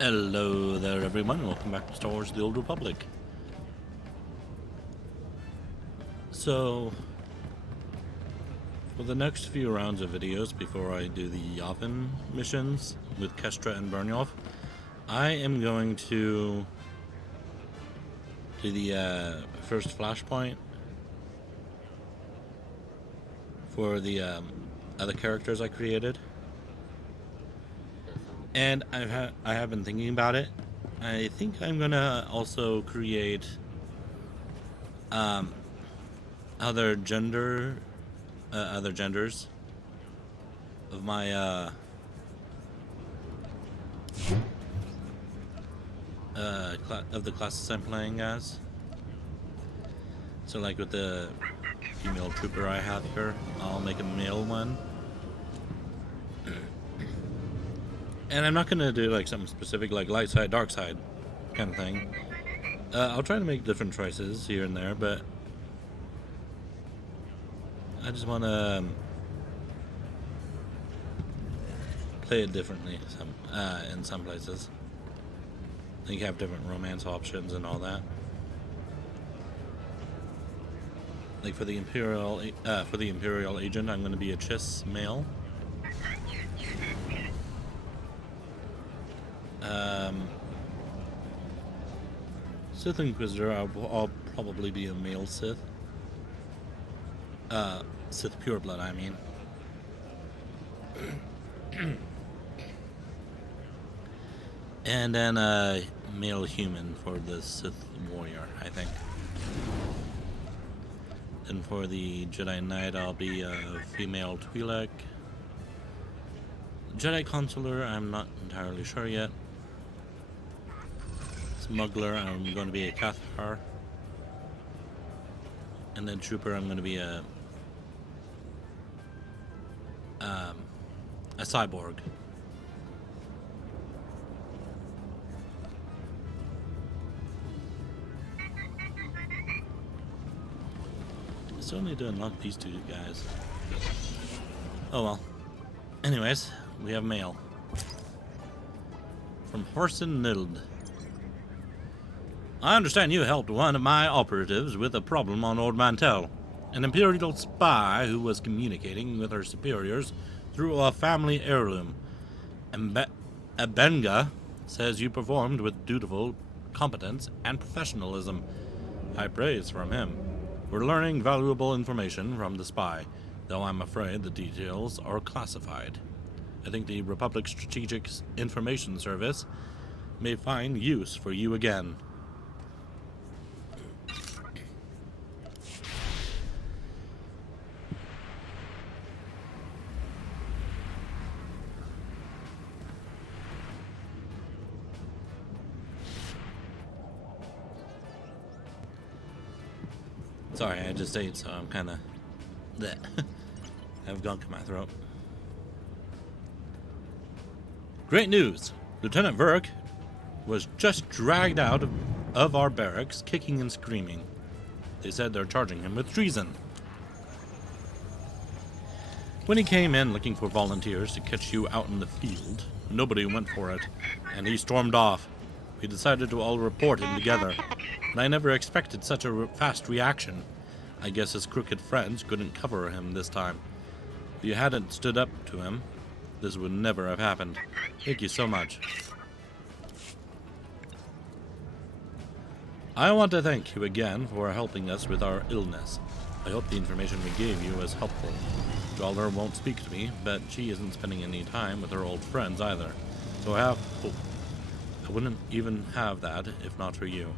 Hello there, everyone. Welcome back to Star Wars: The Old Republic. So, for the next few rounds of videos before I do the Yavin missions with Kestra and Byrnjolf, I am going to do the first flashpoint for the other characters I created. And I have been thinking about it. I think I'm gonna also create other genders of my of the classes I'm playing as. So, like with the female trooper I have here, I'll make a male one. And I'm not going to do like something specific like light side, dark side kind of thing. I'll try to make different choices here and there, but I just want to play it differently in some places. I think you have different romance options and all that. Like for the Imperial agent, I'm going to be a Chiss male. Sith Inquisitor, I'll probably be a male Sith. Sith pureblood, I mean. And then a male human for the Sith warrior, I think. And for the Jedi Knight, I'll be a female Twi'lek. Jedi Consular, I'm not entirely sure yet. Smuggler, I'm going to be a Cathar. And then Trooper, I'm going to be a cyborg. I still need to unlock these two guys. Oh well. Anyways, we have mail. From Horson Nild. I understand you helped one of my operatives with a problem on Ord Mantell. An Imperial spy who was communicating with her superiors through a family heirloom. Abenga says you performed with dutiful competence and professionalism. High praise from him. We're learning valuable information from the spy, though I'm afraid the details are classified. I think the Republic Strategic Information Service may find use for you again. Sorry, I just ate, so I'm kind of... I have gunk in my throat. Great news! Lieutenant Verk was just dragged out of our barracks, kicking and screaming. They said they're charging him with treason. When he came in looking for volunteers to catch you out in the field, nobody went for it, and he stormed off. We decided to all report him together, but I never expected such a fast reaction. I guess his crooked friends couldn't cover him this time. If you hadn't stood up to him, this would never have happened. Thank you so much. I want to thank you again for helping us with our illness. I hope the information we gave you was helpful. Dollar won't speak to me, but she isn't spending any time with her old friends either. So I have hope. I wouldn't even have that if not for you.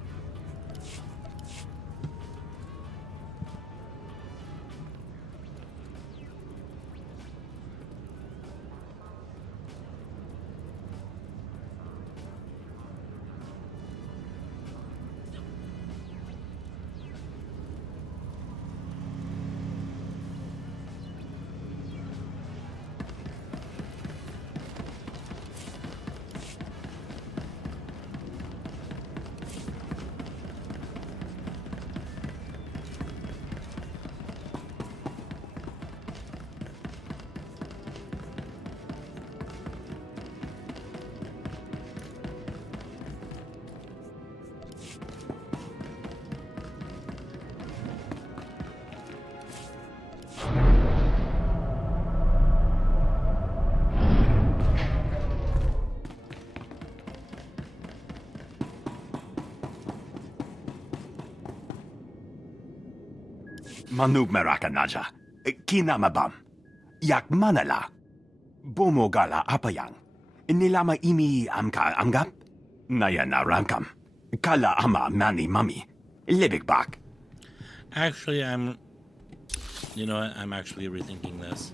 Manub Merakanaja, Kinamabam, Yak Manala, Bomogala Apayang, Nilama Imi Amka Angap, Nayana Rankam, Kala Ama Mani Mami, Libigbak. Actually, you know what? I'm actually rethinking this.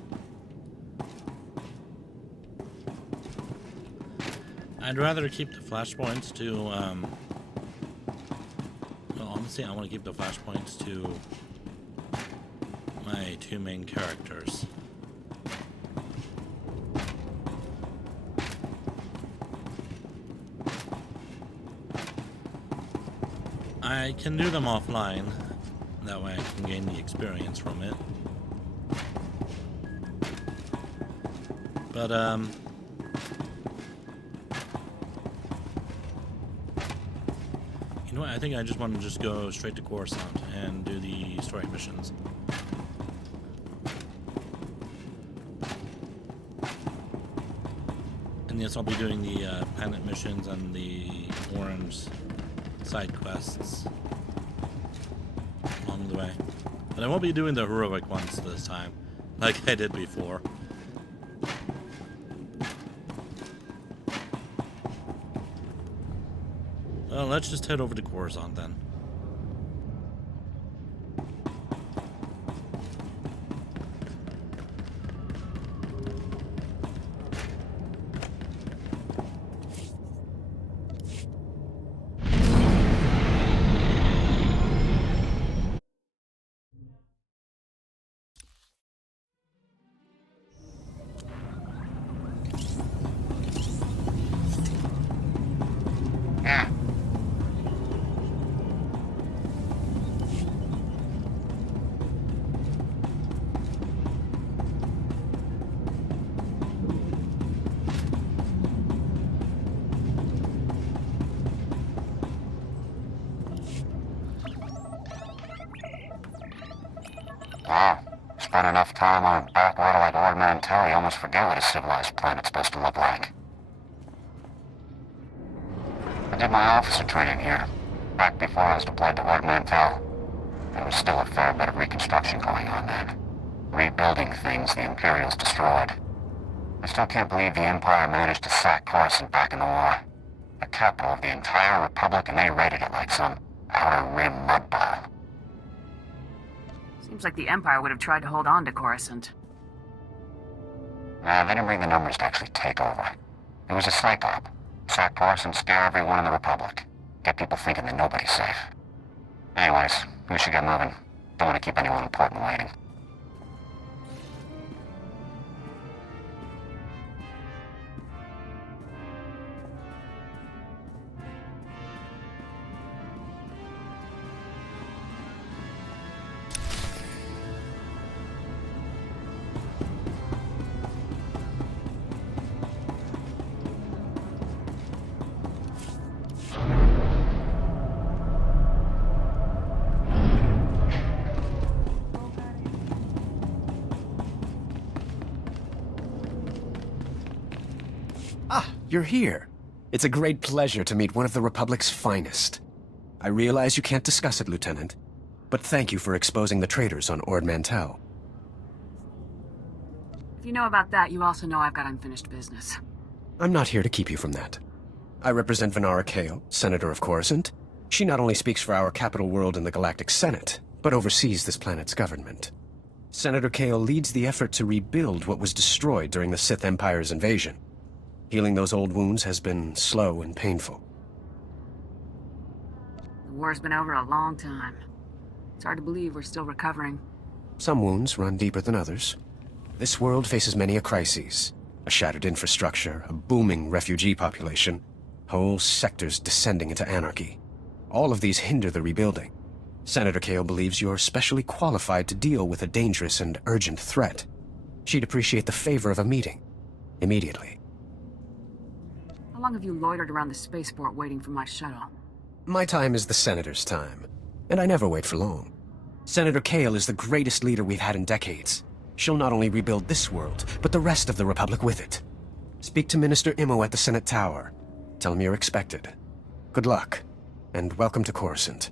I'd rather keep the flashpoints to, well, honestly, I want to keep the flashpoints to my two main characters. I can do them offline. That way I can gain the experience from it. But, you know what? I think I just want to just go straight to Coruscant and do the story missions. And yes, I'll be doing the planet missions and the orange side quests along the way. But I won't be doing the heroic ones this time, like I did before. Well, let's just head over to Coruscant then. Wow. Spent enough time on a backwater like Ord Mantell, you almost forget what a civilized planet's supposed to look like. I did my officer training here, back before I was deployed to Ord Mantell. There was still a fair bit of reconstruction going on then. Rebuilding things the Imperials destroyed. I still can't believe the Empire managed to sack Coruscant back in the war. The capital of the entire Republic, and they raided it like some outer rim mudball. Seems like the Empire would have tried to hold on to Coruscant. Nah, they didn't bring the numbers to actually take over. It was a psych op. Sack Coruscant, scare everyone in the Republic. Get people thinking that nobody's safe. Anyways, we should get moving. Don't want to keep anyone important waiting. Ah, you're here. It's a great pleasure to meet one of the Republic's finest. I realize you can't discuss it, Lieutenant, but thank you for exposing the traitors on Ord Mantell. If you know about that, you also know I've got unfinished business. I'm not here to keep you from that. I represent Venara Kale, Senator of Coruscant. She not only speaks for our capital world in the Galactic Senate, but oversees this planet's government. Senator Kale leads the effort to rebuild what was destroyed during the Sith Empire's invasion. Healing those old wounds has been slow and painful. The war's been over a long time. It's hard to believe we're still recovering. Some wounds run deeper than others. This world faces many a crisis. A shattered infrastructure, a booming refugee population, whole sectors descending into anarchy. All of these hinder the rebuilding. Senator Kale believes you're specially qualified to deal with a dangerous and urgent threat. She'd appreciate the favor of a meeting. Immediately. How long have you loitered around the spaceport waiting for my shuttle? My time is the Senator's time, and I never wait for long. Senator Kale is the greatest leader we've had in decades. She'll not only rebuild this world, but the rest of the Republic with it. Speak to Minister Immo at the Senate Tower. Tell him you're expected. Good luck, and welcome to Coruscant.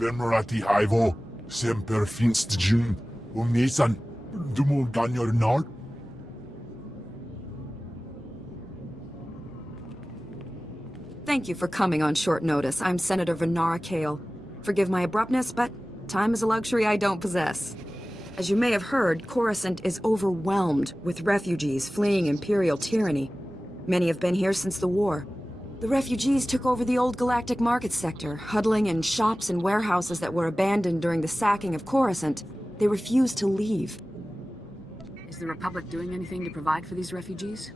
Benmarati Hivo, Semper Finstjun, Nisan, Dumul Ganyor Nard. Thank you for coming on short notice. I'm Senator Venara Kale. Forgive my abruptness, but time is a luxury I don't possess. As you may have heard, Coruscant is overwhelmed with refugees fleeing Imperial tyranny. Many have been here since the war. The refugees took over the old galactic market sector, huddling in shops and warehouses that were abandoned during the sacking of Coruscant. They refused to leave. Is the Republic doing anything to provide for these refugees?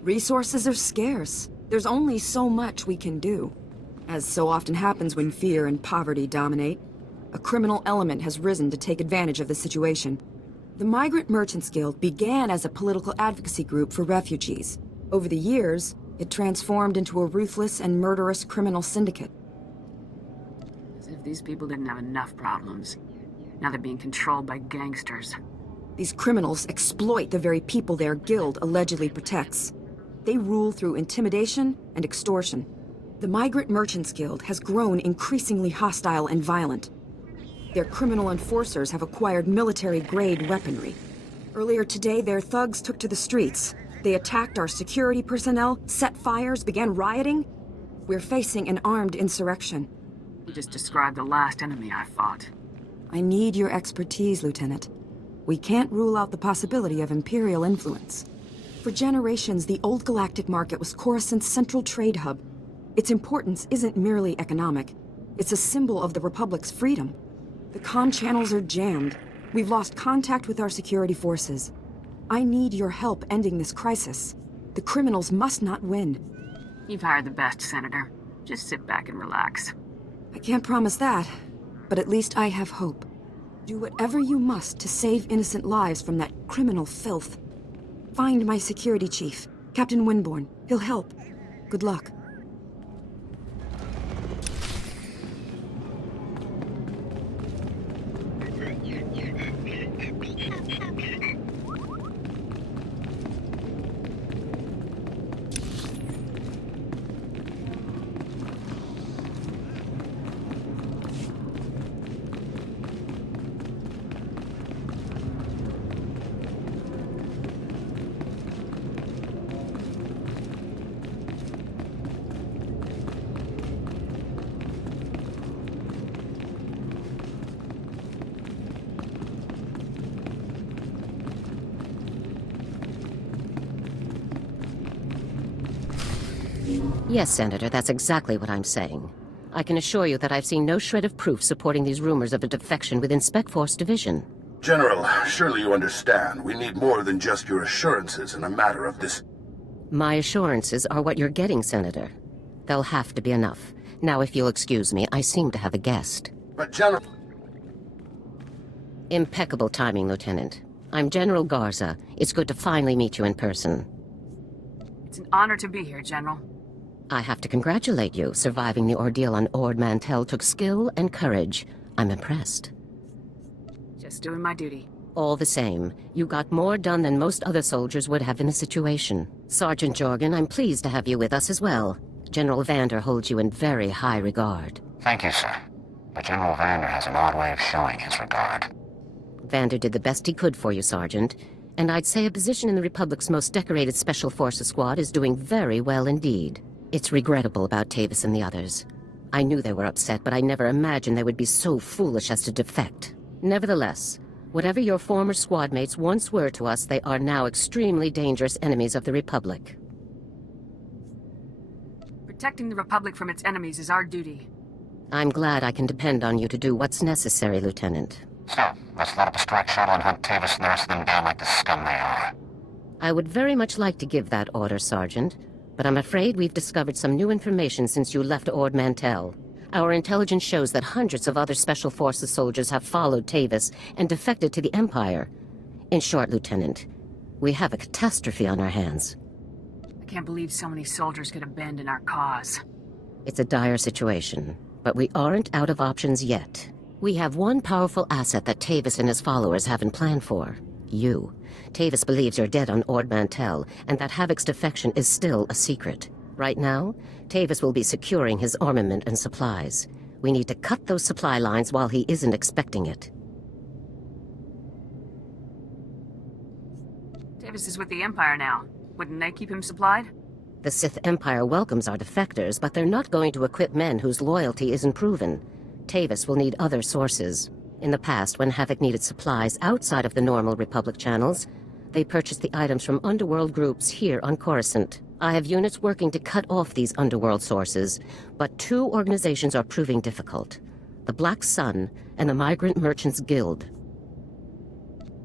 Resources are scarce. There's only so much we can do. As so often happens when fear and poverty dominate, a criminal element has risen to take advantage of the situation. The Migrant Merchants Guild began as a political advocacy group for refugees. Over the years, it transformed into a ruthless and murderous criminal syndicate. As if these people didn't have enough problems. Now they're being controlled by gangsters. These criminals exploit the very people their guild allegedly protects. They rule through intimidation and extortion. The Migrant Merchants Guild has grown increasingly hostile and violent. Their criminal enforcers have acquired military-grade weaponry. Earlier today, their thugs took to the streets. They attacked our security personnel, set fires, began rioting. We're facing an armed insurrection. You just described the last enemy I fought. I need your expertise, Lieutenant. We can't rule out the possibility of Imperial influence. For generations, the old galactic market was Coruscant's central trade hub. Its importance isn't merely economic. It's a symbol of the Republic's freedom. The comm channels are jammed. We've lost contact with our security forces. I need your help ending this crisis. The criminals must not win. You've hired the best, Senator. Just sit back and relax. I can't promise that, but at least I have hope. Do whatever you must to save innocent lives from that criminal filth. Find my security chief, Captain Winborn. He'll help. Good luck. Yes, Senator, that's exactly what I'm saying. I can assure you that I've seen no shred of proof supporting these rumors of a defection within Spec Force Division. General, surely you understand. We need more than just your assurances in a matter of this. My assurances are what you're getting, Senator. They'll have to be enough. Now, if you'll excuse me, I seem to have a guest. But General... Impeccable timing, Lieutenant. I'm General Garza. It's good to finally meet you in person. It's an honor to be here, General. I have to congratulate you. Surviving the ordeal on Ord Mantell took skill and courage. I'm impressed. Just doing my duty. All the same, you got more done than most other soldiers would have in the situation. Sergeant Jorgen, I'm pleased to have you with us as well. General Vander holds you in very high regard. Thank you, sir. But General Vander has an odd way of showing his regard. Vander did the best he could for you, Sergeant. And I'd say a position in the Republic's most decorated Special Forces squad is doing very well indeed. It's regrettable about Tavis and the others. I knew they were upset, but I never imagined they would be so foolish as to defect. Nevertheless, whatever your former squad mates once were to us, they are now extremely dangerous enemies of the Republic. Protecting the Republic from its enemies is our duty. I'm glad I can depend on you to do what's necessary, Lieutenant. So, let's load up a strike shuttle and hunt Tavis and the rest of them down like the scum they are. I would very much like to give that order, Sergeant. But I'm afraid we've discovered some new information since you left Ord Mantell. Our intelligence shows that hundreds of other Special Forces soldiers have followed Tavis and defected to the Empire. In short, Lieutenant, we have a catastrophe on our hands. I can't believe so many soldiers could abandon our cause. It's a dire situation, but we aren't out of options yet. We have one powerful asset that Tavis and his followers haven't planned for. You. Tavis believes you're dead on Ord Mantell, and that Havoc's defection is still a secret. Right now, Tavis will be securing his armament and supplies. We need to cut those supply lines while he isn't expecting it. Davis is with the Empire now. Wouldn't they keep him supplied? The Sith Empire welcomes our defectors, but they're not going to equip men whose loyalty isn't proven. Tavis will need other sources. In the past, when Havoc needed supplies outside of the normal Republic channels, they purchased the items from underworld groups here on Coruscant. I have units working to cut off these underworld sources, but two organizations are proving difficult. The Black Sun and the Migrant Merchants Guild.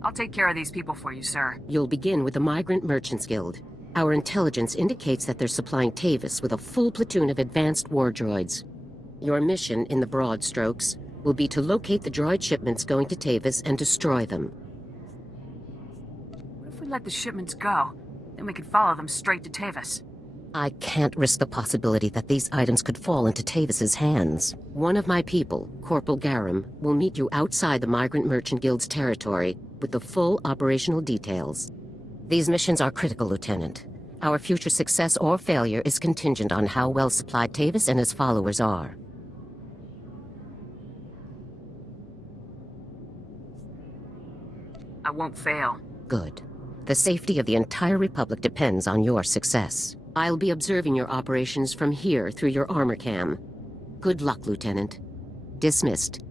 I'll take care of these people for you, sir. You'll begin with the Migrant Merchants Guild. Our intelligence indicates that they're supplying Tavis with a full platoon of advanced war droids. Your mission, in the broad strokes, will be to locate the droid shipments going to Tavis and destroy them. What if we let the shipments go? Then we could follow them straight to Tavis. I can't risk the possibility that these items could fall into Tavis's hands. One of my people, Corporal Garum, will meet you outside the Migrant Merchant Guild's territory with the full operational details. These missions are critical, Lieutenant. Our future success or failure is contingent on how well supplied Tavis and his followers are. I won't fail. Good. The safety of the entire Republic depends on your success. I'll be observing your operations from here through your armor cam. Good luck, Lieutenant. Dismissed.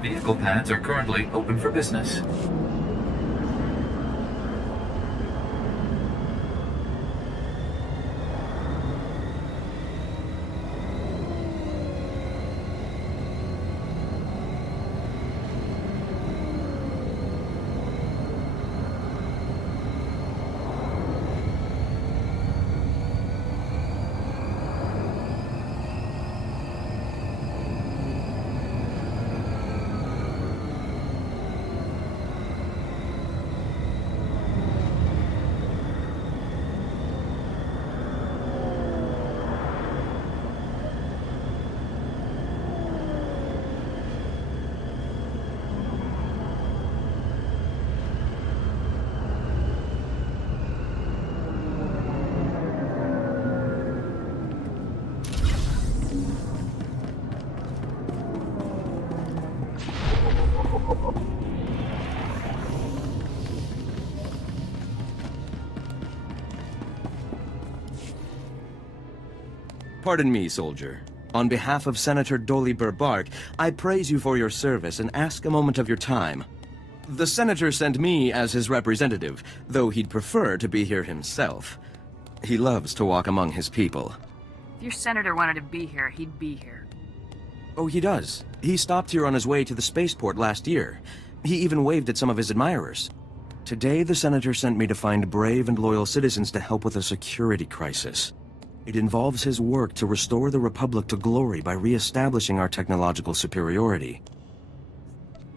Vehicle pads are currently open for business. Pardon me, soldier. On behalf of Senator Dolly Burbark, I praise you for your service and ask a moment of your time. The senator sent me as his representative, though he'd prefer to be here himself. He loves to walk among his people. If your senator wanted to be here, he'd be here. Oh, he does. He stopped here on his way to the spaceport last year. He even waved at some of his admirers. Today, the senator sent me to find brave and loyal citizens to help with a security crisis. It involves his work to restore the Republic to glory by re-establishing our technological superiority.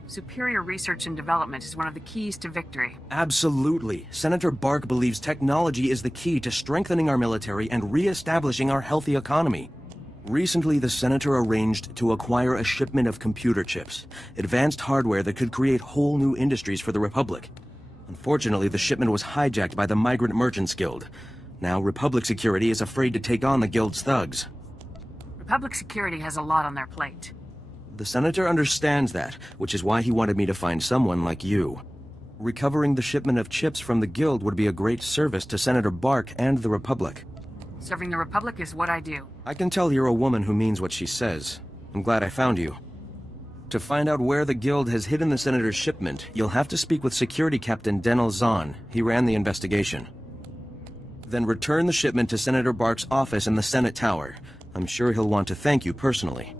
Superior research and development is one of the keys to victory. Absolutely. Senator Bark believes technology is the key to strengthening our military and re-establishing our healthy economy. Recently, the senator arranged to acquire a shipment of computer chips, advanced hardware that could create whole new industries for the Republic. Unfortunately, the shipment was hijacked by the Migrant Merchants Guild. Now, Republic Security is afraid to take on the Guild's thugs. Republic Security has a lot on their plate. The Senator understands that, which is why he wanted me to find someone like you. Recovering the shipment of chips from the Guild would be a great service to Senator Bark and the Republic. Serving the Republic is what I do. I can tell you're a woman who means what she says. I'm glad I found you. To find out where the Guild has hidden the Senator's shipment, you'll have to speak with Security Captain Denel Zahn. He ran the investigation. Then return the shipment to Senator Bark's office in the Senate Tower. I'm sure he'll want to thank you personally.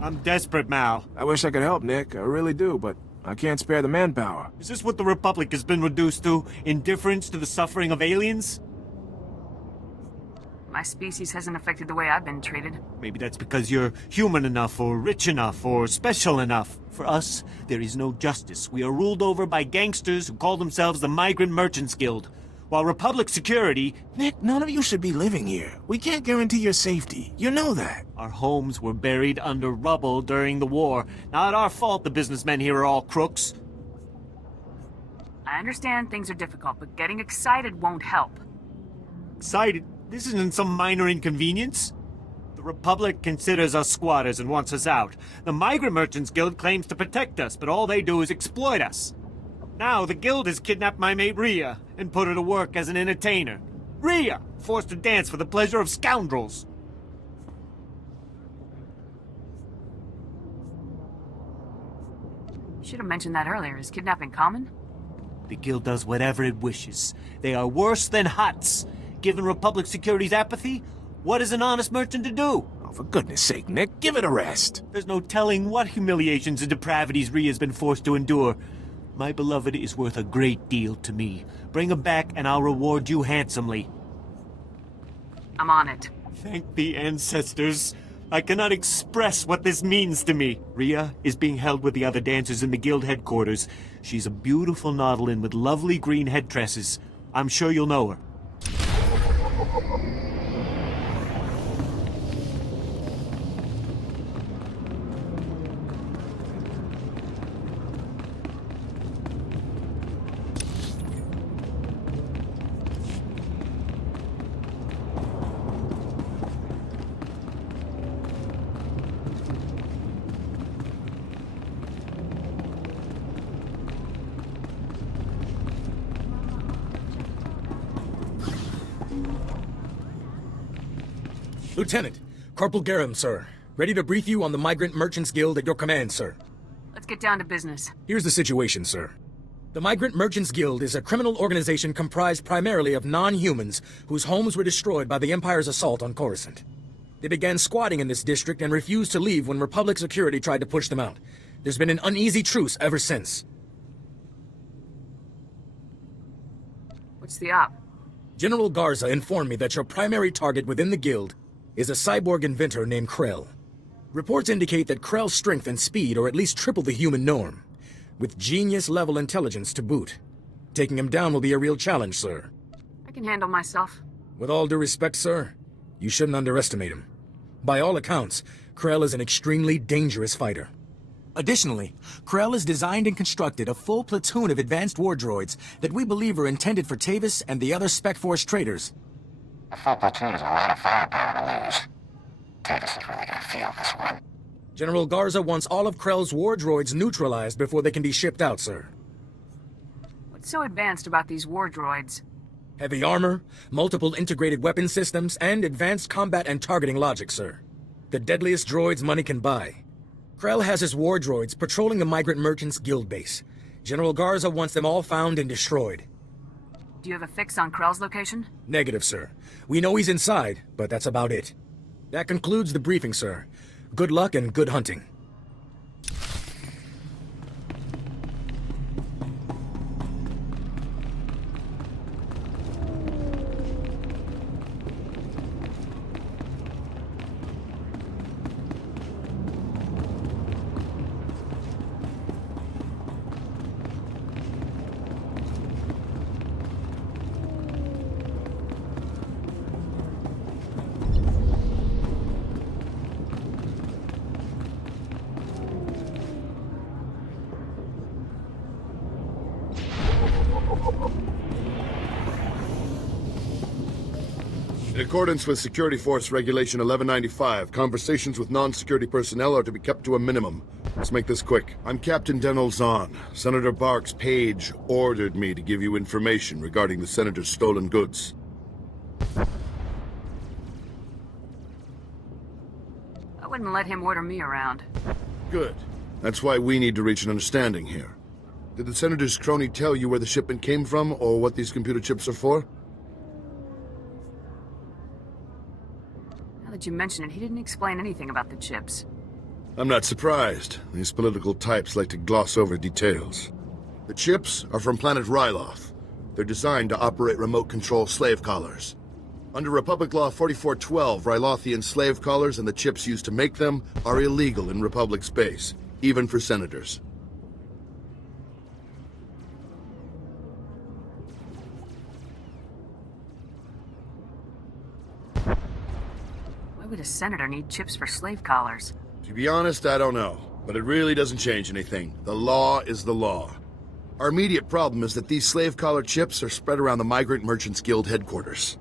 I'm desperate, Mal. I wish I could help, Nick. I really do, but I can't spare the manpower. Is this what the Republic has been reduced to? Indifference to the suffering of aliens? My species hasn't affected the way I've been treated. Maybe that's because you're human enough, or rich enough, or special enough. For us, there is no justice. We are ruled over by gangsters who call themselves the Migrant Merchants Guild. While Republic security... Nick, none of you should be living here. We can't guarantee your safety. You know that. Our homes were buried under rubble during the war. Not our fault the businessmen here are all crooks. I understand things are difficult, but getting excited won't help. Excited? This isn't some minor inconvenience. The Republic considers us squatters and wants us out. The Migrant Merchants Guild claims to protect us, but all they do is exploit us. Now, the Guild has kidnapped my mate Rhea and put her to work as an entertainer. Rhea! Forced to dance for the pleasure of scoundrels. Should have mentioned that earlier. Is kidnapping common? The Guild does whatever it wishes. They are worse than Hutts. Given Republic Security's apathy, what is an honest merchant to do? Oh, for goodness sake, Nick, give it a rest. There's no telling what humiliations and depravities Rhea's been forced to endure. My beloved is worth a great deal to me. Bring her back and I'll reward you handsomely. I'm on it. Thank the ancestors. I cannot express what this means to me. Rhea is being held with the other dancers in the Guild headquarters. She's a beautiful Nautilin with lovely green head tresses. I'm sure you'll know her. Lieutenant, Corporal Garum, sir. Ready to brief you on the Migrant Merchants Guild at your command, sir. Let's get down to business. Here's the situation, sir. The Migrant Merchants Guild is a criminal organization comprised primarily of non-humans whose homes were destroyed by the Empire's assault on Coruscant. They began squatting in this district and refused to leave when Republic security tried to push them out. There's been an uneasy truce ever since. What's the op? General Garza informed me that your primary target within the Guild is a cyborg inventor named Krell. Reports indicate that Krell's strength and speed are at least triple the human norm, with genius-level intelligence to boot. Taking him down will be a real challenge, sir. I can handle myself. With all due respect, sir, you shouldn't underestimate him. By all accounts, Krell is an extremely dangerous fighter. Additionally, Krell has designed and constructed a full platoon of advanced war droids that we believe are intended for Tavis and the other Spec Force traitors. A full platoon is a lot of firepower to lose. Tavis is really gonna feel this one. General Garza wants all of Krell's war droids neutralized before they can be shipped out, sir. What's so advanced about these war droids? Heavy armor, multiple integrated weapon systems, and advanced combat and targeting logic, sir. The deadliest droids money can buy. Krell has his war droids patrolling the Migrant Merchants Guild base. General Garza wants them all found and destroyed. Do you have a fix on Krell's location? Negative, sir. We know he's inside, but that's about it. That concludes the briefing, sir. Good luck and good hunting. In accordance with Security Force Regulation 1195, conversations with non-security personnel are to be kept to a minimum. Let's make this quick. I'm Captain Denel Zahn. Senator Bark's page ordered me to give you information regarding the Senator's stolen goods. I wouldn't let him order me around. Good. That's why we need to reach an understanding here. Did the Senator's crony tell you where the shipment came from, or what these computer chips are for? Now that you mention it, he didn't explain anything about the chips. I'm not surprised. These political types like to gloss over details. The chips are from planet Ryloth. They're designed to operate remote control slave collars. Under Republic Law 4412, Rylothian slave collars and the chips used to make them are illegal in Republic space, even for senators. Why would a senator need chips for slave collars? To be honest, I don't know. But it really doesn't change anything. The law is the law. Our immediate problem is that these slave collar chips are spread around the Migrant Merchants Guild headquarters.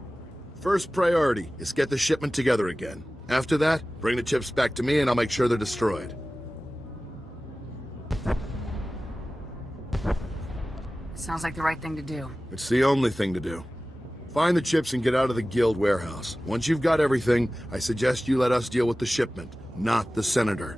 First priority is get the shipment together again. After that, bring the chips back to me and I'll make sure they're destroyed. Sounds like the right thing to do. It's the only thing to do. Find the chips and get out of the guild warehouse. Once you've got everything, I suggest you let us deal with the shipment, not the senator.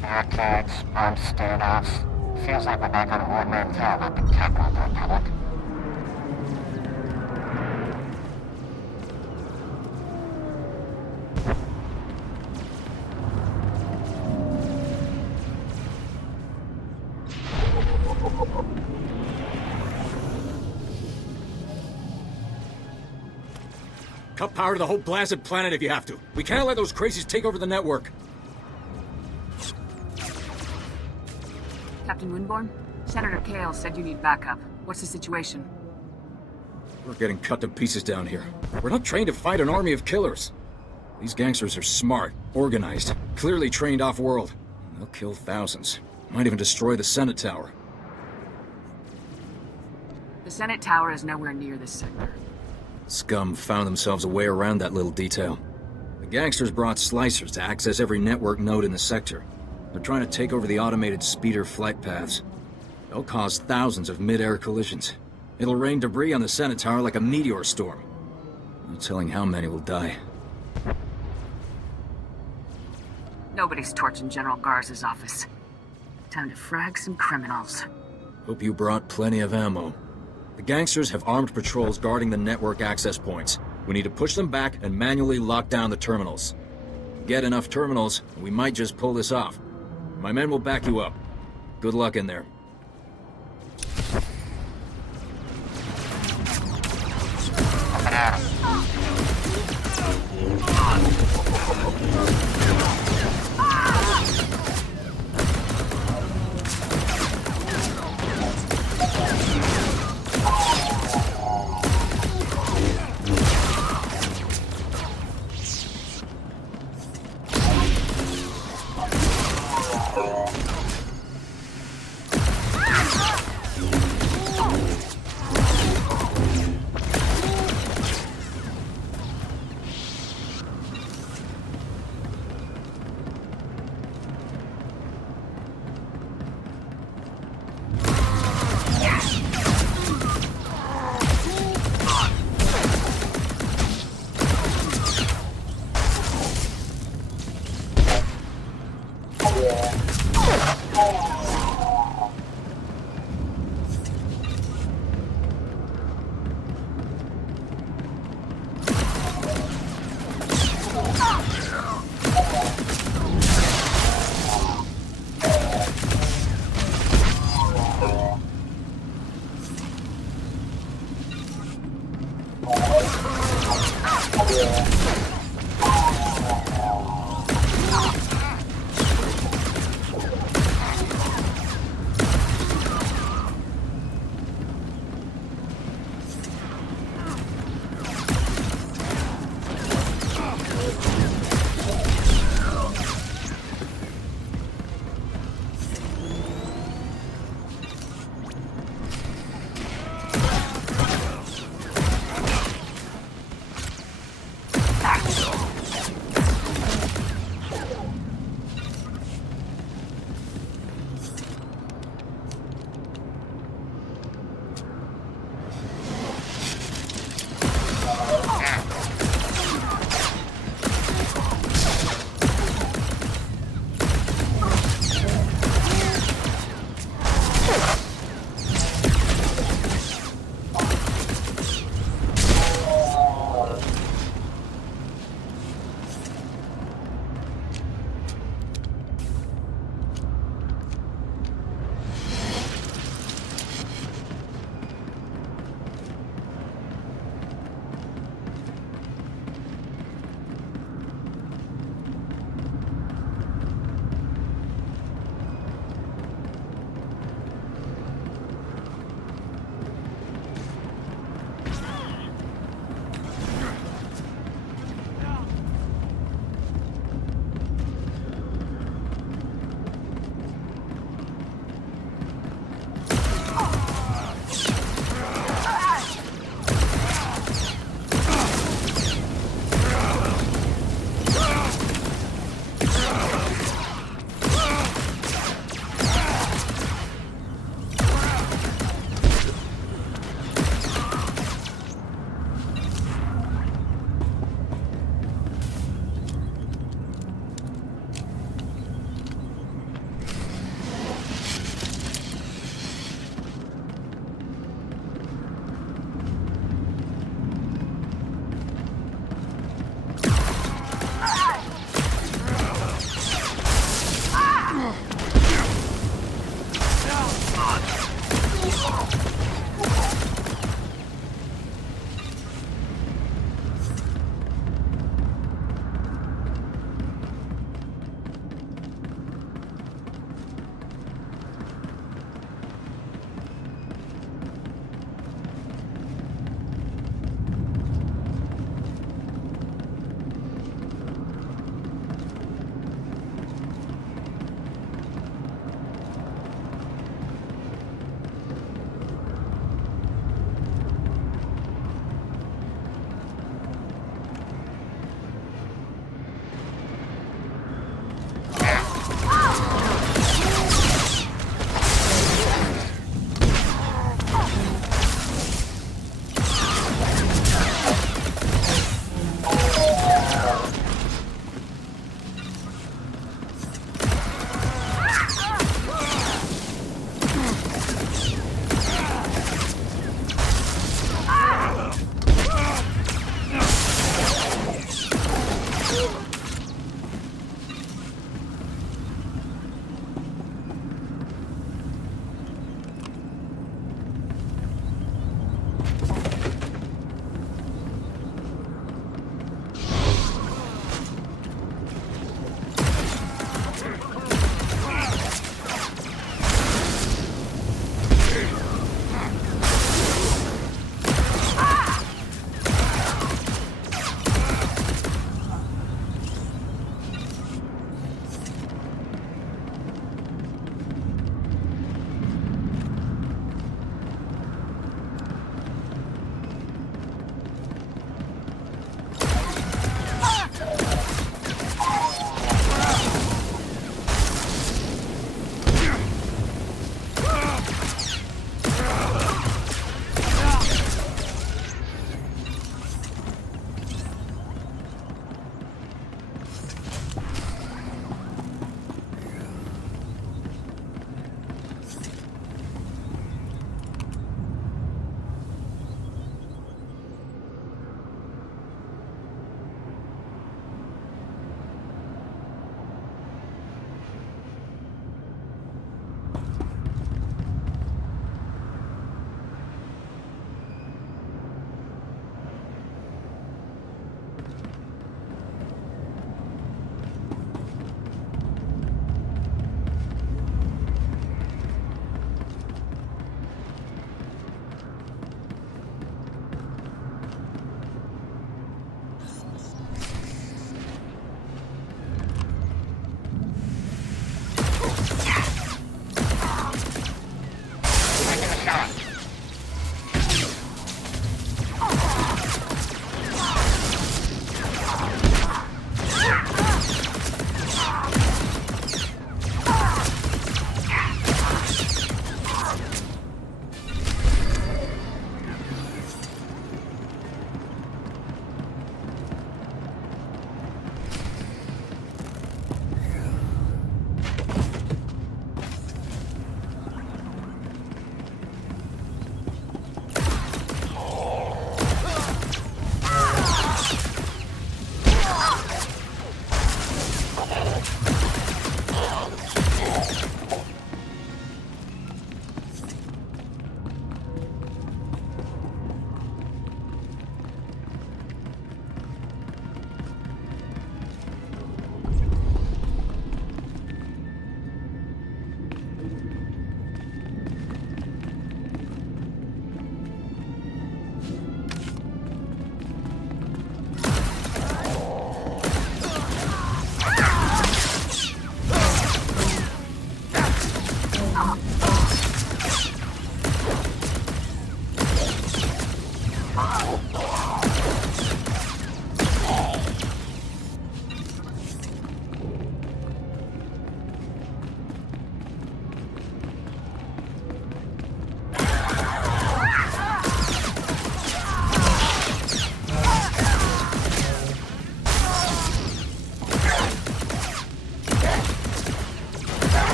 Barricades, armed standoffs. Feels like we're back on Old Man Town up in capital of the Republic. Cut power to the whole blasted planet if you have to. We can't let those crazies take over the network. Captain Winborn? Senator Kale said you need backup. What's the situation? We're getting cut to pieces down here. We're not trained to fight an army of killers. These gangsters are smart, organized, clearly trained off-world. They'll kill thousands. Might even destroy the Senate Tower. The Senate Tower is nowhere near this sector. Scum found themselves a way around that little detail. The gangsters brought slicers to access every network node in the sector. They're trying to take over the automated speeder flight paths. They'll cause thousands of mid-air collisions. It'll rain debris on the Senate Tower like a meteor storm. No telling how many will die. Nobody's torching General Garza's office. Time to frag some criminals. Hope you brought plenty of ammo. The gangsters have armed patrols guarding the network access points. We need to push them back and manually lock down the terminals. Get enough terminals, and we might just pull this off. My men will back you up. Good luck in there.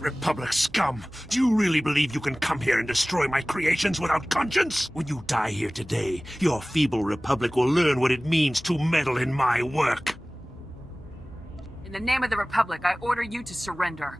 Republic scum! Do you really believe you can come here and destroy my creations without conscience? When you die here today, your feeble Republic will learn what it means to meddle in my work. In the name of the Republic, I order you to surrender.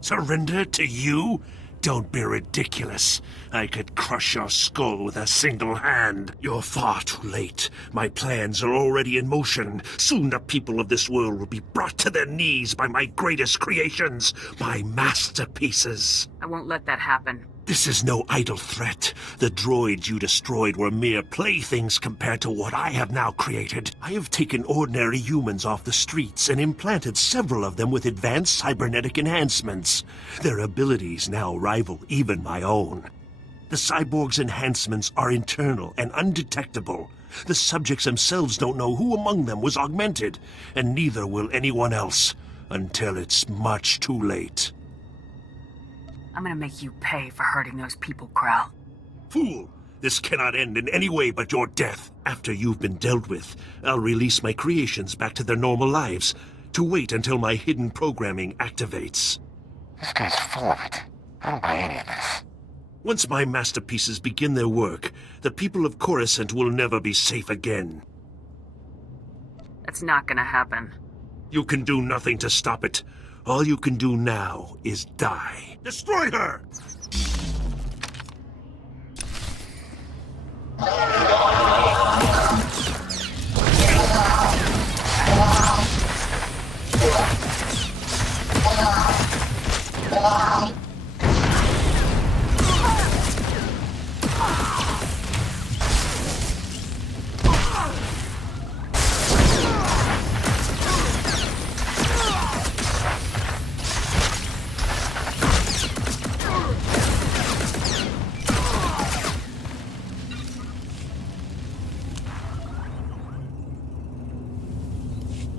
Surrender to you? Don't be ridiculous. I could crush your skull with a single hand. You're far too late. My plans are already in motion. Soon the people of this world will be brought to their knees by my greatest creations, my masterpieces. I won't let that happen. This is no idle threat. The droids you destroyed were mere playthings compared to what I have now created. I have taken ordinary humans off the streets and implanted several of them with advanced cybernetic enhancements. Their abilities now rival even my own. The cyborg's enhancements are internal and undetectable. The subjects themselves don't know who among them was augmented, and neither will anyone else, until it's much too late. I'm gonna make you pay for hurting those people, Krell. Fool! This cannot end in any way but your death. After you've been dealt with, I'll release my creations back to their normal lives, to wait until my hidden programming activates. This guy's full of it. I don't buy any of this. Once my masterpieces begin their work, the people of Coruscant will never be safe again. That's not gonna happen. You can do nothing to stop it. All you can do now is die. Destroy her!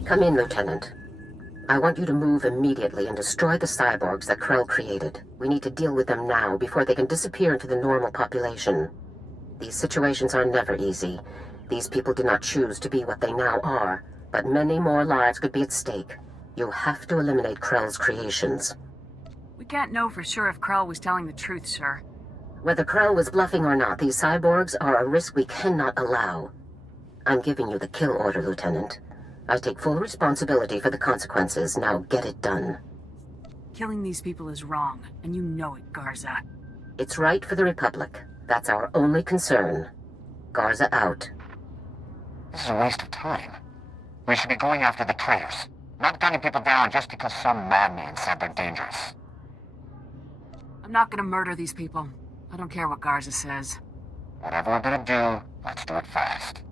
Come in, Lieutenant. I want you to move immediately and destroy the cyborgs that Krell created. We need to deal with them now before they can disappear into the normal population. These situations are never easy. These people did not choose to be what they now are, but many more lives could be at stake. You have to eliminate Krell's creations. We can't know for sure if Krell was telling the truth, sir. Whether Krell was bluffing or not, these cyborgs are a risk we cannot allow. I'm giving you the kill order, Lieutenant. I take full responsibility for the consequences. Now get it done. Killing these people is wrong, and you know it, Garza. It's right for the Republic. That's our only concern. Garza out. This is a waste of time. We should be going after the traitors, not gunning people down just because some madman said they're dangerous. I'm not gonna murder these people. I don't care what Garza says. Whatever we're gonna do, let's do it fast.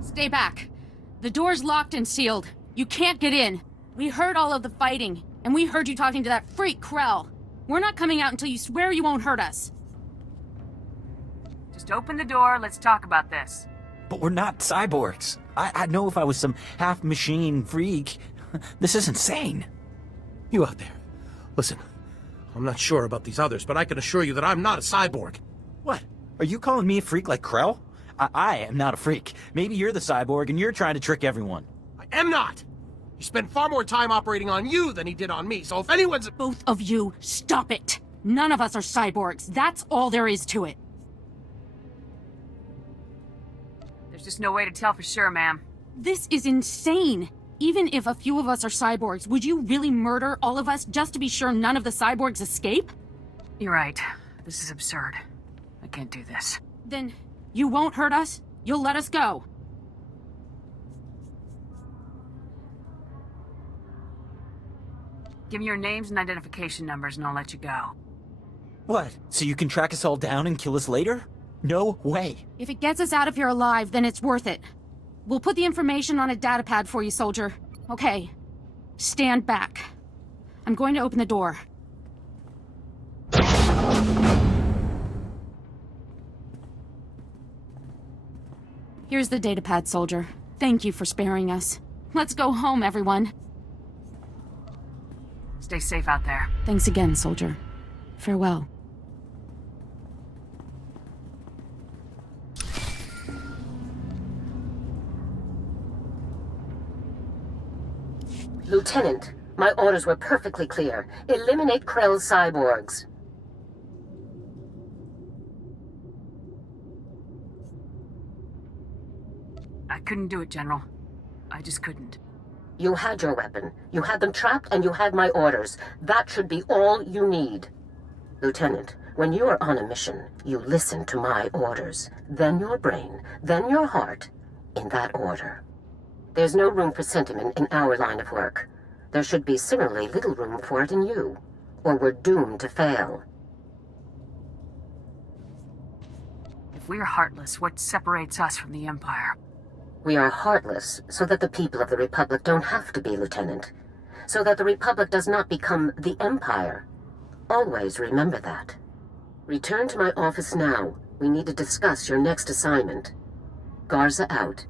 Stay back. The door's locked and sealed. You can't get in. We heard all of the fighting, and we heard you talking to that freak Krell. We're not coming out until you swear you won't hurt us. Just open the door, let's talk about this. But we're not cyborgs. I'd know if I was some half-machine freak. This is insane. You out there. Listen, I'm not sure about these others, but I can assure you that I'm not a cyborg. What? Are you calling me a freak like Krell? I am not a freak. Maybe you're the cyborg and you're trying to trick everyone. I am not! He spent far more time operating on you than he did on me, so if anyone's— Both of you, stop it! None of us are cyborgs. That's all there is to it. There's just no way to tell for sure, ma'am. This is insane! Even if a few of us are cyborgs, would you really murder all of us just to be sure none of the cyborgs escape? You're right. This is absurd. I can't do this. Then you won't hurt us? You'll let us go? Give me your names and identification numbers and I'll let you go. What? So you can track us all down and kill us later? No way. If it gets us out of here alive, then it's worth it. We'll put the information on a datapad for you, soldier. Okay. Stand back. I'm going to open the door. Here's the datapad, soldier. Thank you for sparing us. Let's go home, everyone. Stay safe out there. Thanks again, soldier. Farewell. Lieutenant, my orders were perfectly clear. Eliminate Krell's cyborgs. I couldn't do it, General. I just couldn't. You had your weapon. You had them trapped, and you had my orders. That should be all you need. Lieutenant, when you are on a mission, you listen to my orders. Then your brain, then your heart, in that order. There's no room for sentiment in our line of work. There should be similarly little room for it in you, or we're doomed to fail. If we're heartless, what separates us from the Empire? We are heartless so that the people of the Republic don't have to be, Lieutenant. So that the Republic does not become the Empire. Always remember that. Return to my office now. We need to discuss your next assignment. Garza out.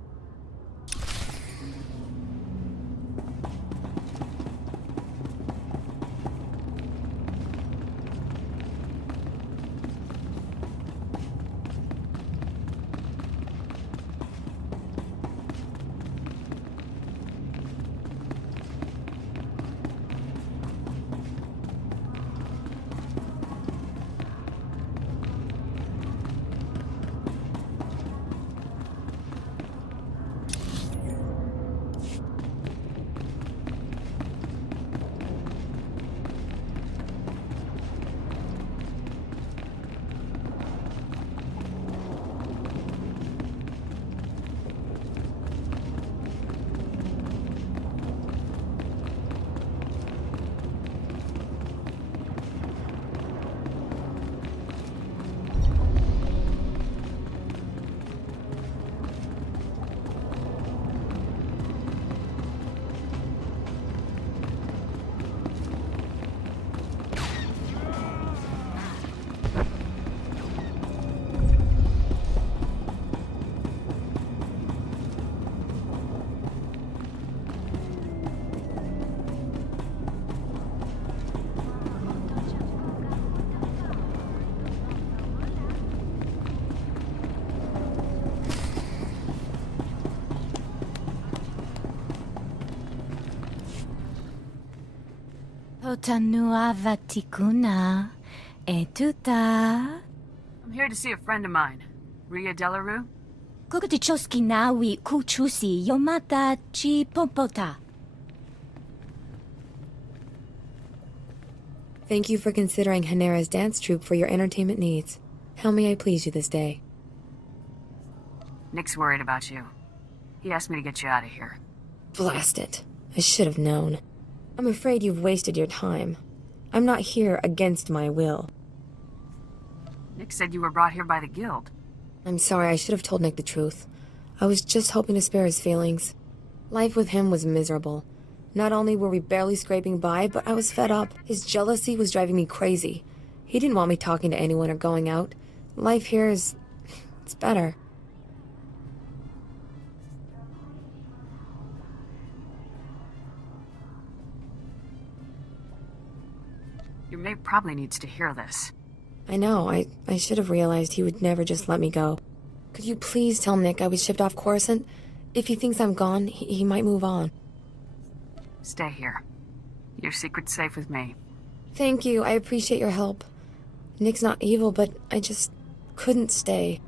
Otanua vatikuna etuta. I'm here to see a friend of mine, Ria Delarue. Kukutichoski nawi kuchusi yomata chi popota. Thank you for considering Hanera's dance troupe for your entertainment needs. How may I please you this day? Nick's worried about you. He asked me to get you out of here. Blast it. I should have known. I'm afraid you've wasted your time. I'm not here against my will. Nick said you were brought here by the Guild. I'm sorry, I should have told Nick the truth. I was just hoping to spare his feelings. Life with him was miserable. Not only were we barely scraping by, but I was fed up. His jealousy was driving me crazy. He didn't want me talking to anyone or going out. Life here is... it's better. Your mate probably needs to hear this. I know, I should have realized he would never just let me go. Could you please tell Nick I was shipped off Coruscant? If he thinks I'm gone, he might move on. Stay here. Your secret's safe with me. Thank you, I appreciate your help. Nick's not evil, but I just couldn't stay.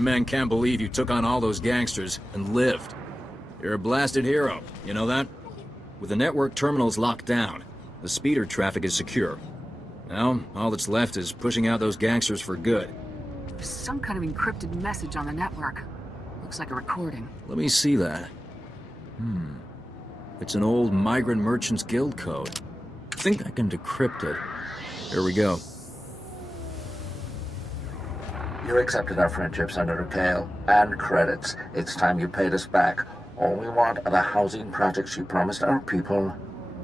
My men can't believe you took on all those gangsters and lived. You're a blasted hero, you know that? With the network terminals locked down, the speeder traffic is secure. Now, all that's left is pushing out those gangsters for good. There's some kind of encrypted message on the network. Looks like a recording. Let me see that. It's an old Migrant Merchants Guild code. I think I can decrypt it. Here we go. You accepted our friendship, Senator Kale, and credits. It's time you paid us back. All we want are the housing projects you promised our people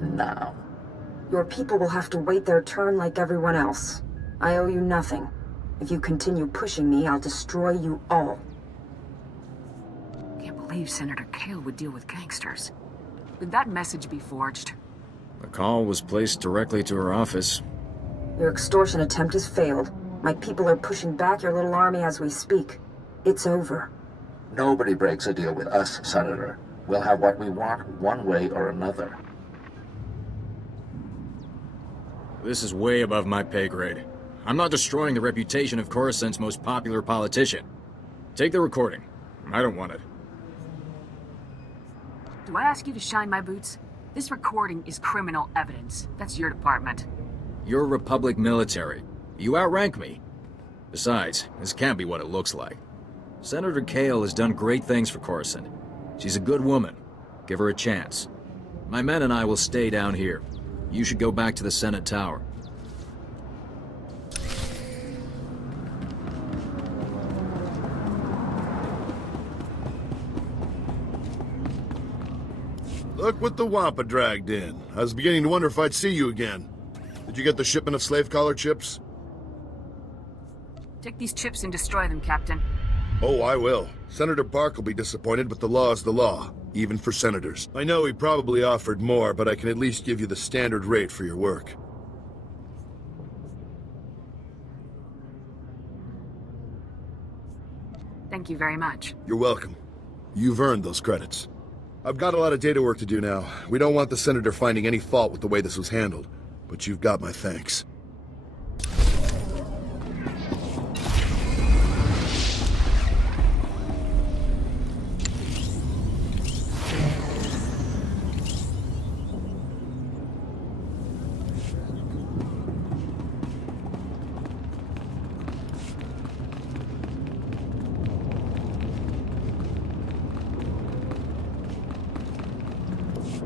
now. Your people will have to wait their turn like everyone else. I owe you nothing. If you continue pushing me, I'll destroy you all. Can't believe Senator Kale would deal with gangsters. Would that message be forged? The call was placed directly to her office. Your extortion attempt has failed. My people are pushing back your little army as we speak. It's over. Nobody breaks a deal with us, Senator. We'll have what we want one way or another. This is way above my pay grade. I'm not destroying the reputation of Coruscant's most popular politician. Take the recording. I don't want it. Do I ask you to shine my boots? This recording is criminal evidence. That's your department. You're Republic military. You outrank me. Besides, this can't be what it looks like. Senator Kale has done great things for Coruscant. She's a good woman. Give her a chance. My men and I will stay down here. You should go back to the Senate Tower. Look what the Wampa dragged in. I was beginning to wonder if I'd see you again. Did you get the shipment of slave collar chips? Take these chips and destroy them, Captain. Oh, I will. Senator Bark will be disappointed, but the law is the law, even for senators. I know he probably offered more, but I can at least give you the standard rate for your work. Thank you very much. You're welcome. You've earned those credits. I've got a lot of data work to do now. We don't want the senator finding any fault with the way this was handled, but you've got my thanks.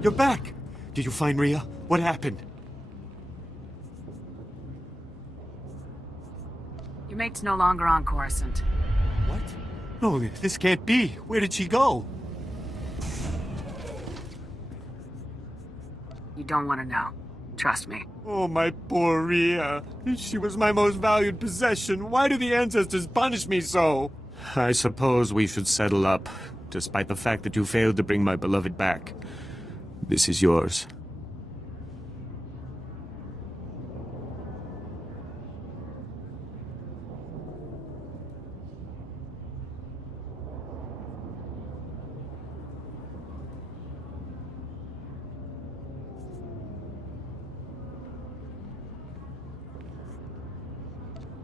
You're back! Did you find Rhea? What happened? Your mate's no longer on Coruscant. What? No, this can't be. Where did she go? You don't want to know. Trust me. Oh, my poor Rhea. She was my most valued possession. Why do the ancestors punish me so? I suppose we should settle up, despite the fact that you failed to bring my beloved back. This is yours.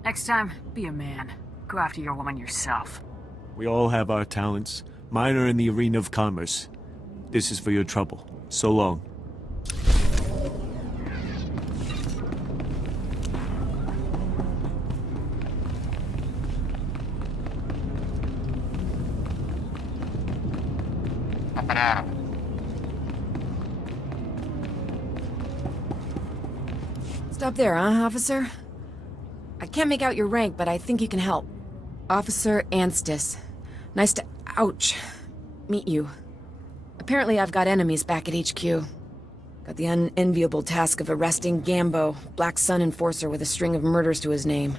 Next time, be a man. Go after your woman yourself. We all have our talents. Mine are in the arena of commerce. This is for your trouble. So long. Up and at 'em. Stop there, huh, officer? I can't make out your rank, but I think you can help. Officer Anstis. Nice to... ouch. Meet you. Apparently I've got enemies back at HQ. Got the unenviable task of arresting Gambo, Black Sun enforcer with a string of murders to his name.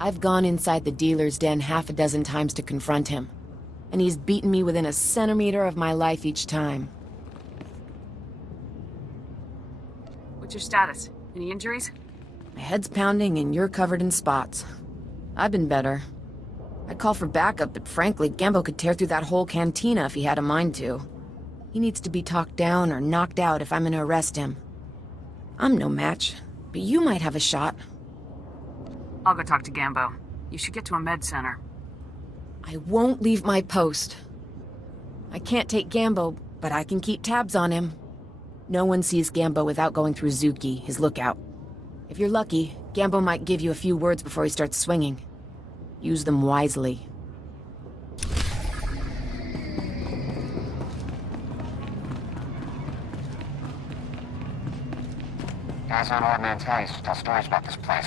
I've gone inside the dealer's den half a dozen times to confront him. And he's beaten me within a centimeter of my life each time. What's your status? Any injuries? My head's pounding and you're covered in spots. I've been better. I'd call for backup, but frankly, Gambo could tear through that whole cantina if he had a mind to. He needs to be talked down or knocked out if I'm gonna arrest him. I'm no match, but you might have a shot. I'll go talk to Gambo. You should get to a med center. I won't leave my post. I can't take Gambo, but I can keep tabs on him. No one sees Gambo without going through Zuki, his lookout. If you're lucky, Gambo might give you a few words before he starts swinging. Use them wisely. Guys on Ord Mantell used to tell stories about this place.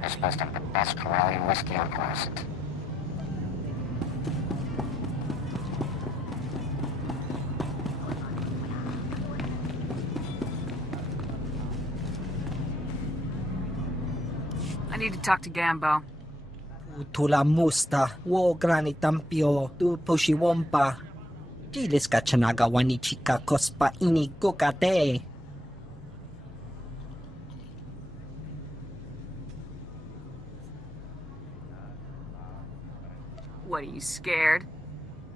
They're supposed to have the best Corellian whiskey on Coruscant. I need to talk to Gambo. Tula musta, wo granitampio, tu pushiwompa. Gilis ka chanagawa ni chika kospa ini kukate. What, are you scared?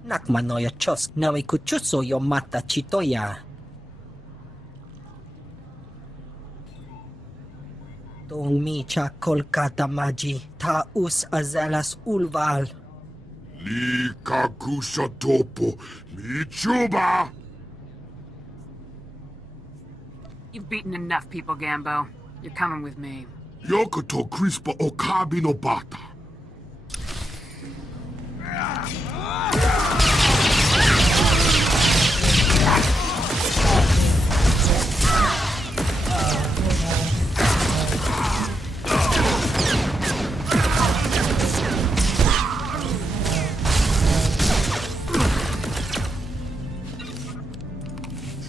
Nakmanoya chos, nawe kuchuso yo mata chitoya. Tong mi cha kolkata maji, ta us azalas ulval. Li kakusha topo, michuba! You've beaten enough people, Gambo. You're coming with me. Yokoto crispa okabi no bata.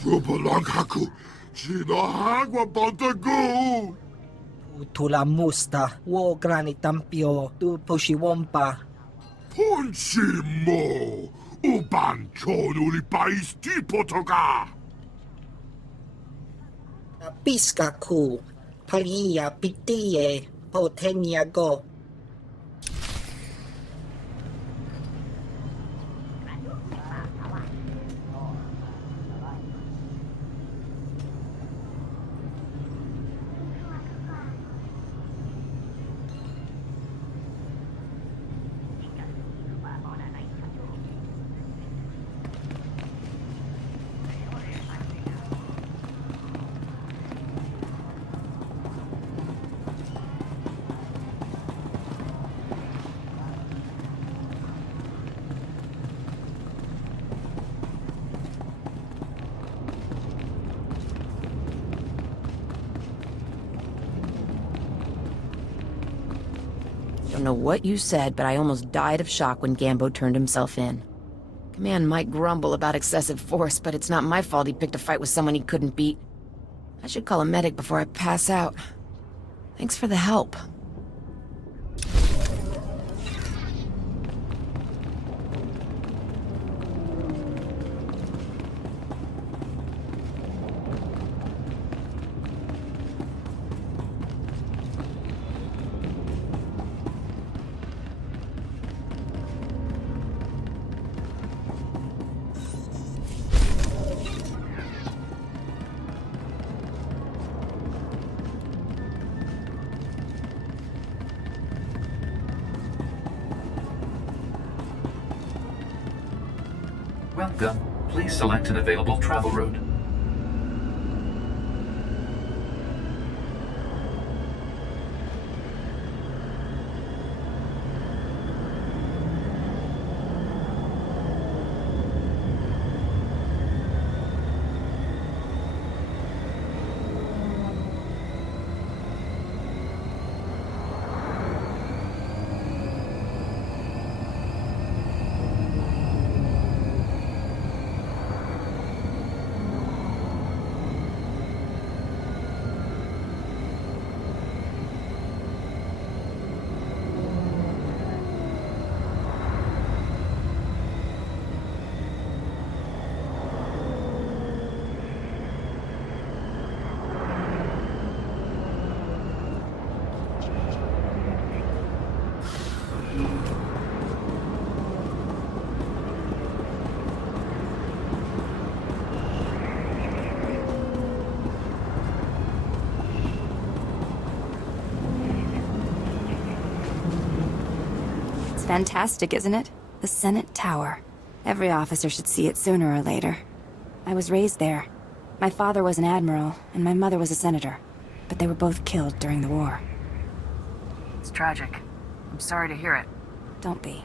Subalanghaku, Chinahagwa Bantagu! Tula musta, wo granitampio, tu pushiwompa. Punchimo! Ubanchon ulipais tipotoga! Piska ku, palia pitie, potenia go. Don't know what you said, but I almost died of shock when Gambo turned himself in. Command might grumble about excessive force, but it's not my fault he picked a fight with someone he couldn't beat. I should call a medic before I pass out. Thanks for the help. Welcome. Please select an available travel route. Fantastic, isn't it? The Senate Tower. Every officer should see it sooner or later. I was raised there. My father was an admiral, and my mother was a senator. But they were both killed during the war. It's tragic. I'm sorry to hear it. Don't be.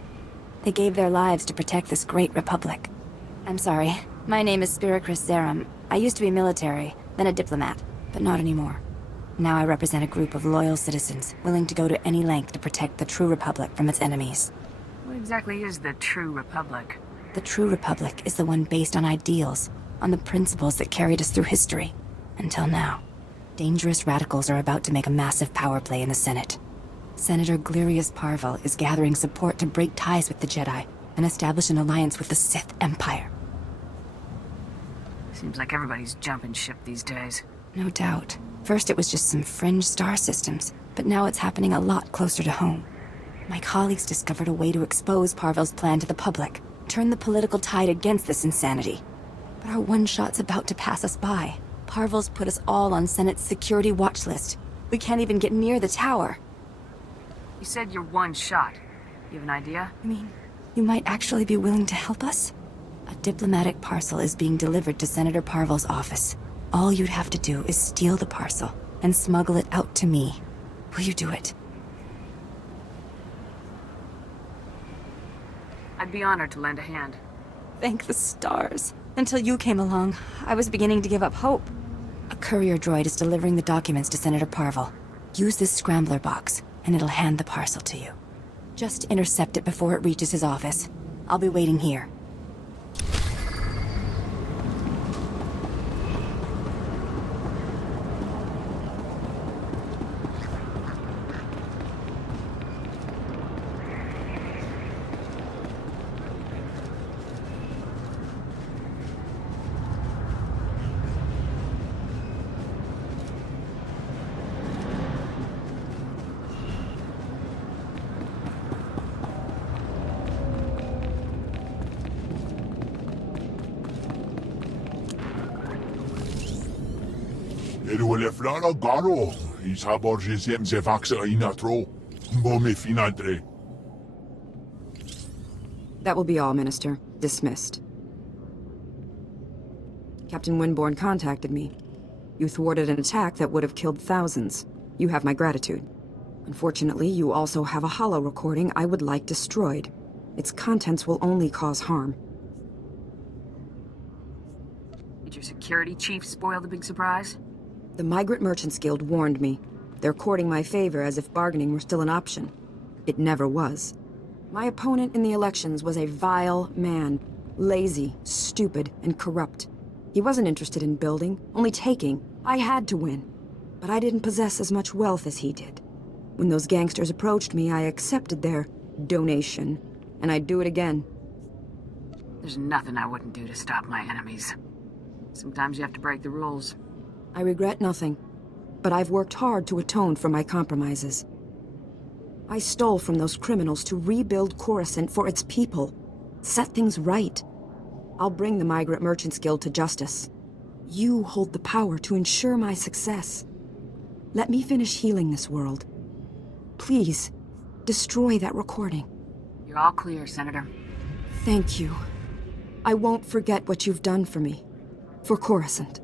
They gave their lives to protect this great republic. I'm sorry. My name is Spiricris Zerum. I used to be military, then a diplomat, but not anymore. Now I represent a group of loyal citizens, willing to go to any length to protect the true republic from its enemies. What exactly is the true republic? The true republic is the one based on ideals, on the principles that carried us through history. Until now. Dangerous radicals are about to make a massive power play in the Senate. Senator Glirius Parvel is gathering support to break ties with the Jedi and establish an alliance with the Sith Empire. Seems like everybody's jumping ship these days. No doubt. First it was just some fringe star systems, but now it's happening a lot closer to home. My colleagues discovered a way to expose Parvel's plan to the public, turn the political tide against this insanity. But our one shot's about to pass us by. Parvel's put us all on Senate's security watch list. We can't even get near the tower. You said you're one shot. You have an idea? I mean, you might actually be willing to help us? A diplomatic parcel is being delivered to Senator Parvel's office. All you'd have to do is steal the parcel and smuggle it out to me. Will you do it? I'd be honored to lend a hand. Thank the stars. Until you came along, I was beginning to give up hope. A courier droid is delivering the documents to Senator Parvel. Use this scrambler box, and it'll hand the parcel to you. Just intercept it before it reaches his office. I'll be waiting here. Eruele flana garo, isabor jesiem zevaxa inatro, bome finadre. That will be all, Minister. Dismissed. Captain Winborn contacted me. You thwarted an attack that would have killed thousands. You have my gratitude. Unfortunately, you also have a holo recording I would like destroyed. Its contents will only cause harm. Did your security chief spoil the big surprise? The Migrant Merchants Guild warned me. They're courting my favor as if bargaining were still an option. It never was. My opponent in the elections was a vile man. Lazy, stupid, and corrupt. He wasn't interested in building, only taking. I had to win. But I didn't possess as much wealth as he did. When those gangsters approached me, I accepted their donation. And I'd do it again. There's nothing I wouldn't do to stop my enemies. Sometimes you have to break the rules. I regret nothing, but I've worked hard to atone for my compromises. I stole from those criminals to rebuild Coruscant for its people, set things right. I'll bring the Migrant Merchants Guild to justice. You hold the power to ensure my success. Let me finish healing this world. Please, destroy that recording. You're all clear, Senator. Thank you. I won't forget what you've done for me. For Coruscant.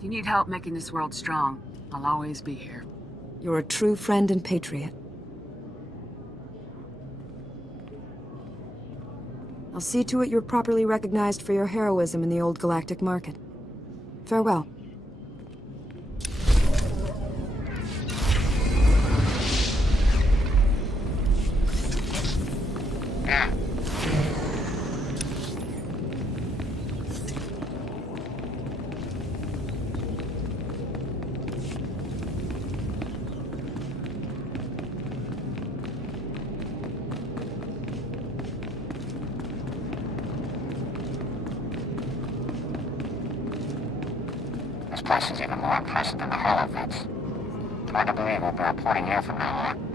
If you need help making this world strong, I'll always be here. You're a true friend and patriot. I'll see to it you're properly recognized for your heroism in the old galactic market. Farewell. This place is even more impressive than the Hollow Vents. Hard to believe we'll be reporting here from now on.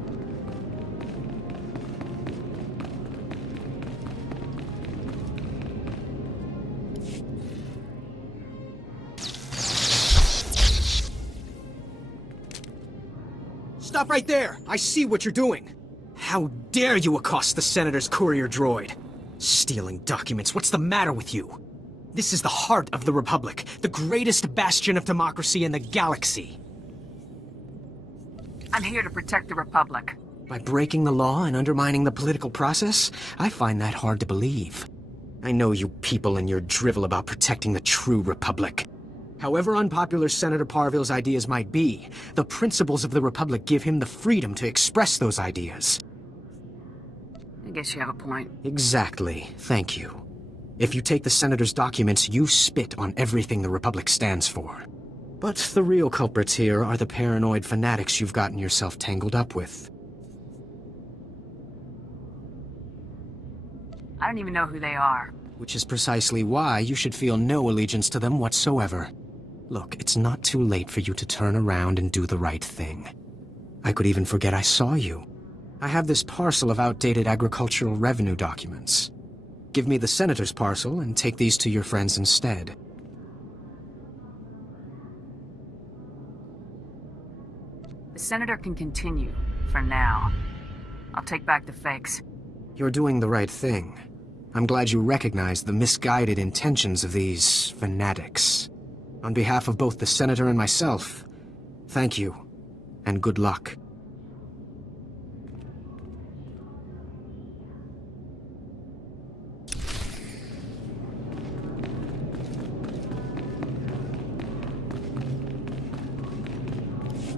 Stop right there! I see what you're doing! How dare you accost the Senator's courier droid? Stealing documents, what's the matter with you? This is the heart of the Republic, the greatest bastion of democracy in the galaxy. I'm here to protect the Republic. By breaking the law and undermining the political process? I find that hard to believe. I know you people and your drivel about protecting the true Republic. However unpopular Senator Parville's ideas might be, the principles of the Republic give him the freedom to express those ideas. I guess you have a point. Exactly. Thank you. If you take the Senator's documents, you spit on everything the Republic stands for. But the real culprits here are the paranoid fanatics you've gotten yourself tangled up with. I don't even know who they are. Which is precisely why you should feel no allegiance to them whatsoever. Look, it's not too late for you to turn around and do the right thing. I could even forget I saw you. I have this parcel of outdated agricultural revenue documents. Give me the Senator's parcel and take these to your friends instead. The Senator can continue, for now. I'll take back the fakes. You're doing the right thing. I'm glad you recognize the misguided intentions of these fanatics. On behalf of both the Senator and myself, thank you, and good luck.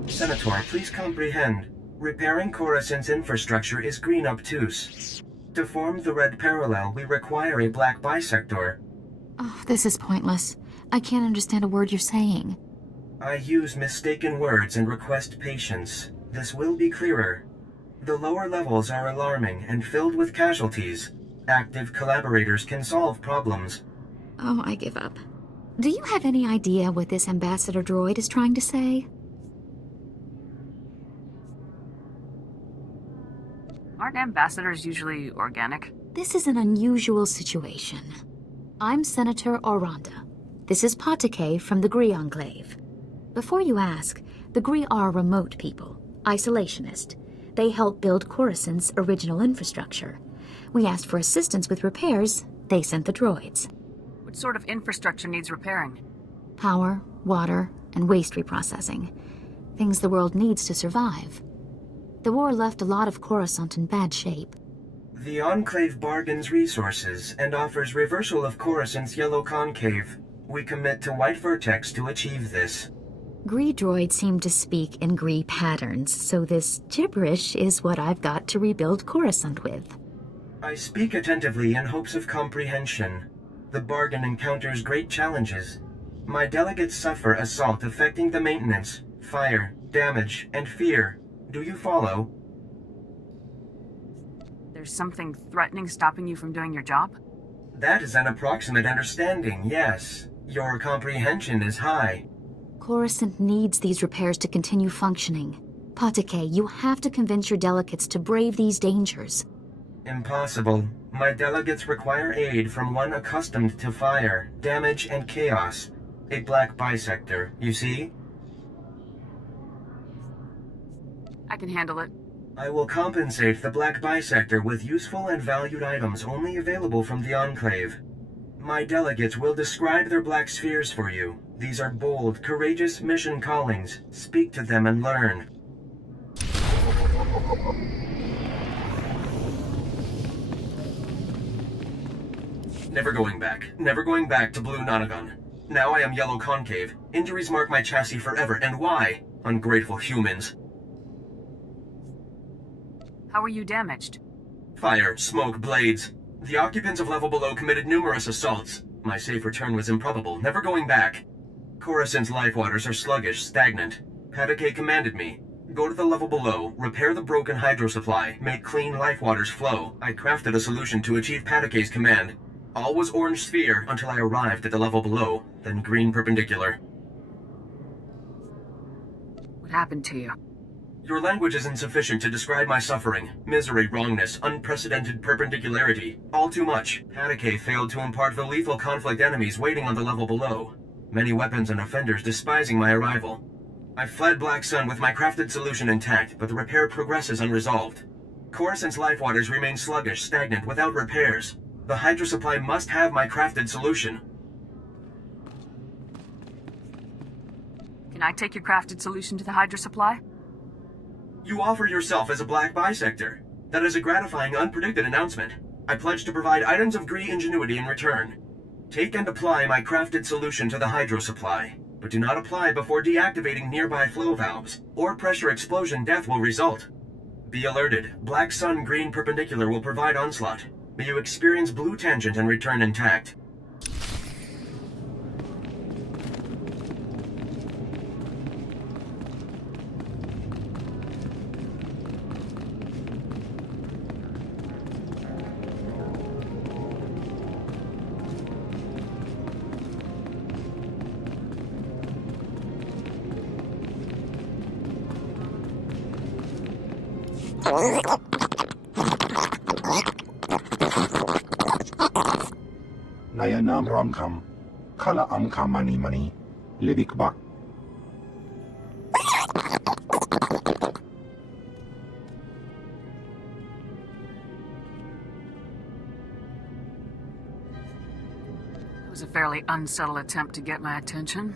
SWTOR, please comprehend. Repairing Coruscant's infrastructure is green obtuse. To form the red parallel, we require a black bisector. Oh, this is pointless. I can't understand a word you're saying. I use mistaken words and request patience. This will be clearer. The lower levels are alarming and filled with casualties. Active collaborators can solve problems. Oh, I give up. Do you have any idea what this ambassador droid is trying to say? Aren't ambassadors usually organic? This is an unusual situation. I'm Senator Oranda. This is Patake from the Gree Enclave. Before you ask, the Gree are remote people, isolationist. They helped build Coruscant's original infrastructure. We asked for assistance with repairs, they sent the droids. What sort of infrastructure needs repairing? Power, water, and waste reprocessing. Things the world needs to survive. The war left a lot of Coruscant in bad shape. The Enclave bargains resources and offers reversal of Coruscant's yellow concave. We commit to white vertex to achieve this. Gree droids seem to speak in Gree patterns, so this gibberish is what I've got to rebuild Coruscant with. I speak attentively in hopes of comprehension. The bargain encounters great challenges. My delegates suffer assault affecting the maintenance, fire, damage, and fear. Do you follow? There's something threatening stopping you from doing your job? That is an approximate understanding, yes. Your comprehension is high. Coruscant needs these repairs to continue functioning. Patake, you have to convince your delegates to brave these dangers. Impossible. My delegates require aid from one accustomed to fire, damage, and chaos. A black bisector, you see? I can handle it. I will compensate the black bisector with useful and valued items only available from the Enclave. My delegates will describe their black spheres for you. These are bold, courageous mission callings. Speak to them and learn. Never going back. Never going back to Blue Nonagon. Now I am Yellow Concave. Injuries mark my chassis forever, and why? Ungrateful humans. How were you damaged? Fire, smoke, blades. The occupants of level below committed numerous assaults. My safe return was improbable, never going back. Coruscant's life waters are sluggish, stagnant. Patake commanded me. Go to the level below, repair the broken hydro supply, make clean life waters flow. I crafted a solution to achieve Patake's command. All was orange sphere until I arrived at the level below, then green perpendicular. What happened to you? Your language is insufficient to describe my suffering. Misery, wrongness, unprecedented perpendicularity. All too much. Patake failed to impart the lethal conflict enemies waiting on the level below. Many weapons and offenders despising my arrival. I fled Black Sun with my crafted solution intact, but the repair progresses unresolved. Coruscant's life waters remain sluggish, stagnant, without repairs. The Hydra supply must have my crafted solution. Can I take your crafted solution to the Hydra supply? You offer yourself as a black bisector. That is a gratifying, unpredicted announcement. I pledge to provide items of Gree ingenuity in return. Take and apply my crafted solution to the Hydro supply, but do not apply before deactivating nearby flow valves, or pressure explosion death will result. Be alerted. Black Sun Green Perpendicular will provide onslaught. May you experience Blue Tangent and return intact. Nayanam Ramkam, Kala Amka Mani Mani, Lidik Bak. It was a fairly unsubtle attempt to get my attention.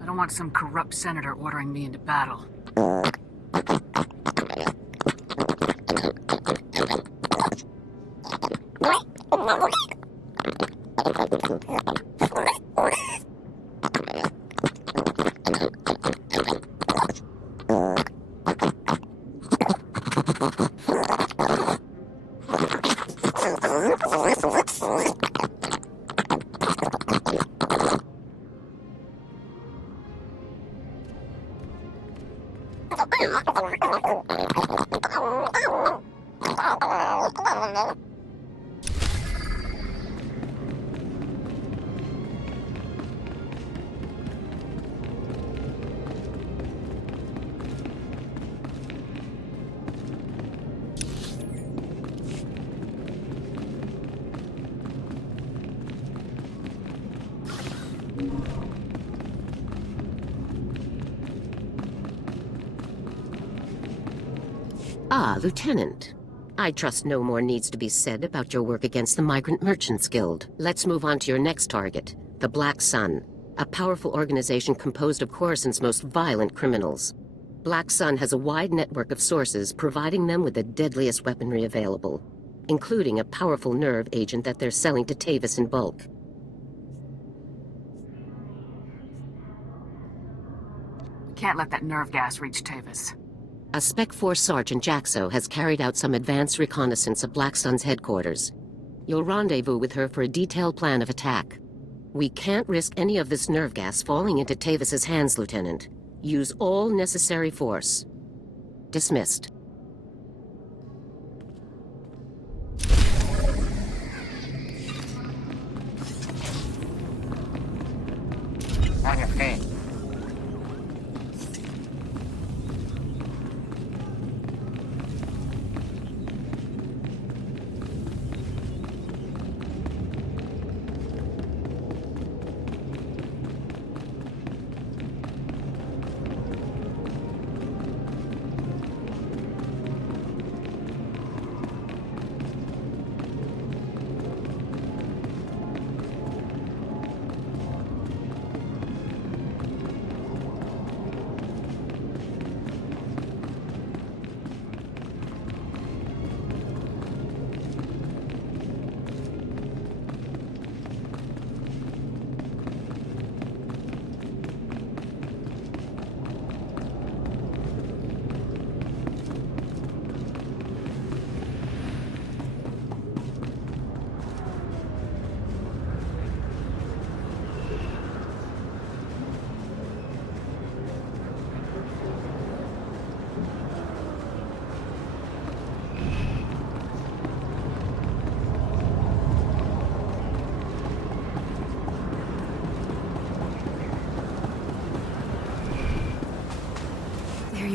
I don't want some corrupt senator ordering me into battle. Ah, Lieutenant. I trust no more needs to be said about your work against the Migrant Merchants Guild. Let's move on to your next target, the Black Sun, a powerful organization composed of Coruscant's most violent criminals. Black Sun has a wide network of sources providing them with the deadliest weaponry available, including a powerful nerve agent that they're selling to Tavis in bulk. We can't let that nerve gas reach Tavis. A Spec Force Sergeant Jaxo has carried out some advanced reconnaissance of Black Sun's headquarters. You'll rendezvous with her for a detailed plan of attack. We can't risk any of this nerve gas falling into Tavis's hands, Lieutenant. Use all necessary force. Dismissed. On your feet.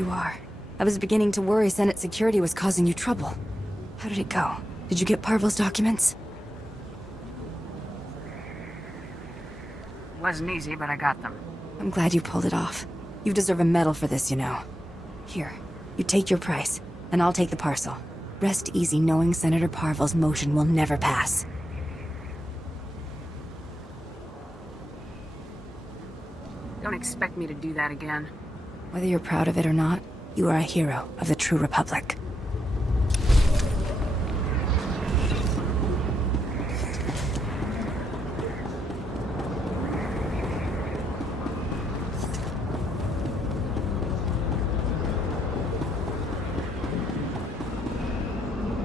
you are. I was beginning to worry Senate security was causing you trouble. How did it go? Did you get Parville's documents? Wasn't easy, but I got them. I'm glad you pulled it off. You deserve a medal for this, you know. Here, you take your price, and I'll take the parcel. Rest easy knowing Senator Parville's motion will never pass. Don't expect me to do that again. Whether you're proud of it or not, you are a hero of the true Republic.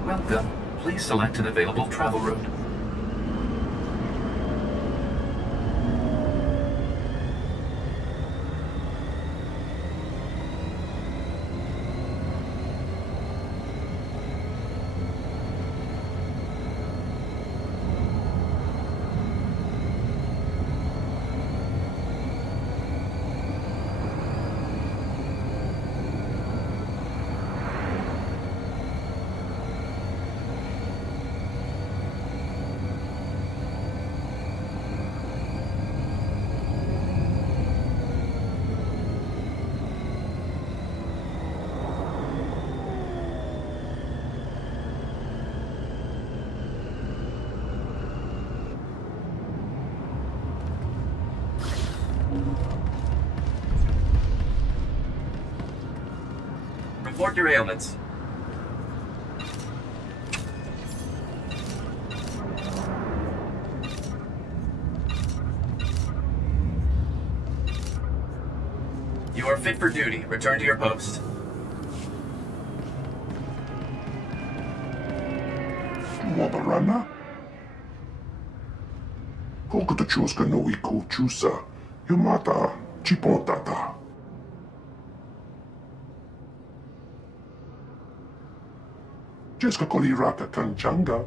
Welcome. Please select an available travel route. Report your ailments. You are fit for duty. Return to your post. Wabarana? Hokuto chuska no iku chusa. Yumata chipotata. Jeska koliraka kanchanga.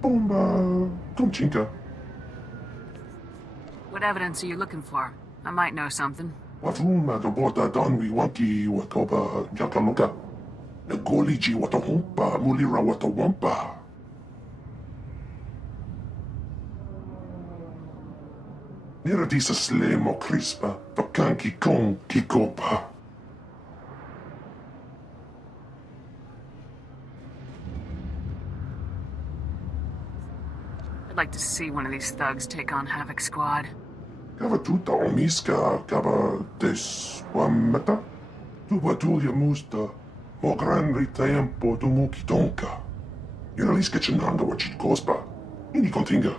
Bomba kumchinka. What evidence are you looking for? I might know something. Wafuma do bota donwi wanki watoba jakaluka. Nagoliji watahumpa mulira watawampa. Niradisa slemo crispa, tokanki kon kikopa. I'd like to see one of these thugs take on Havoc Squad. Kava tuta omiska, kava des wamata. Tuba tulia musta, mo gran tempo tu muki tonka. Yunaliska chenanda wachit kospa. Ini kontinga.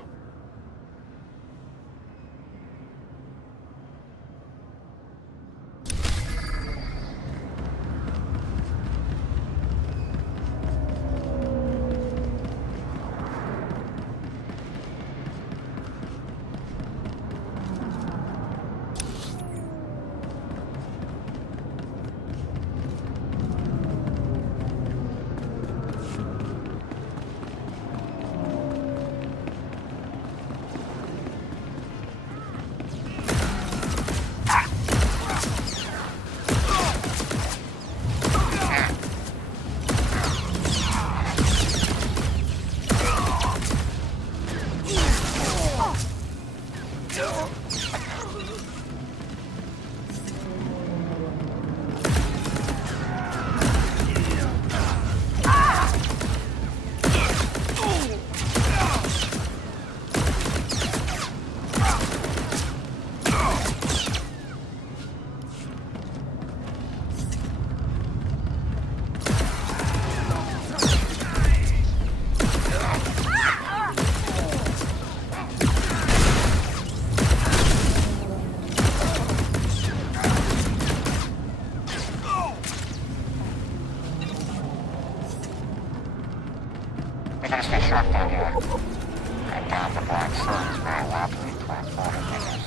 We're gonna stay sharp down here. Head down the black slums where I operate transporter figures.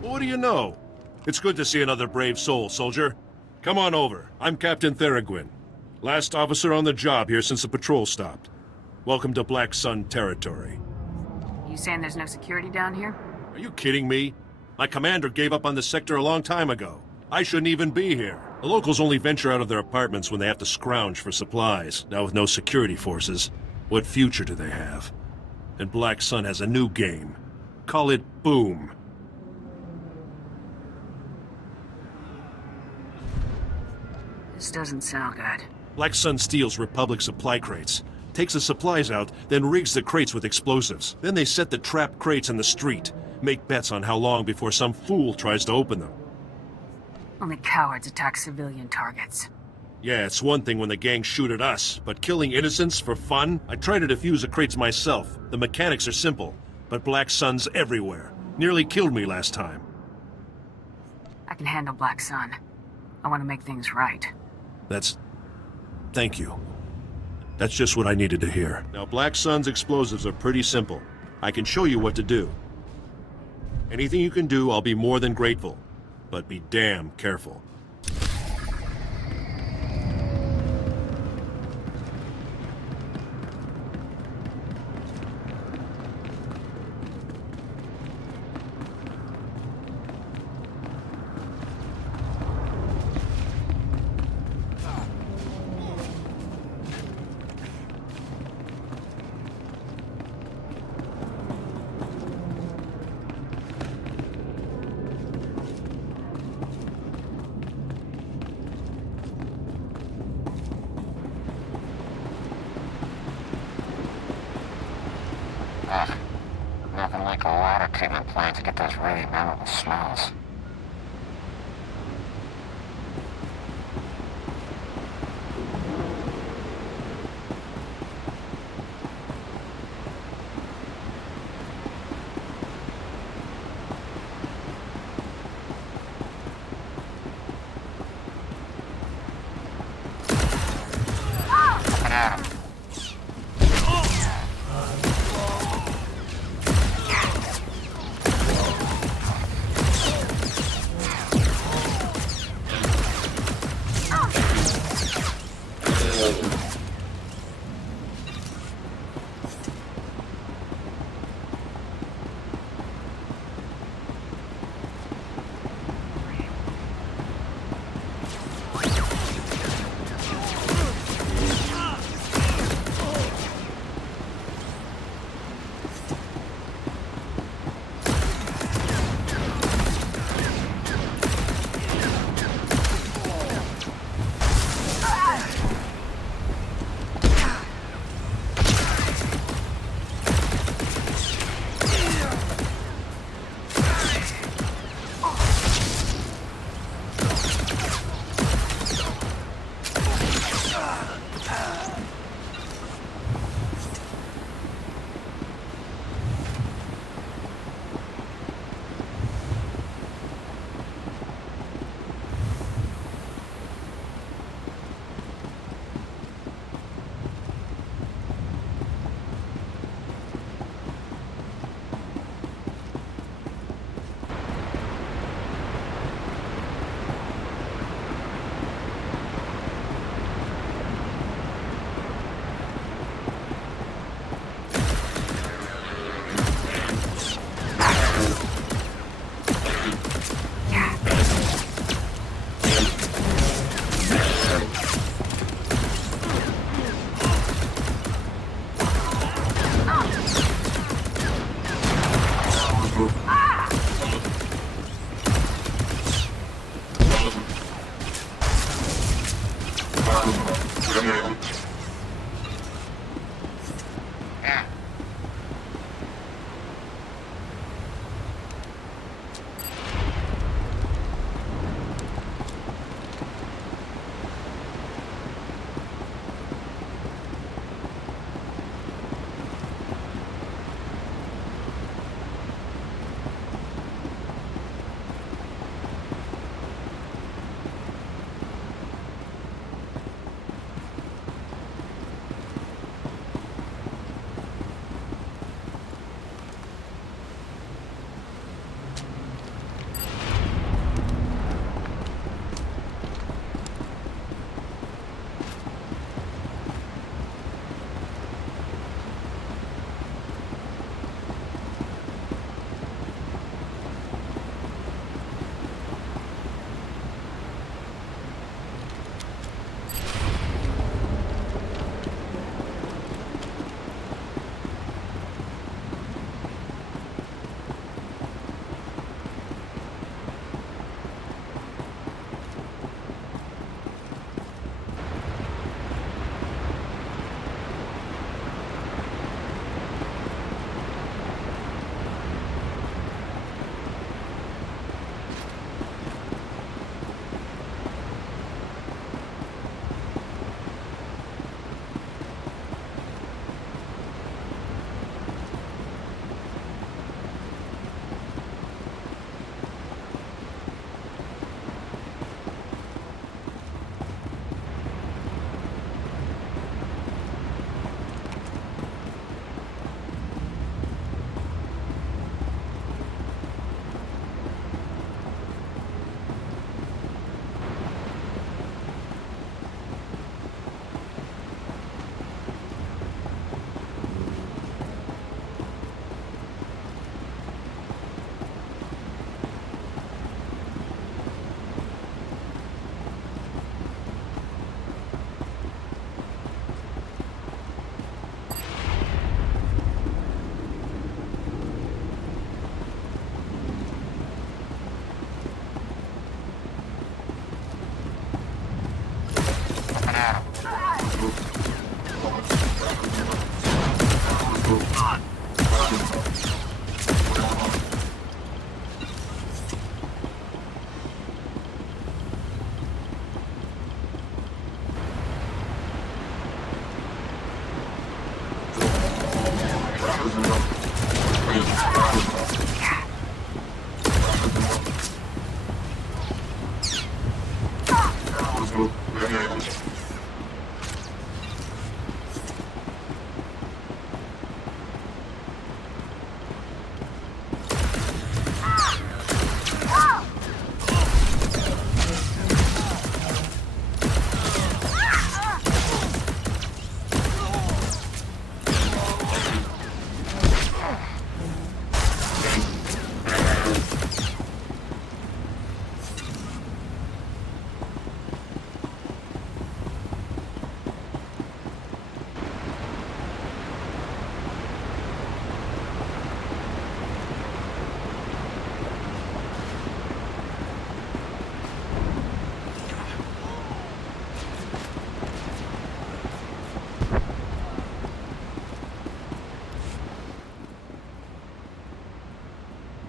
What do you know? It's good to see another brave soul, soldier. Come on over. I'm Captain Theraguin. Last officer on the job here since the patrol stopped. Welcome to Black Sun territory. You saying there's no security down here? Are you kidding me? My commander gave up on the sector a long time ago. I shouldn't even be here. The locals only venture out of their apartments when they have to scrounge for supplies. Now with no security forces, what future do they have? And Black Sun has a new game. Call it Boom. This doesn't sound good. Black Sun steals Republic supply crates, takes the supplies out, then rigs the crates with explosives. Then they set the trapped crates in the street, make bets on how long before some fool tries to open them. Only cowards attack civilian targets. Yeah, it's one thing when the gang shoot at us, but killing innocents for fun? I tried to defuse the crates myself. The mechanics are simple, but Black Sun's everywhere. Nearly killed me last time. I can handle Black Sun. I want to make things right. Thank you. That's just what I needed to hear. Now, Black Sun's explosives are pretty simple. I can show you what to do. Anything you can do, I'll be more than grateful. But be damn careful. Nothing like a water treatment plant to get those really memorable smells.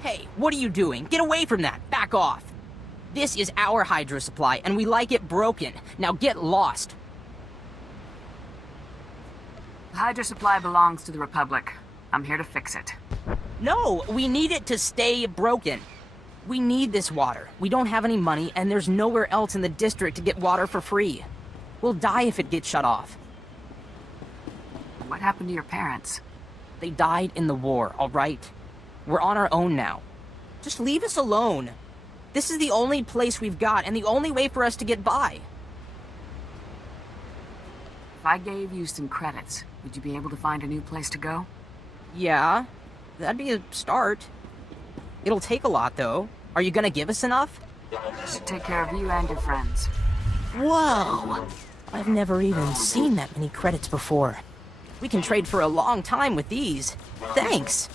Hey, what are you doing? Get away from that! Back off! This is our hydro supply, and we like it broken. Now get lost! The hydro supply belongs to the Republic. I'm here to fix it. No, we need it to stay broken. We need this water. We don't have any money, and there's nowhere else in the district to get water for free. We'll die if it gets shut off. What happened to your parents? They died in the war, all right? We're on our own now. Just leave us alone. This is the only place we've got, and the only way for us to get by. If I gave you some credits, would you be able to find a new place to go? Yeah, that'd be a start. It'll take a lot, though. Are you gonna give us enough? I should take care of you and your friends. Whoa! I've never even seen that many credits before. We can trade for a long time with these. Thanks!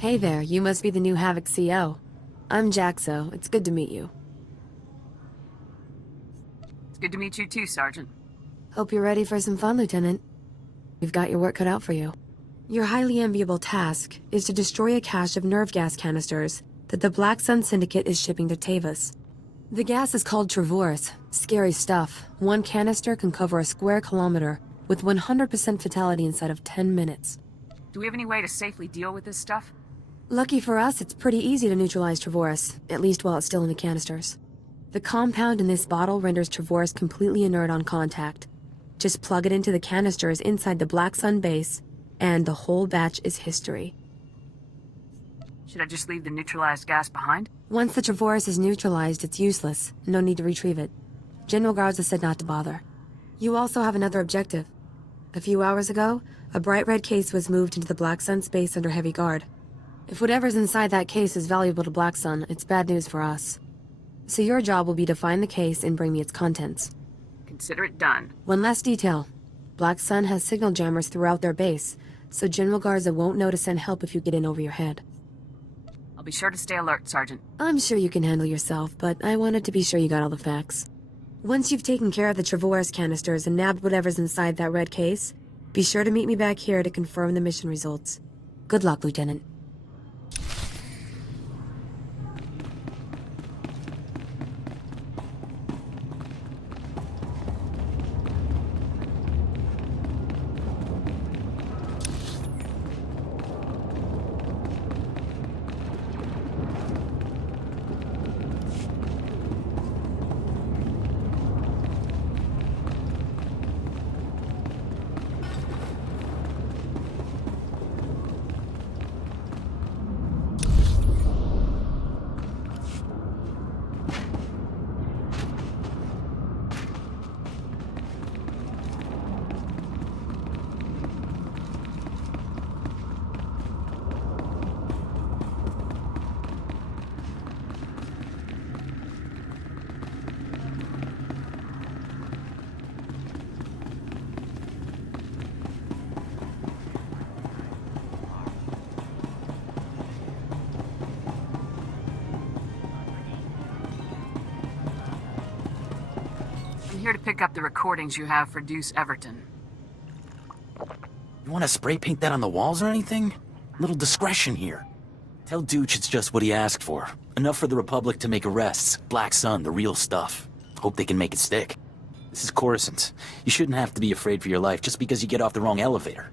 Hey there, you must be the new Havoc CO. I'm Jaxo. It's good to meet you. It's good to meet you too, Sergeant. Hope you're ready for some fun, Lieutenant. You've got your work cut out for you. Your highly enviable task is to destroy a cache of nerve gas canisters that the Black Sun Syndicate is shipping to Tavis. The gas is called Travorce. Scary stuff. One canister can cover a square kilometer with 100% fatality inside of 10 minutes. Do we have any way to safely deal with this stuff? Lucky for us, it's pretty easy to neutralize Travorce, at least while it's still in the canisters. The compound in this bottle renders Travorce completely inert on contact. Just plug it into the canisters inside the Black Sun base, and the whole batch is history. Should I just leave the neutralized gas behind? Once the Travorce is neutralized, it's useless. No need to retrieve it. General Garza said not to bother. You also have another objective. A few hours ago, a bright red case was moved into the Black Sun space under heavy guard. If whatever's inside that case is valuable to Black Sun, it's bad news for us. So your job will be to find the case and bring me its contents. Consider it done. One last detail. Black Sun has signal jammers throughout their base, so General Garza won't know to send help if you get in over your head. be sure to stay alert, Sergeant. I'm sure you can handle yourself, but I wanted to be sure you got all the facts. Once you've taken care of the Trevor's canisters and nabbed whatever's inside that red case, be sure to meet me back here to confirm the mission results. Good luck, Lieutenant. I'm here to pick up the recordings you have for Deuce Everton. You want to spray paint that on the walls or anything? Little discretion here. Tell Dooch it's just what he asked for. Enough for the Republic to make arrests. Black Sun, the real stuff. Hope they can make it stick. This is Coruscant. You shouldn't have to be afraid for your life just because you get off the wrong elevator.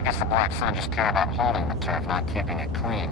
I guess the Black Sun just care about holding the turf, not keeping it clean.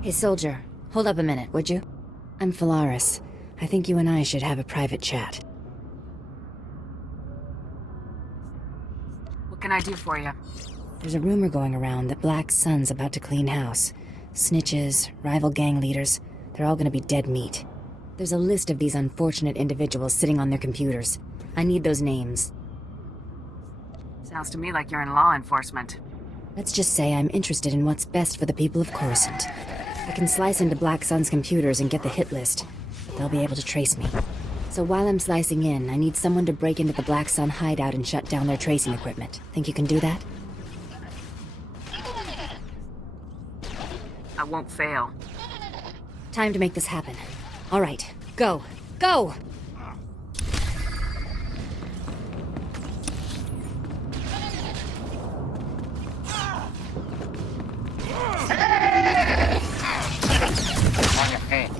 Hey, soldier. Hold up a minute, would you? I'm Phalaris. I think you and I should have a private chat. What can I do for you? There's a rumor going around that Black Sun's about to clean house. Snitches, rival gang leaders, they're all gonna be dead meat. There's a list of these unfortunate individuals sitting on their computers. I need those names. Sounds to me like you're in law enforcement. Let's just say I'm interested in what's best for the people of Coruscant. I can slice into Black Sun's computers and get the hit list. They'll be able to trace me. So while I'm slicing in, I need someone to break into the Black Sun hideout and shut down their tracing equipment. Think you can do that? I won't fail. Time to make this happen. All right, go! Go! On your feet.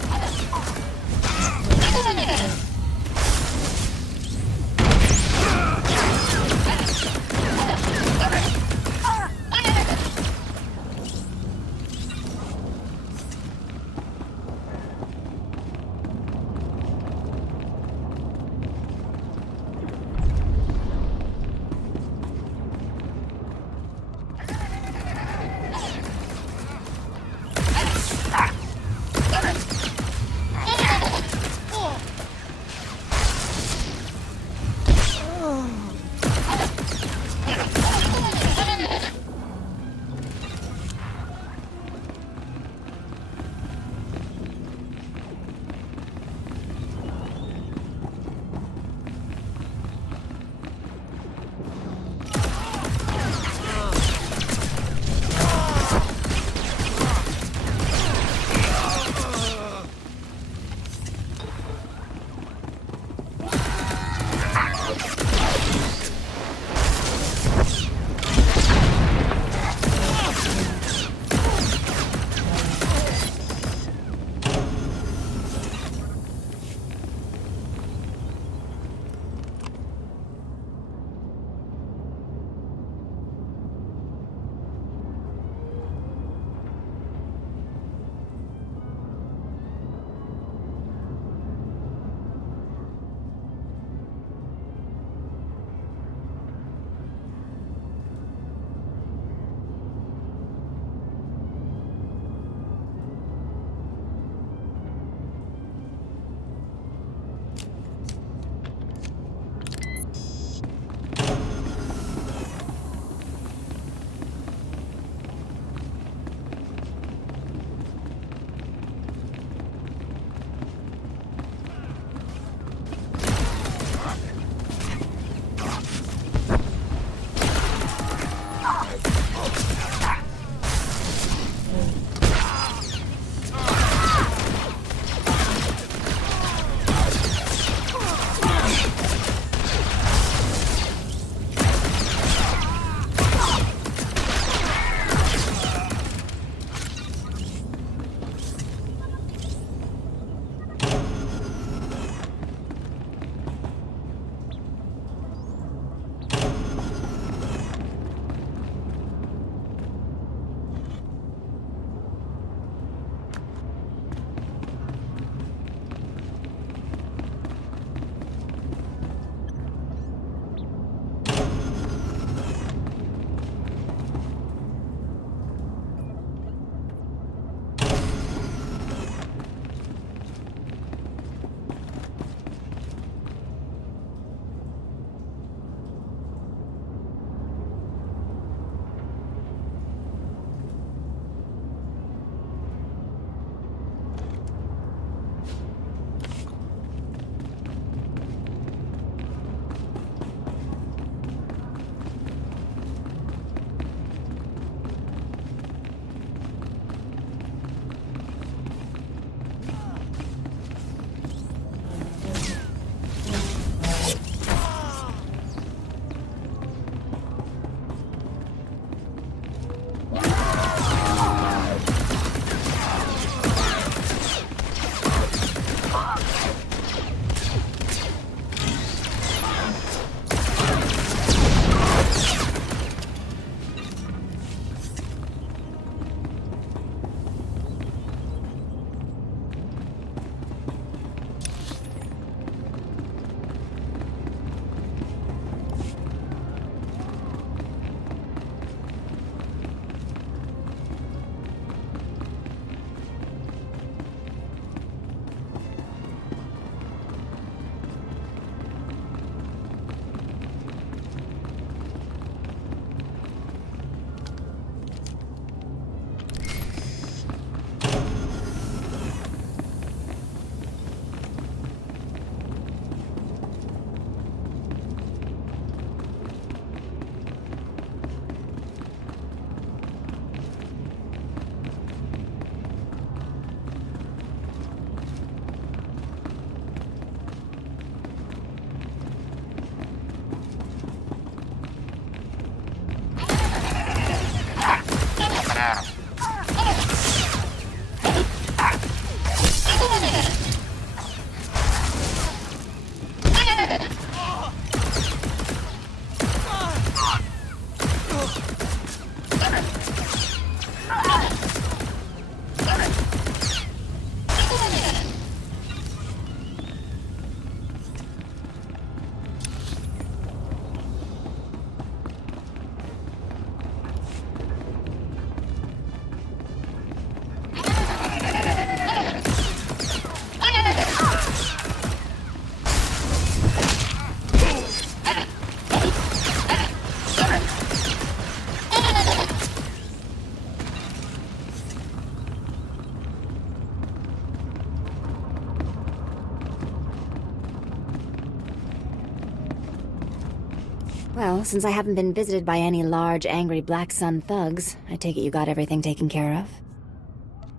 Well, since I haven't been visited by any large, angry Black Sun thugs, I take it you got everything taken care of?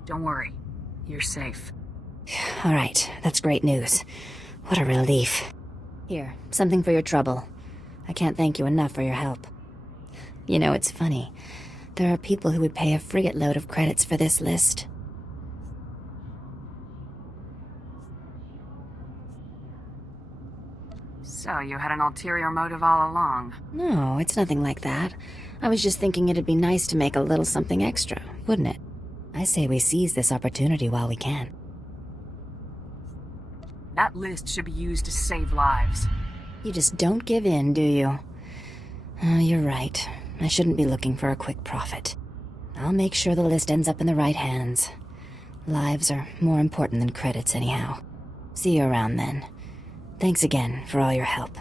Don't worry. You're safe. All right, that's great news. What a relief. Here, something for your trouble. I can't thank you enough for your help. You know, it's funny. There are people who would pay a frigate load of credits for this list. So, you had an ulterior motive all along? No, it's nothing like that. I was just thinking it'd be nice to make a little something extra, wouldn't it? I say we seize this opportunity while we can. That list should be used to save lives. You just don't give in, do you? Oh, you're right. I shouldn't be looking for a quick profit. I'll make sure the list ends up in the right hands. Lives are more important than credits anyhow. See you around then. Thanks again for all your help.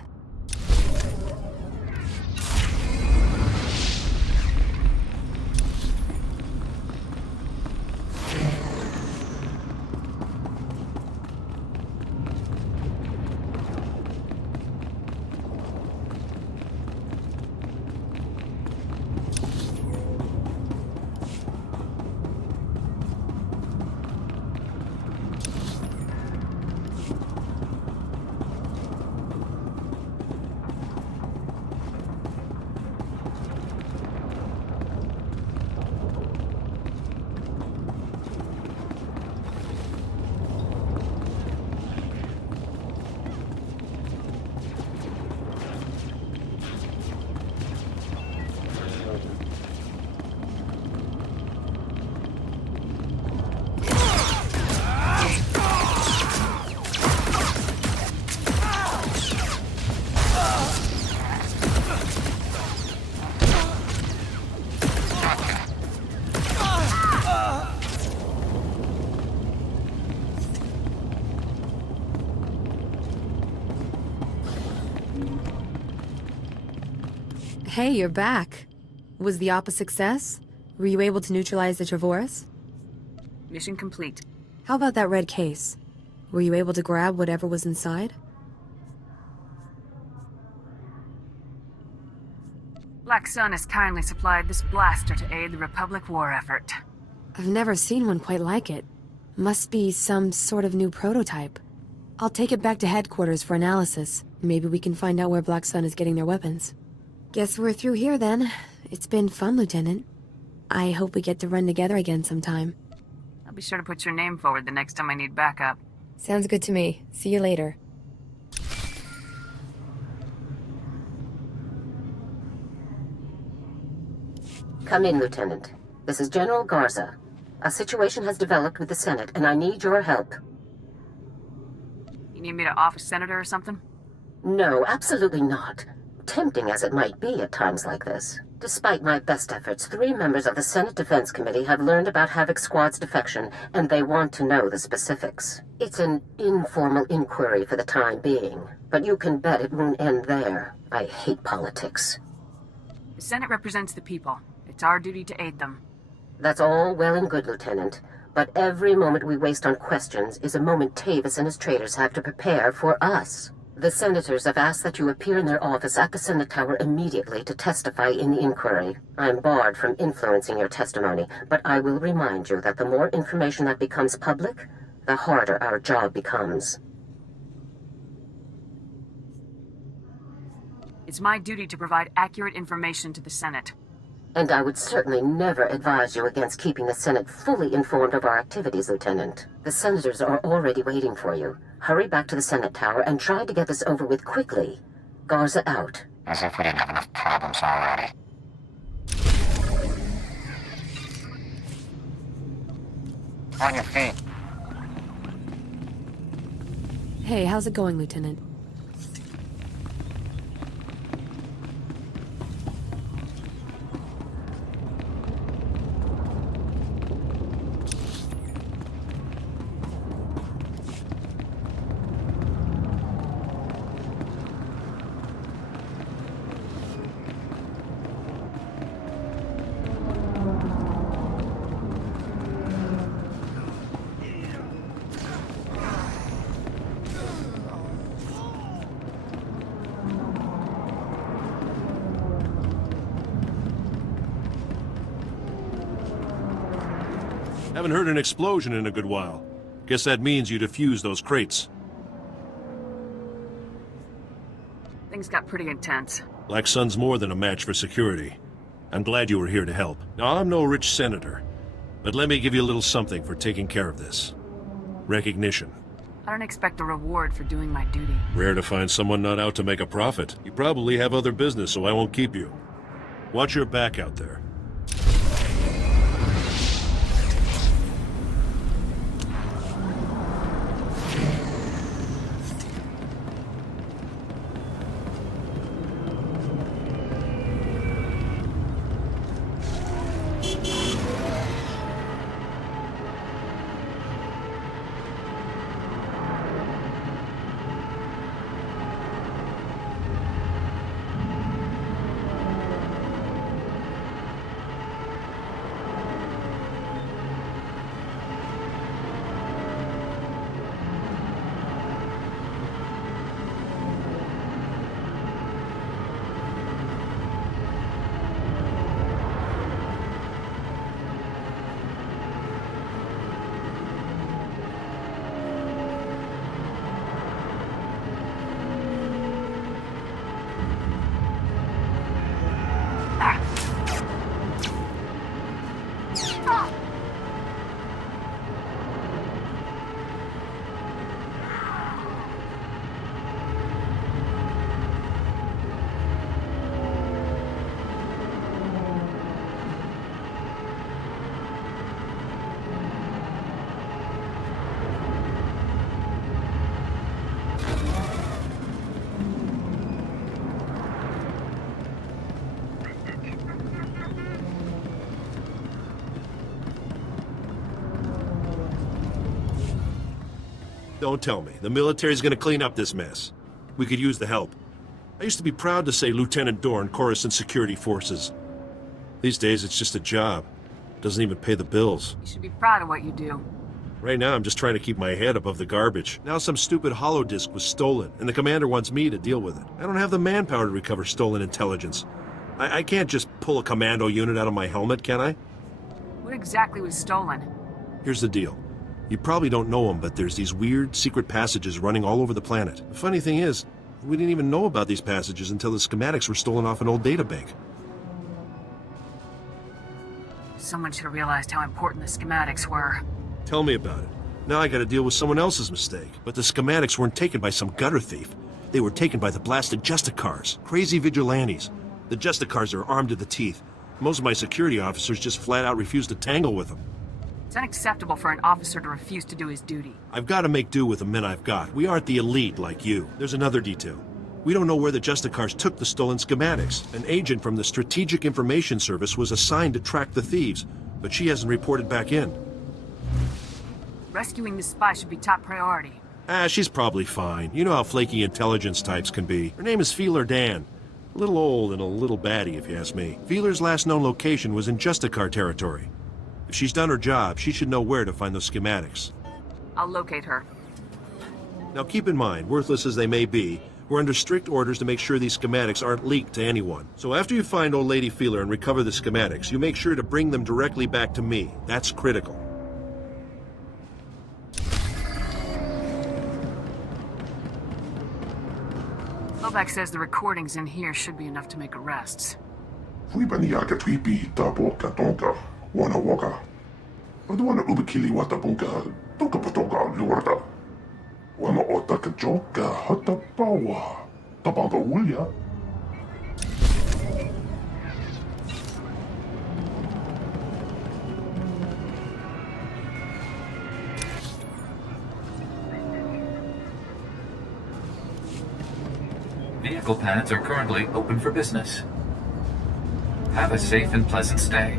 Hey, you're back. Was the op a success? Were you able to neutralize the Travorus? Mission complete. How about that red case? Were you able to grab whatever was inside? Black Sun has kindly supplied this blaster to aid the Republic war effort. I've never seen one quite like it. Must be some sort of new prototype. I'll take it back to headquarters for analysis. Maybe we can find out where Black Sun is getting their weapons. Guess we're through here then. It's been fun, Lieutenant. I hope we get to run together again sometime. I'll be sure to put your name forward the next time I need backup. Sounds good to me. See you later. Come in, Lieutenant. This is General Garza. A situation has developed with the Senate, and I need your help. You need me to off a senator or something? No, absolutely not. Tempting as it might be at times like this. Despite my best efforts, 3 members of the Senate Defense Committee have learned about Havoc Squad's defection, and they want to know the specifics. It's an informal inquiry for the time being, but you can bet it won't end there. I hate politics. The Senate represents the people. It's our duty to aid them. That's all well and good, Lieutenant. But every moment we waste on questions is a moment Tavis and his traitors have to prepare for us. The senators have asked that you appear in their office at the Senate Tower immediately to testify in the inquiry. I'm barred from influencing your testimony, but I will remind you that the more information that becomes public, the harder our job becomes. It's my duty to provide accurate information to the Senate. And I would certainly never advise you against keeping the Senate fully informed of our activities, Lieutenant. The senators are already waiting for you. Hurry back to the Senate Tower and try to get this over with quickly. Garza out. As if we didn't have enough problems already. On your feet. Hey, how's it going, Lieutenant? Haven't heard an explosion in a good while. Guess that means you defused those crates. Things got pretty intense. Black Sun's more than a match for security. I'm glad you were here to help. Now, I'm no rich senator, but let me give you a little something for taking care of this. Recognition. I don't expect a reward for doing my duty. Rare to find someone not out to make a profit. You probably have other business, so I won't keep you. Watch your back out there. Don't tell me. The military's gonna clean up this mess. We could use the help. I used to be proud to say Lieutenant Dorn, Coruscant Security Forces. These days, it's just a job. Doesn't even pay the bills. You should be proud of what you do. Right now, I'm just trying to keep my head above the garbage. Now some stupid holodisk was stolen, and the commander wants me to deal with it. I don't have the manpower to recover stolen intelligence. I can't just pull a commando unit out of my helmet, can I? What exactly was stolen? Here's the deal. You probably don't know them, but there's these weird secret passages running all over the planet. The funny thing is, we didn't even know about these passages until the schematics were stolen off an old databank. Someone should have realized how important the schematics were. Tell me about it. Now I gotta deal with someone else's mistake. But the schematics weren't taken by some gutter thief. They were taken by the blasted Justicars. Crazy vigilantes. The Justicars are armed to the teeth. Most of my security officers just flat out refuse to tangle with them. It's unacceptable for an officer to refuse to do his duty. I've got to make do with the men I've got. We aren't the elite like you. There's another detail. We don't know where the Justicars took the stolen schematics. An agent from the Strategic Information Service was assigned to track the thieves, but she hasn't reported back in. Rescuing the spy should be top priority. She's probably fine. You know how flaky intelligence types can be. Her name is Feeler Dan. A little old and a little batty, if you ask me. Feeler's last known location was in Justicar territory. If she's done her job, she should know where to find those schematics. I'll locate her. Now keep in mind, worthless as they may be, we're under strict orders to make sure these schematics aren't leaked to anyone. So after you find old lady Feeler and recover the schematics, you make sure to bring them directly back to me. That's critical. Lovac says the recordings in here should be enough to make arrests. Fuibaniaka twipi taboka tonka wana waka. Wadwana ubikili watabunka tonka patoka lurda. Wama otaka joka hatapawa. Tabanga ulya. Vehicle pads are currently open for business. Have a safe and pleasant stay.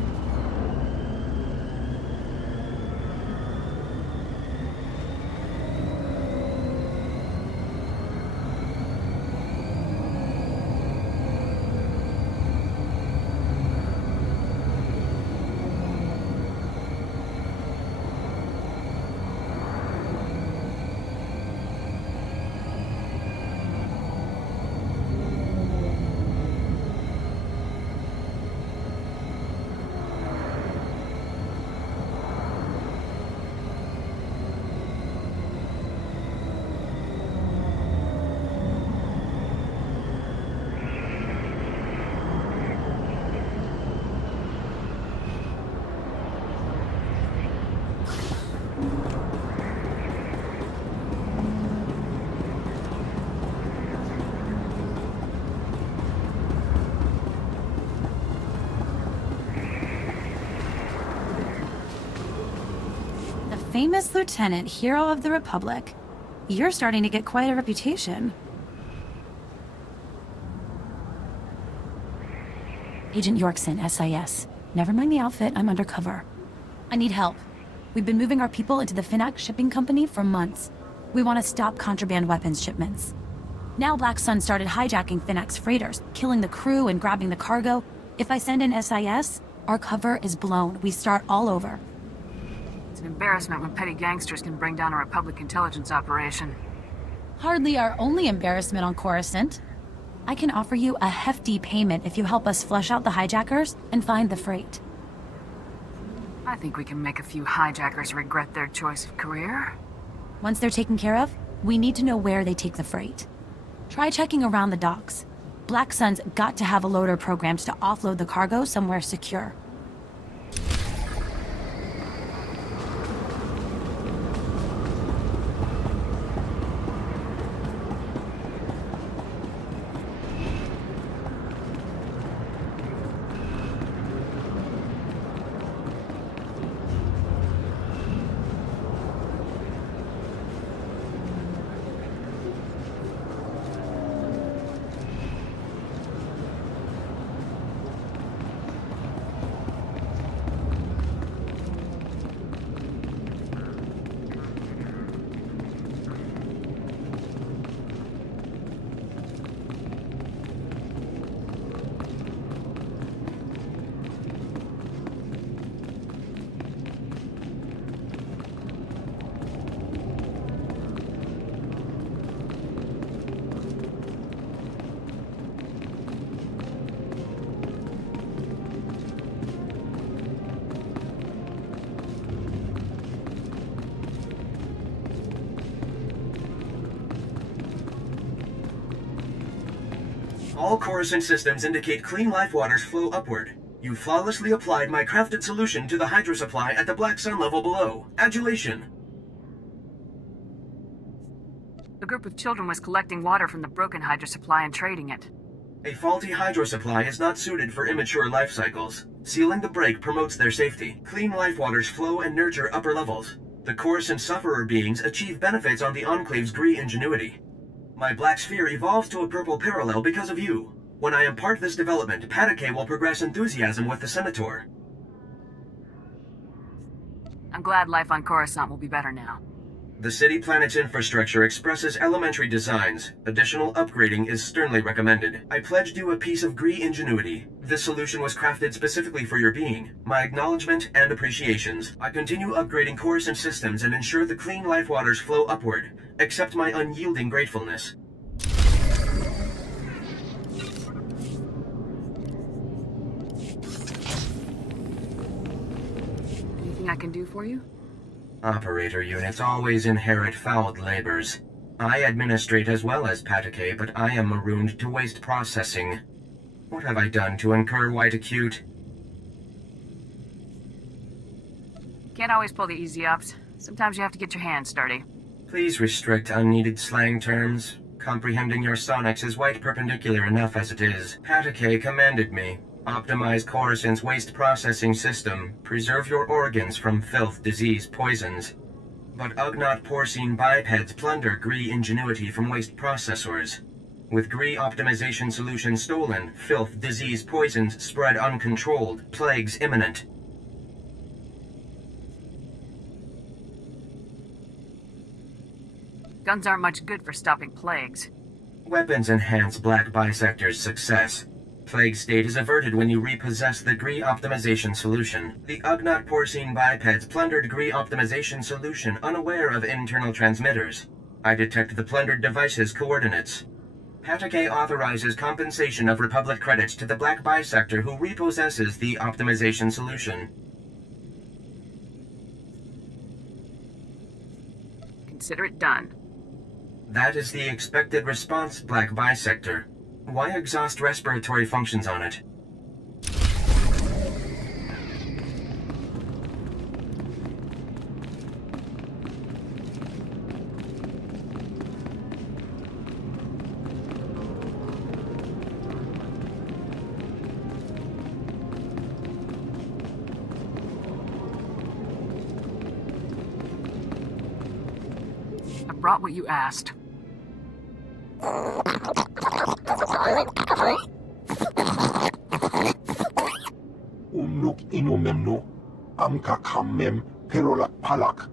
famous lieutenant, hero of the Republic. You're starting to get quite a reputation. Agent Yorkson, SIS. Never mind the outfit, I'm undercover. I need help. We've been moving our people into the Finnac shipping company for months. We want to stop contraband weapons shipments. Now Black Sun started hijacking Finnac's freighters, killing the crew and grabbing the cargo. If I send in SIS, our cover is blown. We start all over. It's an embarrassment when petty gangsters can bring down a Republic intelligence operation. Hardly our only embarrassment on Coruscant. I can offer you a hefty payment if you help us flush out the hijackers and find the freight. I think we can make a few hijackers regret their choice of career. Once they're taken care of, we need to know where they take the freight. Try checking around the docks. Black Sun's got to have a loader programmed to offload the cargo somewhere secure. All Coruscant systems indicate clean life waters flow upward. You flawlessly applied my crafted solution to the hydro supply at the Black Sun level below. Adulation. A group of children was collecting water from the broken hydro supply and trading it. A faulty hydro supply is not suited for immature life cycles. Sealing the break promotes their safety. Clean life waters flow and nurture upper levels. The Coruscant sufferer beings achieve benefits on the Enclave's Gree ingenuity. My black sphere evolves to a purple parallel because of you. When I impart this development, Patake will progress enthusiasm with the SWTOR. I'm glad life on Coruscant will be better now. The city planet's infrastructure expresses elementary designs. Additional upgrading is sternly recommended. I pledged you a piece of Gree ingenuity. This solution was crafted specifically for your being. My acknowledgement and appreciations. I continue upgrading Coruscant systems and ensure the clean life waters flow upward. Accept my unyielding gratefulness. Anything I can do for you? Operator units always inherit fouled labors. I administrate as well as Patake, but I am marooned to waste processing. What have I done to incur white acute? Can't always pull the easy ups. Sometimes you have to get your hands dirty. Please restrict unneeded slang terms. Comprehending your sonics is white perpendicular enough as it is. Patake commanded me. Optimize Coruscant's waste processing system. Preserve your organs from filth, disease, poisons. But Ugnaught porcine bipeds plunder Gree ingenuity from waste processors. With Gree optimization solution stolen, filth, disease, poisons spread uncontrolled, plagues imminent. Guns aren't much good for stopping plagues. Weapons enhance Black Bisector's success. Plague state is averted when you repossess the Gree optimization solution. The Ugnaught porcine bipeds plundered Gree optimization solution unaware of internal transmitters. I detect the plundered device's coordinates. Patake authorizes compensation of Republic credits to the Black Bisector who repossesses the optimization solution. Consider it done. That is the expected response, Black Bisector. Why exhaust respiratory functions on it? brought what you asked. Unuk inumemno, amka kamem, perolak palak.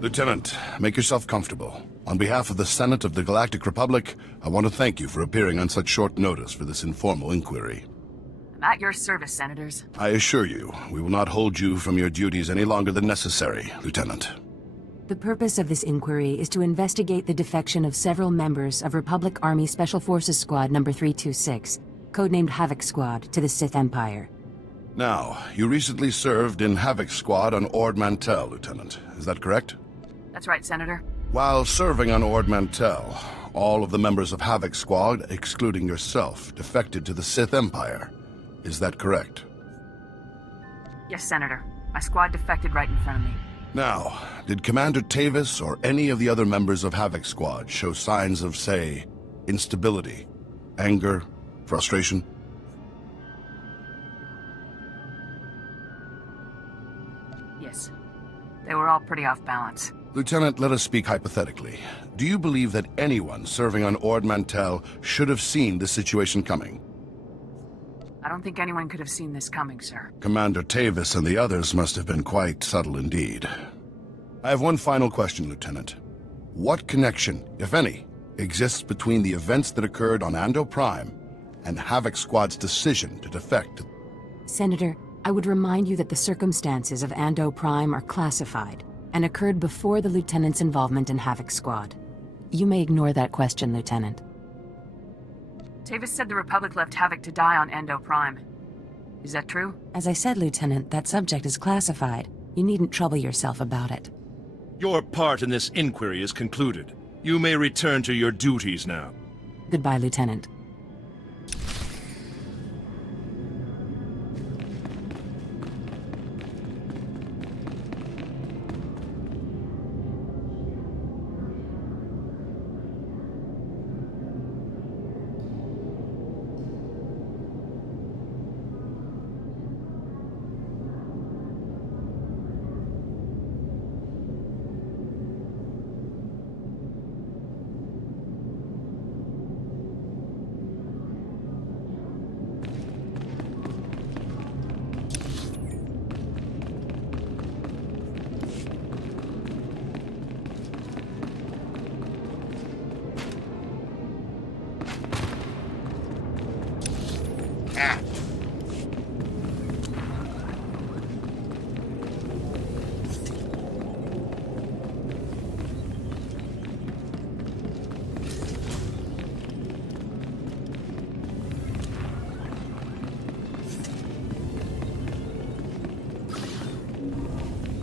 Lieutenant, make yourself comfortable. On behalf of the Senate of the Galactic Republic, I want to thank you for appearing on such short notice for this informal inquiry. I'm at your service, Senators. I assure you, we will not hold you from your duties any longer than necessary, Lieutenant. The purpose of this inquiry is to investigate the defection of several members of Republic Army Special Forces Squad No. 326, codenamed Havoc Squad, to the Sith Empire. Now, you recently served in Havoc Squad on Ord Mantell, Lieutenant. Is that correct? That's right, Senator. While serving on Ord Mantell, all of the members of Havoc Squad, excluding yourself, defected to the Sith Empire. Is that correct? Yes, Senator. My squad defected right in front of me. Now, did Commander Tavis or any of the other members of Havoc Squad show signs of, say, instability, anger, frustration? Yes. They were all pretty off balance. Lieutenant, let us speak hypothetically. Do you believe that anyone serving on Ord Mantell should have seen this situation coming? I don't think anyone could have seen this coming, sir. Commander Tavis and the others must have been quite subtle indeed. I have one final question, Lieutenant. What connection, if any, exists between the events that occurred on Ando Prime and Havoc Squad's decision to defect? Senator, I would remind you that the circumstances of Ando Prime are classified and occurred before the Lieutenant's involvement in Havoc Squad. You may ignore that question, Lieutenant. Tavis said the Republic left Havoc to die on Ando Prime. Is that true? As I said, Lieutenant, that subject is classified. You needn't trouble yourself about it. Your part in this inquiry is concluded. You may return to your duties now. Goodbye, Lieutenant.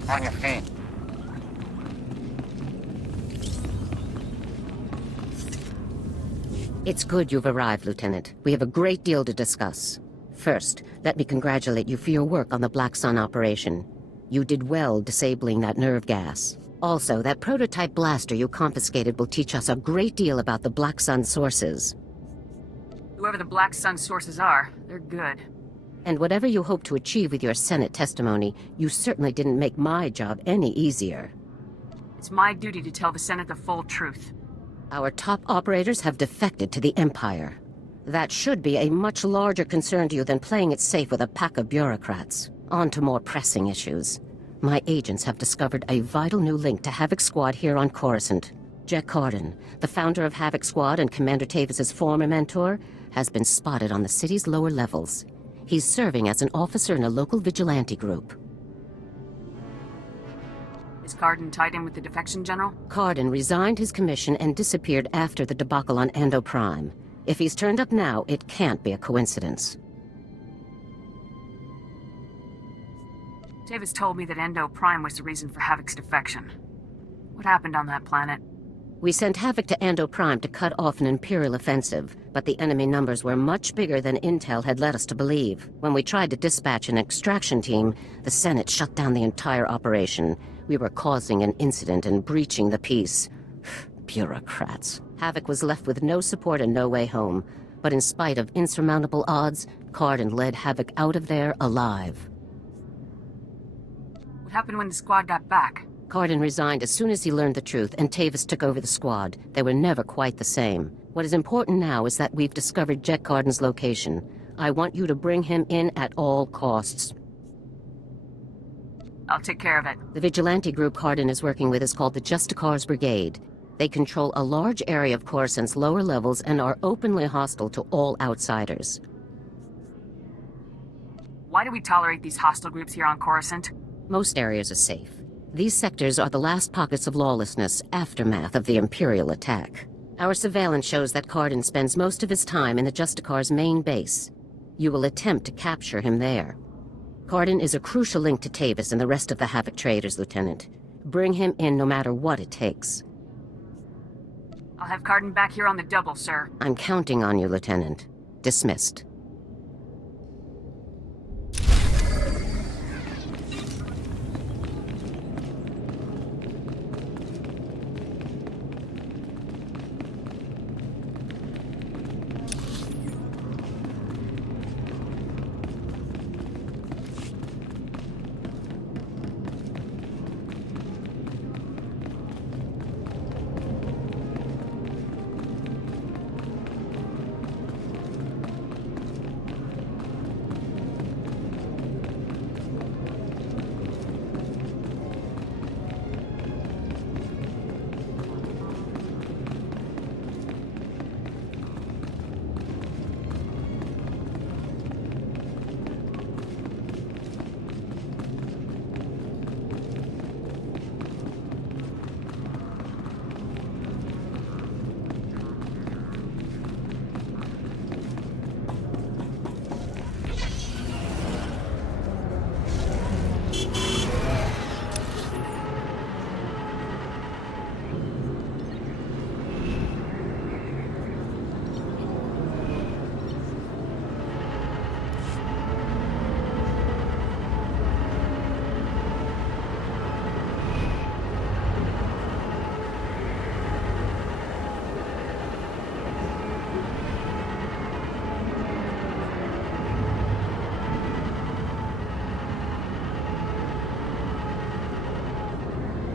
On your feet. It's good you've arrived, Lieutenant. We have a great deal to discuss. First, let me congratulate you for your work on the Black Sun operation. You did well disabling that nerve gas. Also, that prototype blaster you confiscated will teach us a great deal about the Black Sun sources. Whoever the Black Sun sources are, they're good. And whatever you hope to achieve with your Senate testimony, you certainly didn't make my job any easier. It's my duty to tell the Senate the full truth. Our top operators have defected to the Empire. That should be a much larger concern to you than playing it safe with a pack of bureaucrats. On to more pressing issues. My agents have discovered a vital new link to Havoc Squad here on Coruscant. Jack Carden, the founder of Havoc Squad and Commander Tavis's former mentor, has been spotted on the city's lower levels. He's serving as an officer in a local vigilante group. Is Carden tied in with the defection general? Carden resigned his commission and disappeared after the debacle on Ando Prime. If he's turned up now, it can't be a coincidence. Tavis told me that Ando Prime was the reason for Havoc's defection. What happened on that planet? We sent Havoc to Ando Prime to cut off an Imperial offensive, but the enemy numbers were much bigger than Intel had led us to believe. When we tried to dispatch an extraction team, the Senate shut down the entire operation. We were causing an incident and breaching the peace. Bureaucrats. Havoc was left with no support and no way home. But in spite of insurmountable odds, Carden led Havoc out of there alive. What happened when the squad got back? Carden resigned as soon as he learned the truth, and Tavis took over the squad. They were never quite the same. What is important now is that we've discovered Jack Carden's location. I want you to bring him in at all costs. I'll take care of it. The vigilante group Carden is working with is called the SWTOR's Brigade. They control a large area of Coruscant's lower levels and are openly hostile to all outsiders. Why do we tolerate these hostile groups here on Coruscant? Most areas are safe. These sectors are the last pockets of lawlessness, aftermath of the Imperial attack. Our surveillance shows that Carden spends most of his time in the SWTOR's main base. You will attempt to capture him there. Carden is a crucial link to Tavis and the rest of the Havoc traders, Lieutenant. Bring him in no matter what it takes. I'll have Carden back here on the double, sir. I'm counting on you, Lieutenant. Dismissed.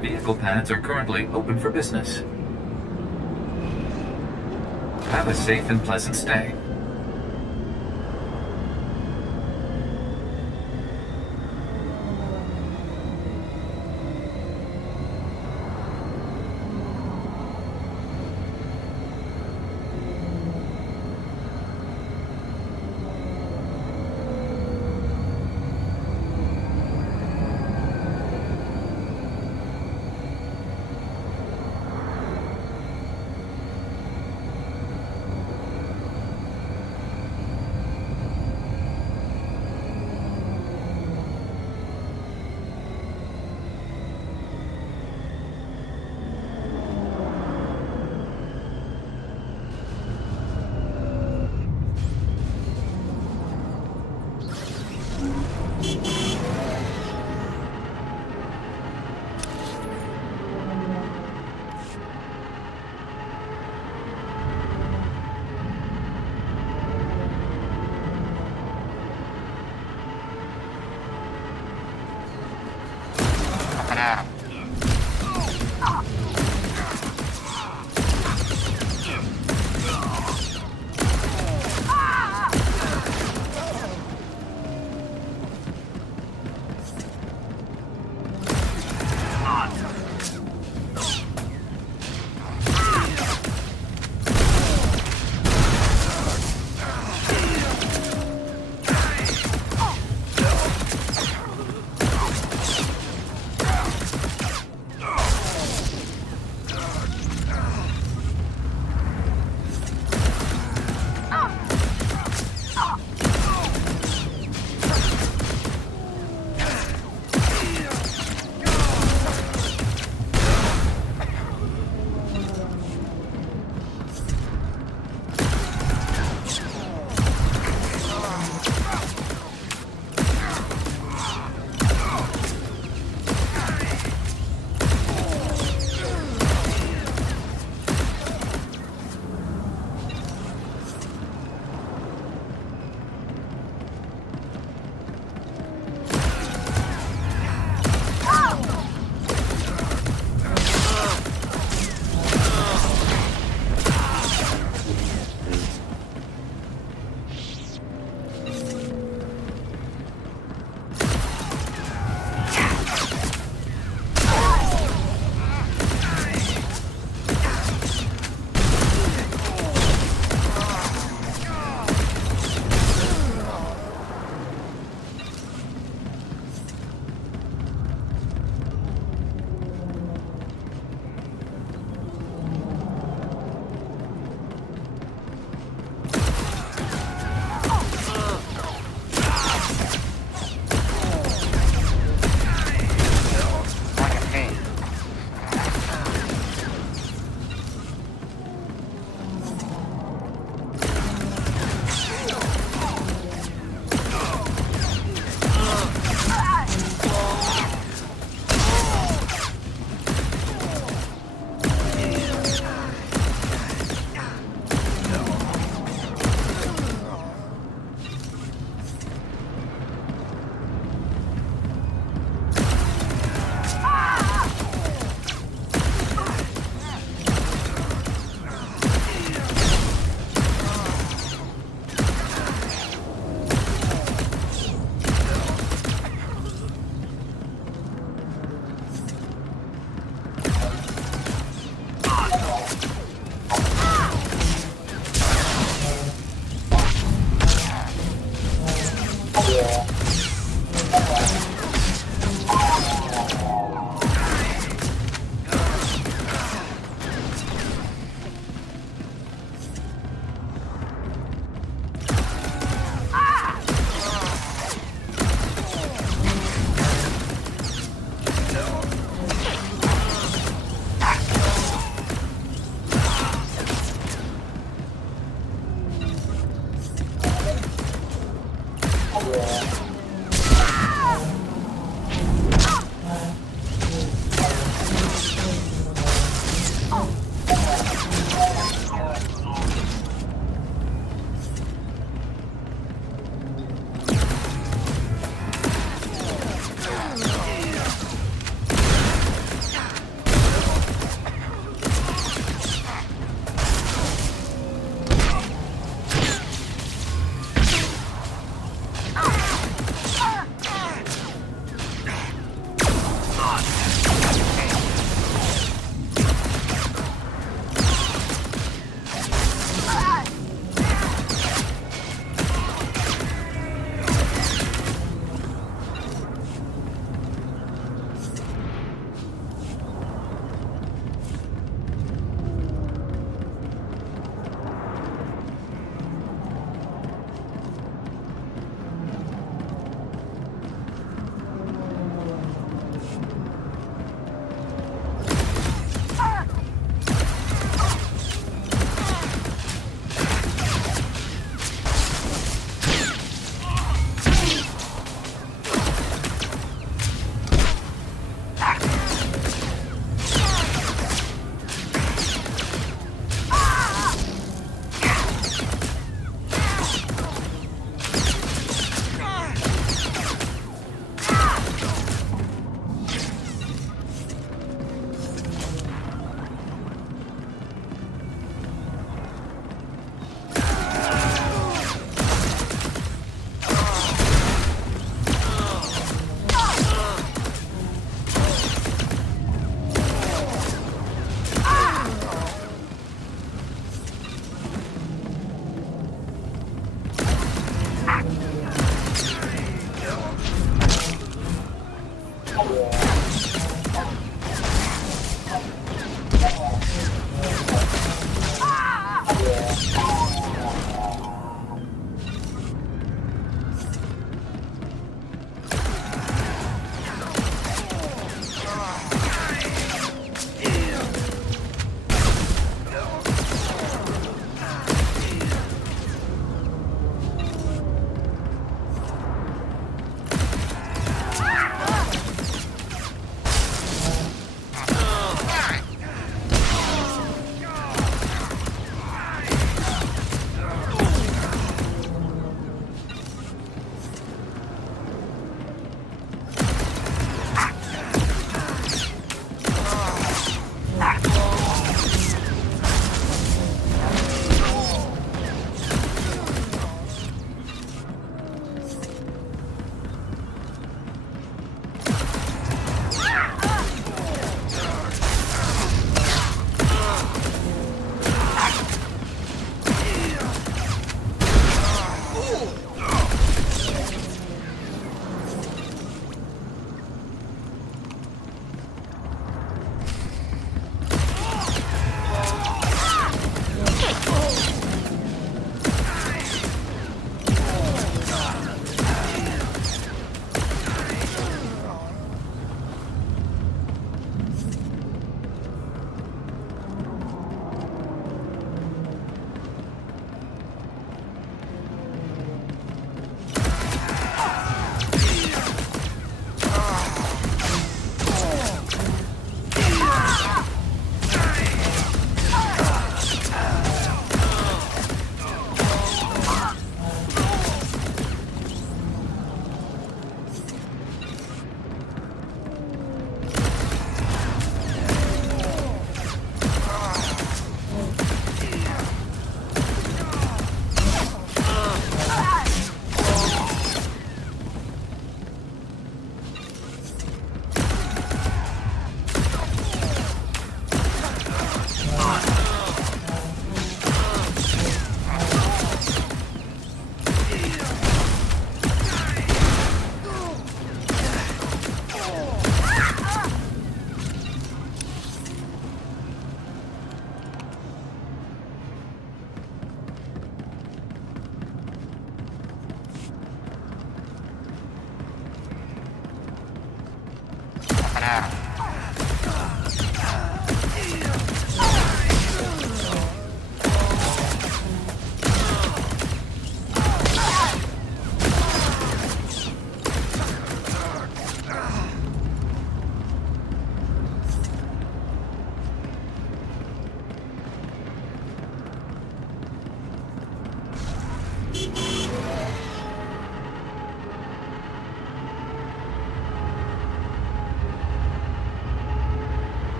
Vehicle pads are currently open for business. Have a safe and pleasant stay.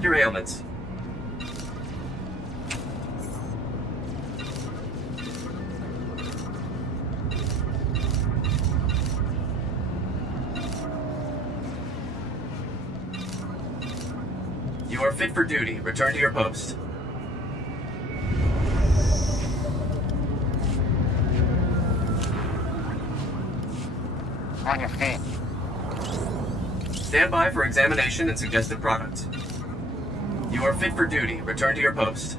report your ailments. You are fit for duty. Return to your post. On your feet. Stand by for examination and suggested product. You are fit for duty. Return to your post.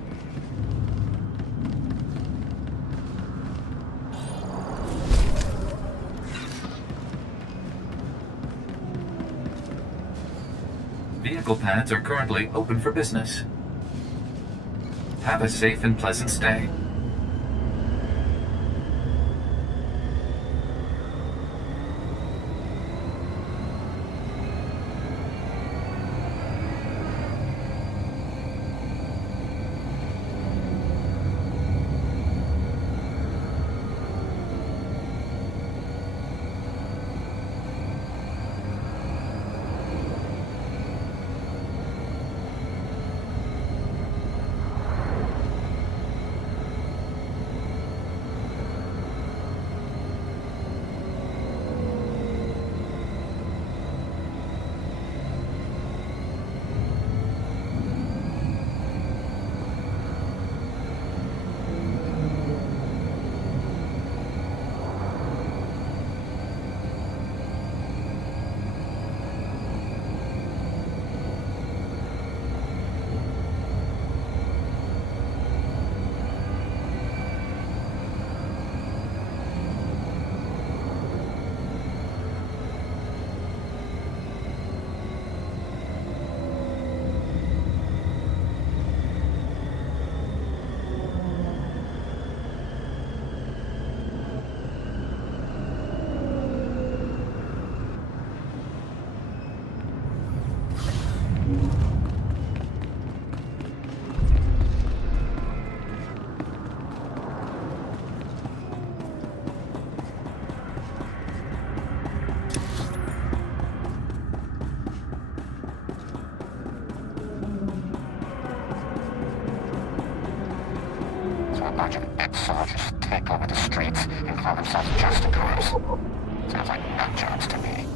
Vehicle pads are currently open for business. Have a safe and pleasant stay. A bunch of ex-soldiers take over the streets and call themselves Justicars. Sounds like nut jobs to me.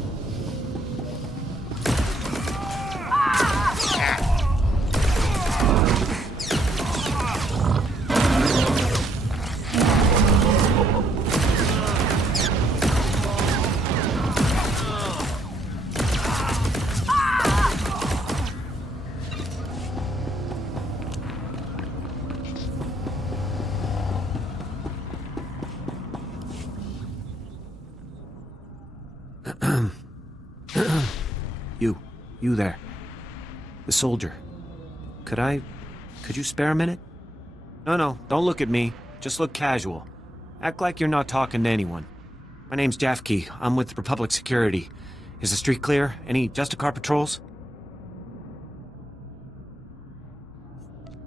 You there. The soldier. Could you spare a minute? No, don't look at me. Just look casual. Act like you're not talking to anyone. My name's Jafke. I'm with Republic Security. Is the street clear? Any Justicar patrols?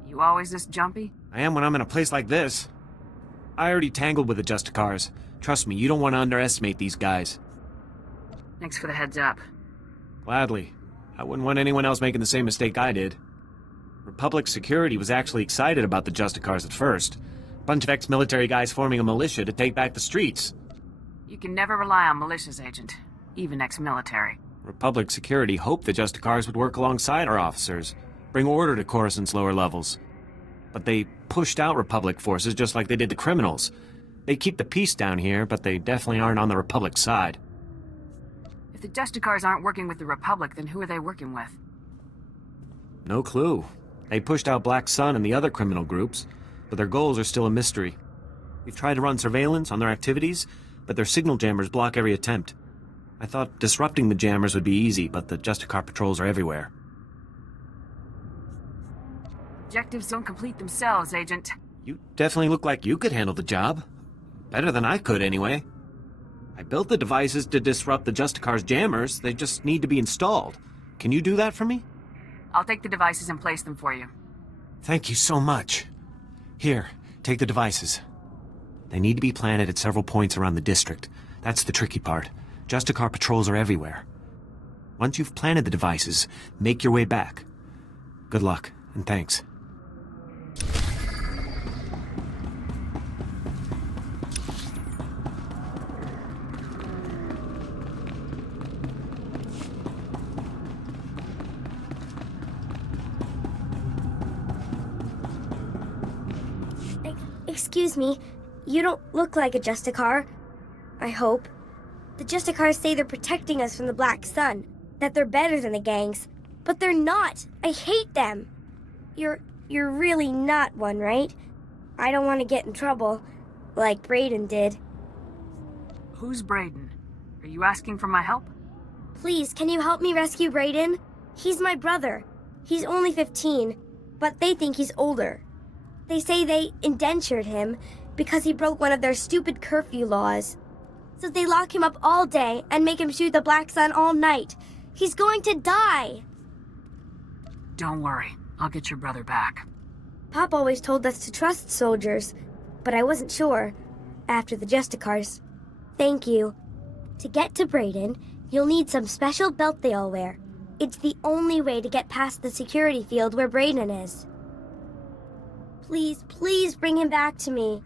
You always this jumpy? I am when I'm in a place like this. I already tangled with the Justicars. Trust me, you don't want to underestimate these guys. Thanks for the heads up. Gladly. I wouldn't want anyone else making the same mistake I did. Republic Security was actually excited about the Justicars at first. Bunch of ex-military guys forming a militia to take back the streets. You can never rely on militias, Agent. Even ex-military. Republic Security hoped the Justicars would work alongside our officers, bring order to Coruscant's lower levels. But they pushed out Republic forces just like they did the criminals. They keep the peace down here, but they definitely aren't on the Republic side. If the Justicars aren't working with the Republic, then who are they working with? No clue. They pushed out Black Sun and the other criminal groups, but their goals are still a mystery. We've tried to run surveillance on their activities, but their signal jammers block every attempt. I thought disrupting the jammers would be easy, but the Justicar patrols are everywhere. Objectives don't complete themselves, Agent. You definitely look like you could handle the job. Better than I could, anyway. I built the devices to disrupt the Justicar's jammers. They just need to be installed. Can you do that for me? I'll take the devices and place them for you. Thank you so much. Here, take the devices. They need to be planted at several points around the district. That's the tricky part. Justicar patrols are everywhere. Once you've planted the devices, make your way back. Good luck, and thanks. Excuse me, you don't look like a Justicar. I hope. The Justicars say they're protecting us from the Black Sun, that they're better than the gangs, but they're not. I hate them. You're really not one, right? I don't want to get in trouble, like Brayden did. Who's Brayden? Are you asking for my help? Please, can you help me rescue Brayden? He's my brother. He's only 15, but they think he's older. They say they indentured him because he broke one of their stupid curfew laws. So they lock him up all day and make him shoot the Black Sun all night. He's going to die! Don't worry, I'll get your brother back. Pop always told us to trust soldiers, but I wasn't sure after the Justicars. Thank you. To get to Brayden, you'll need some special belt they all wear. It's the only way to get past the security field where Brayden is. Please, please bring him back to me.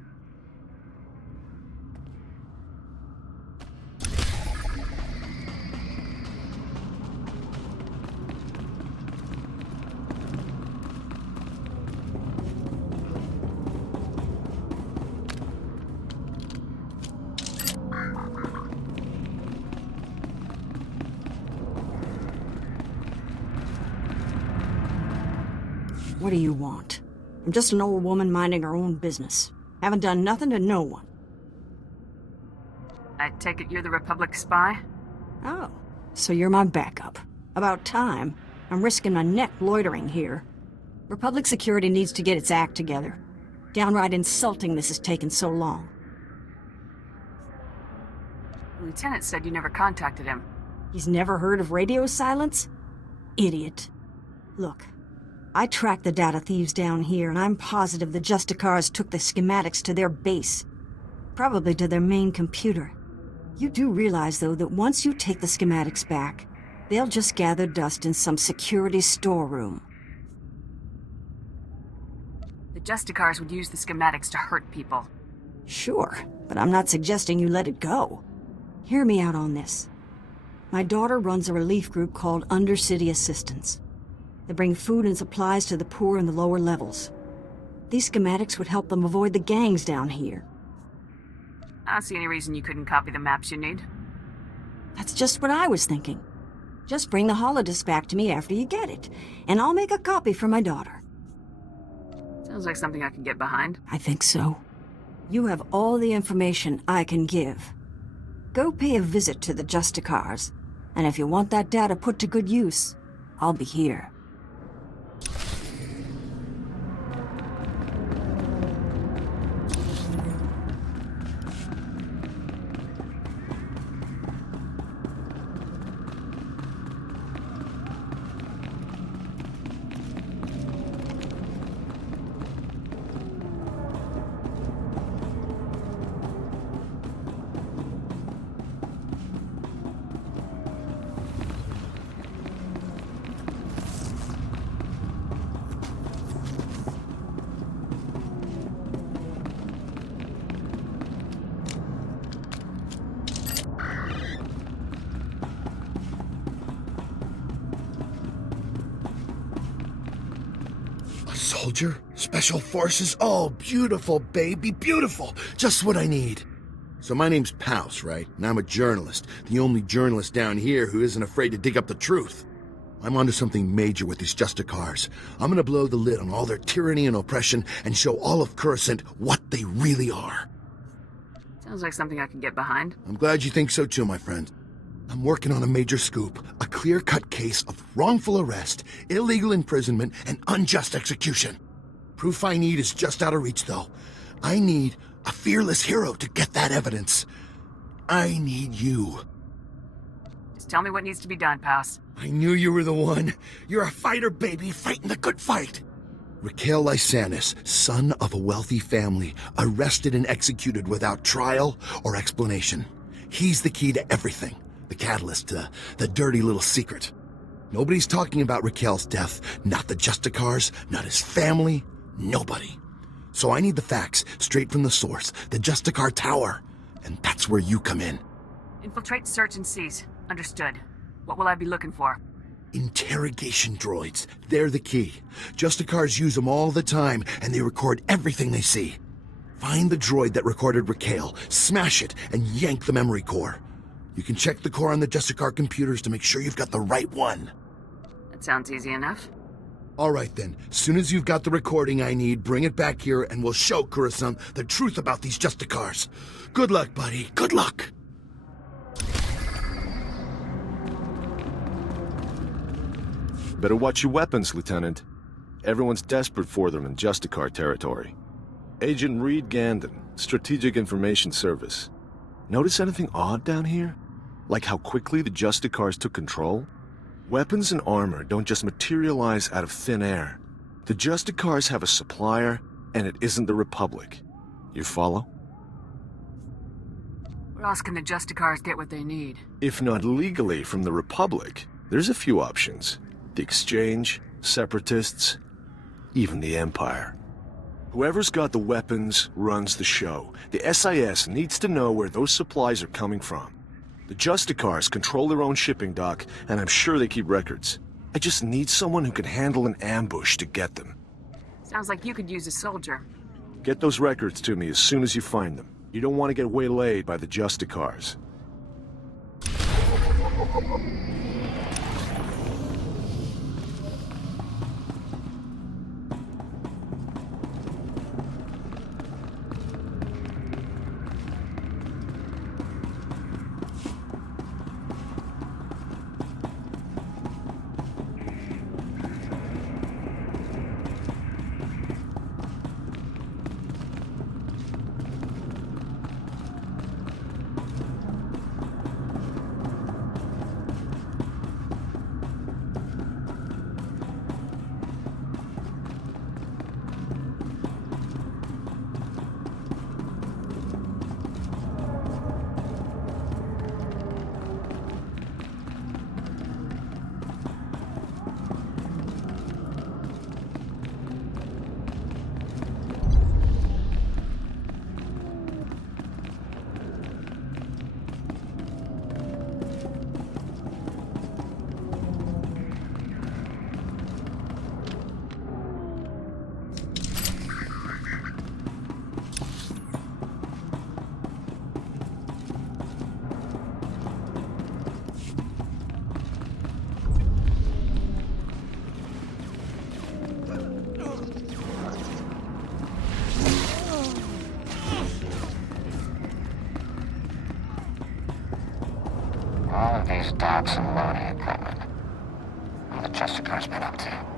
What do you want? I'm just an old woman minding her own business. Haven't done nothing to no one. I take it you're the Republic spy? Oh, so you're my backup. About time. I'm risking my neck loitering here. Republic security needs to get its act together. Downright insulting this has taken so long. The lieutenant said you never contacted him. He's never heard of radio silence? Idiot. Look, I tracked the data thieves down here, and I'm positive the Justicars took the schematics to their base. Probably to their main computer. You do realize, though, that once you take the schematics back, they'll just gather dust in some security storeroom. The Justicars would use the schematics to hurt people. Sure, but I'm not suggesting you let it go. Hear me out on this. My daughter runs a relief group called Undercity Assistance. They bring food and supplies to the poor in the lower levels. These schematics would help them avoid the gangs down here. I don't see any reason you couldn't copy the maps you need. That's just what I was thinking. Just bring the holodisc back to me after you get it, and I'll make a copy for my daughter. Sounds like something I can get behind. I think so. You have all the information I can give. Go pay a visit to the Justicars, and if you want that data put to good use, I'll be here. Soldier? Special Forces? Oh, beautiful, baby, beautiful. Just what I need. So my name's Pouse, right? And I'm a journalist. The only journalist down here who isn't afraid to dig up the truth. I'm onto something major with these Justicars. I'm gonna blow the lid on all their tyranny and oppression and show all of Coruscant what they really are. Sounds like something I can get behind. I'm glad you think so too, my friend. I'm working on a major scoop, a clear-cut case of wrongful arrest, illegal imprisonment, and unjust execution. Proof I need is just out of reach, though. I need a fearless hero to get that evidence. I need you. Just tell me what needs to be done, Pass. I knew you were the one. You're a fighter, baby, fighting the good fight. Raquel Lysanis, son of a wealthy family, arrested and executed without trial or explanation. He's the key to everything. The catalyst to the dirty little secret. Nobody's talking about Raquel's death. Not the Justicars, not his family, nobody. So I need the facts, straight from the source, the Justicar Tower. And that's where you come in. Infiltrate, search, and seize. Understood. What will I be looking for? Interrogation droids. They're the key. Justicars use them all the time, and they record everything they see. Find the droid that recorded Raquel, smash it, and yank the memory core. You can check the core on the Justicar computers to make sure you've got the right one. That sounds easy enough. All right then, as soon as you've got the recording I need, bring it back here and we'll show Coruscant the truth about these Justicars. Good luck, buddy. Good luck. Better watch your weapons, Lieutenant. Everyone's desperate for them in Justicar territory. Agent Reed Gandon, Strategic Information Service. Notice anything odd down here? Like how quickly the Justicars took control? Weapons and armor don't just materialize out of thin air. The Justicars have a supplier, and it isn't the Republic. You follow? Where else can the Justicars get what they need? If not legally from the Republic, there's a few options. The Exchange, Separatists, even the Empire. Whoever's got the weapons runs the show. The SIS needs to know where those supplies are coming from. The Justicars control their own shipping dock, and I'm sure they keep records. I just need someone who can handle an ambush to get them. Sounds like you could use a soldier. Get those records to me as soon as you find them. You don't want to get waylaid by the Justicars. All of these docks and loading equipment. What the Justicars been up to?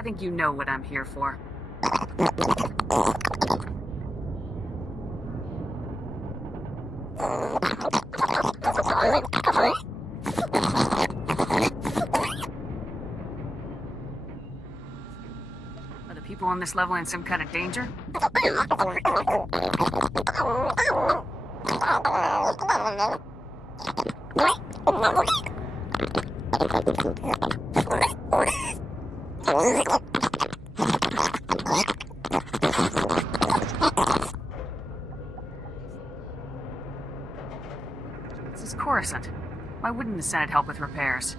I think you know what I'm here for. Are the people on this level in some kind of danger? This is Coruscant. Why wouldn't the Senate help with repairs?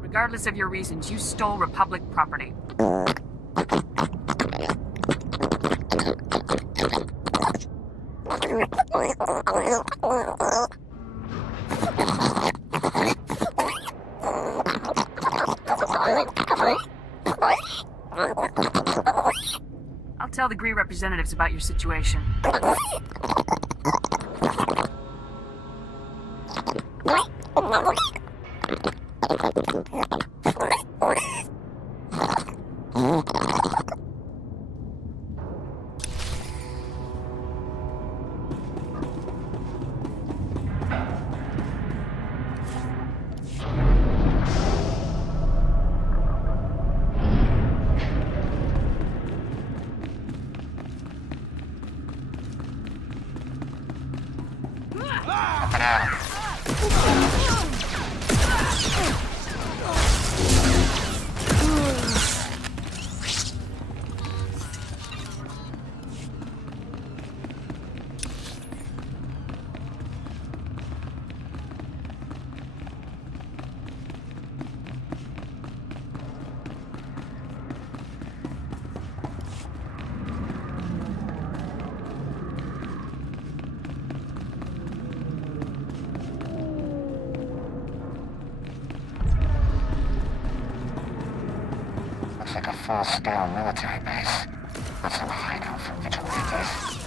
Regardless of your reasons, you stole Republic property. I'll tell the Gree representatives about your situation. Looks like a full-scale military base. That's a hideout for vigilantes.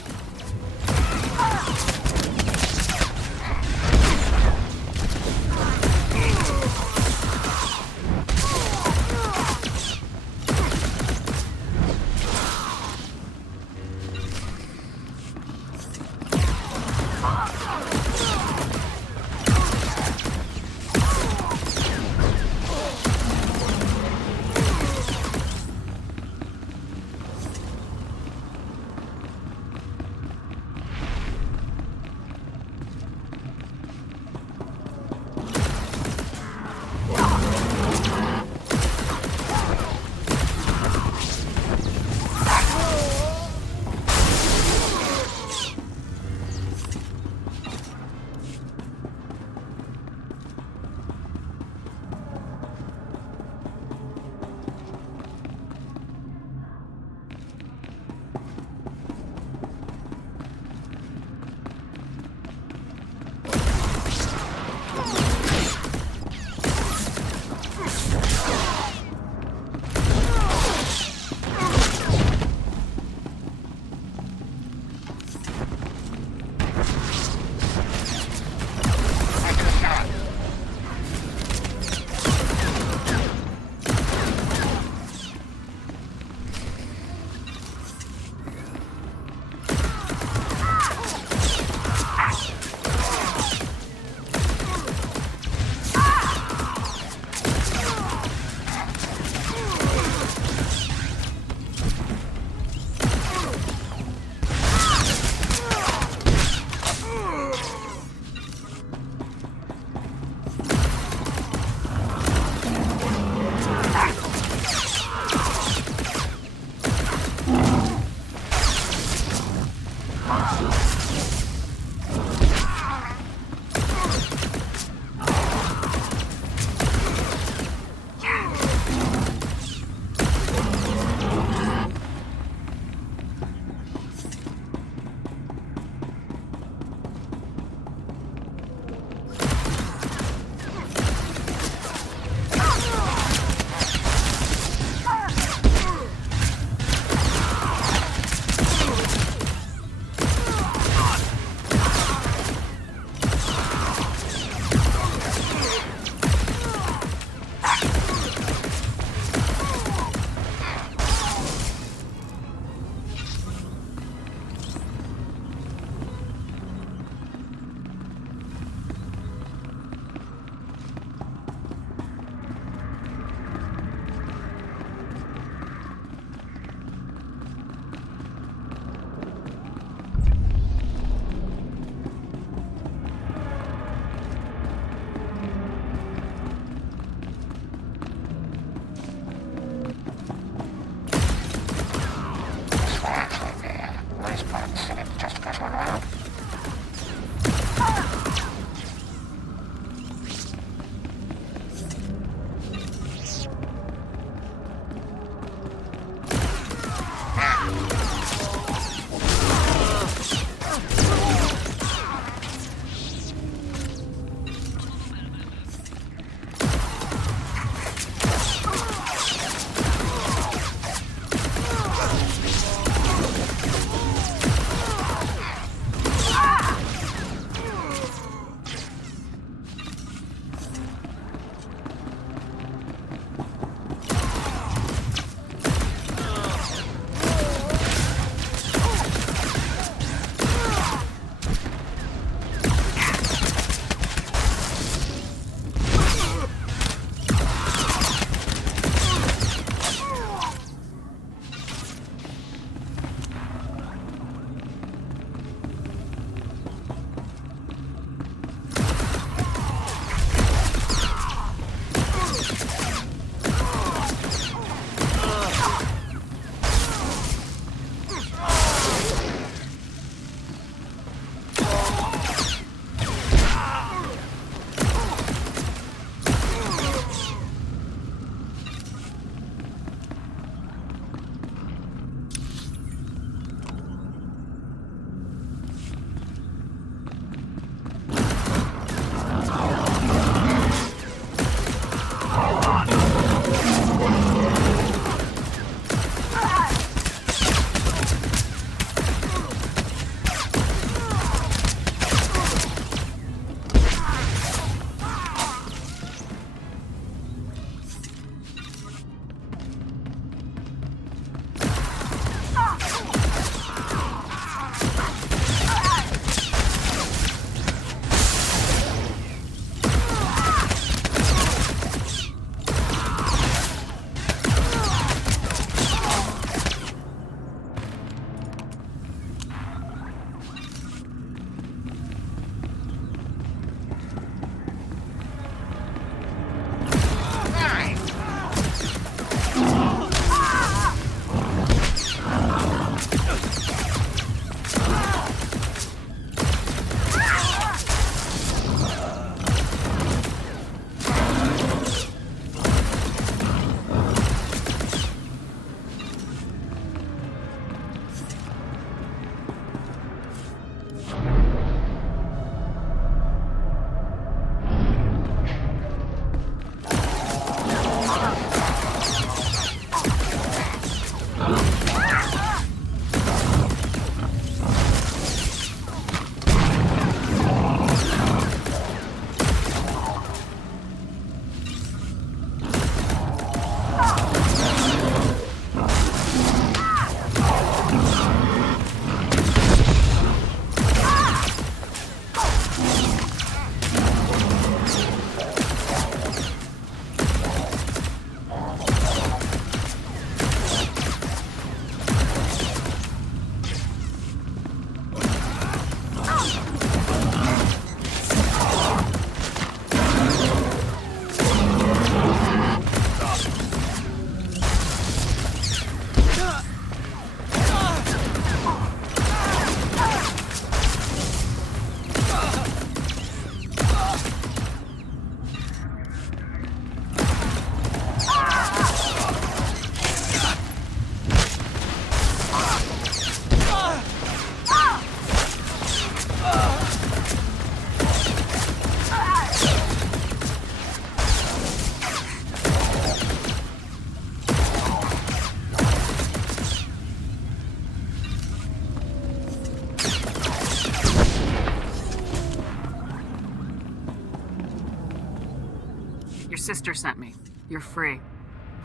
Your sister sent me. You're free.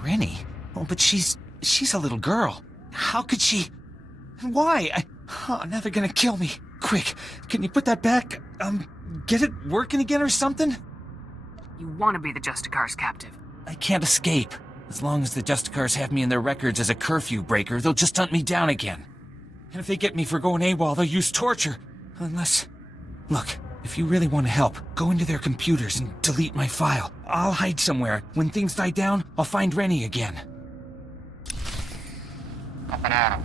Rennie? Oh, but she's a little girl. How could she... And why? Now they're gonna kill me. Quick, can you put that back? Get it working again or something? You want to be the Justicars' captive. I can't escape. As long as the Justicars have me in their records as a curfew breaker, they'll just hunt me down again. And if they get me for going AWOL, they'll use torture. Unless... Look, if you really want to help, go into their computers and delete my file. I'll hide somewhere. When things die down, I'll find Rennie again. Up and at 'em.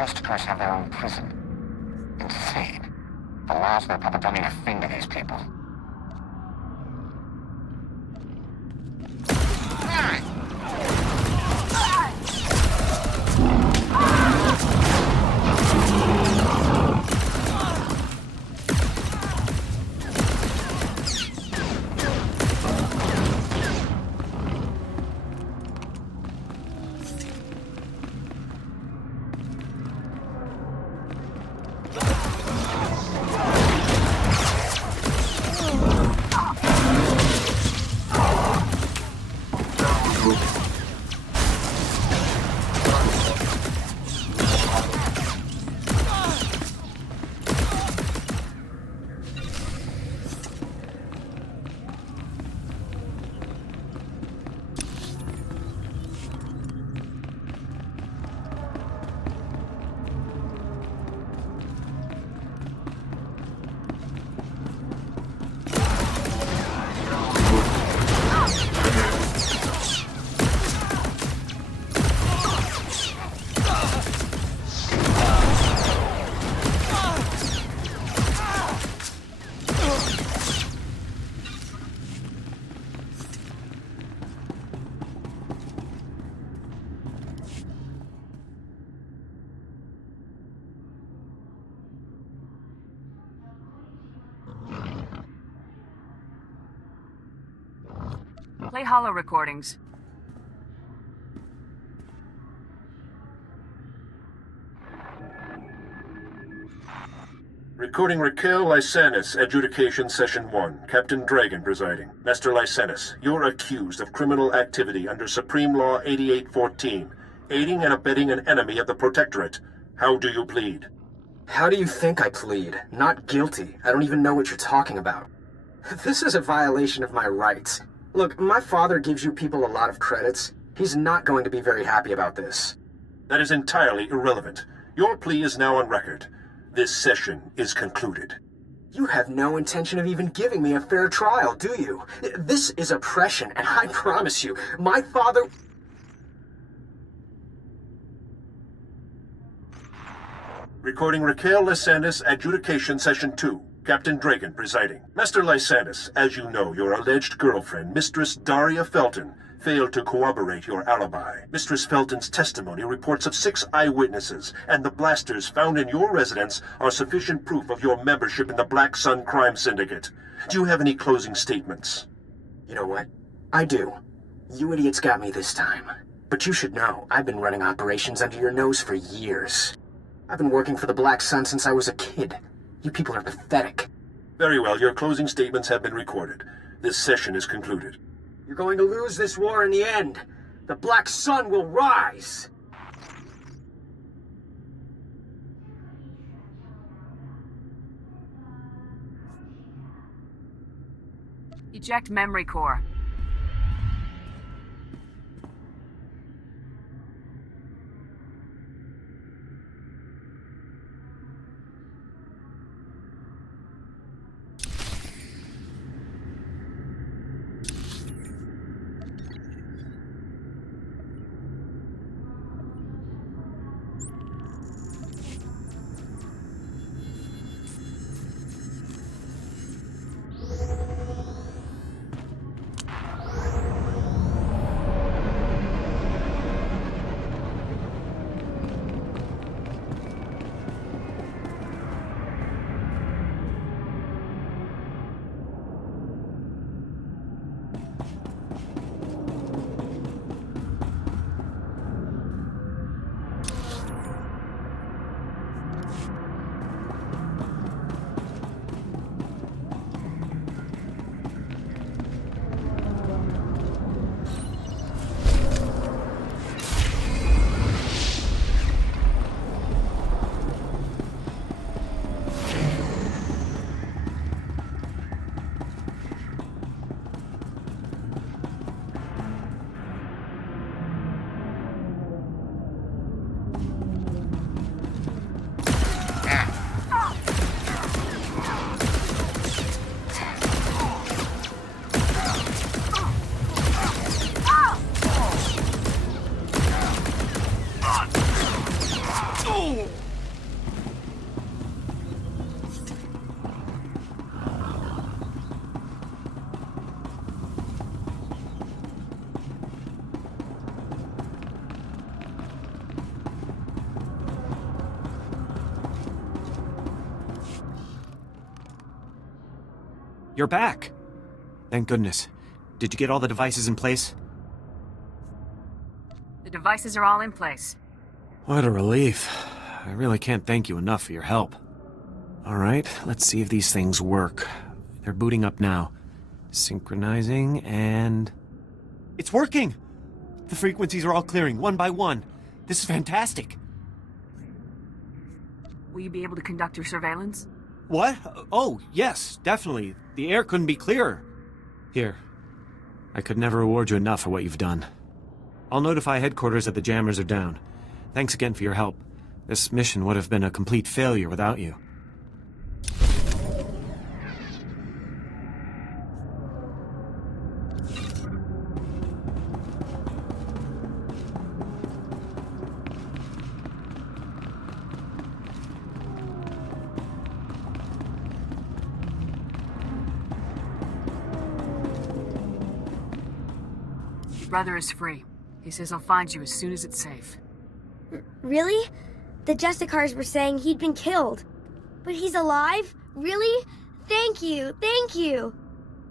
Justicars have their own prison. Insane. The laws of the Republic don't mean a thing to these people. Play holo recordings. Recording Raquel Lysanis, Adjudication Session 1. Captain Dragon presiding. Master Lysanis, you're accused of criminal activity under Supreme Law 8814, aiding and abetting an enemy of the Protectorate. How do you plead? How do you think I plead? Not guilty. I don't even know what you're talking about. This is a violation of my rights. Look, my father gives you people a lot of credits. He's not going to be very happy about this. That is entirely irrelevant. Your plea is now on record. This session is concluded. You have no intention of even giving me a fair trial, do you? This is oppression, and I promise you, my father... Recording Raquel Lysanis, Adjudication Session 2. Captain Dragon presiding. Master Lysanis, as you know, your alleged girlfriend, Mistress Daria Felton, failed to corroborate your alibi. Mistress Felton's testimony reports of 6 eyewitnesses, and the blasters found in your residence are sufficient proof of your membership in the Black Sun Crime Syndicate. Do you have any closing statements? You know what? I do. You idiots got me this time. But you should know, I've been running operations under your nose for years. I've been working for the Black Sun since I was a kid. You people are pathetic. Very well, your closing statements have been recorded. This session is concluded. You're going to lose this war in the end. The Black Sun will rise. Eject memory core. You're back. Thank goodness. Did you get all the devices in place? The devices are all in place. What a relief. I really can't thank you enough for your help. Alright, let's see if these things work. They're booting up now. Synchronizing, and... It's working! The frequencies are all clearing, one by one. This is fantastic. Will you be able to conduct your surveillance? What? Oh, yes, definitely. The air couldn't be clearer. Here. I could never reward you enough for what you've done. I'll notify headquarters that the jammers are down. Thanks again for your help. This mission would have been a complete failure without you. Your brother is free. He says he'll find you as soon as it's safe. Really? The Justicars were saying he'd been killed. But he's alive? Really? Thank you, thank you.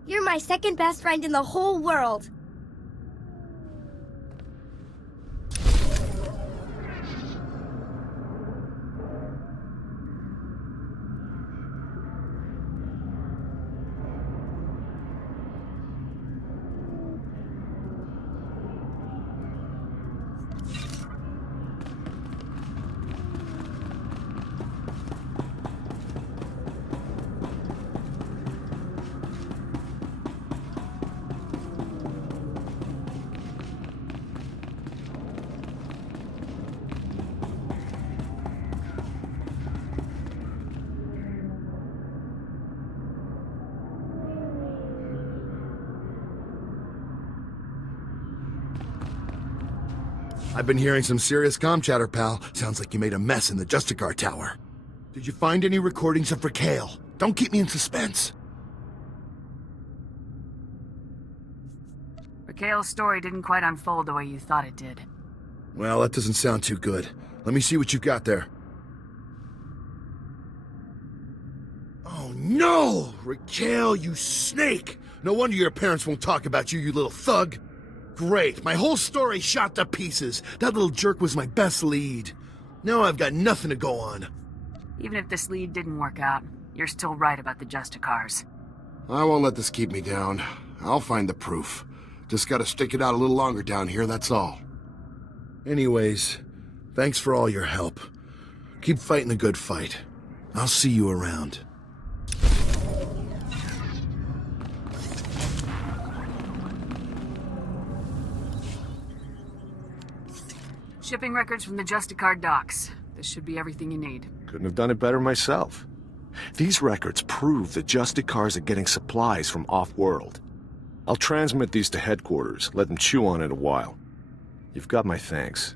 You're my second best friend in the whole world. I've been hearing some serious comm chatter, pal. Sounds like you made a mess in the Justicar Tower. Did you find any recordings of Raquel? Don't keep me in suspense. Raquel's story didn't quite unfold the way you thought it did. Well, that doesn't sound too good. Let me see what you've got there. Oh no! Raquel, you snake! No wonder your parents won't talk about you, you little thug. Great, my whole story shot to pieces. That little jerk was my best lead. Now I've got nothing to go on. Even if this lead didn't work out, you're still right about the Justicars. I won't let this keep me down. I'll find the proof. Just gotta stick it out a little longer down here, that's all. Anyways, thanks for all your help. Keep fighting the good fight. I'll see you around. Shipping records from the Justicar docks. This should be everything you need. Couldn't have done it better myself. These records prove the Justicars are getting supplies from off-world. I'll transmit these to headquarters, let them chew on it a while. You've got my thanks.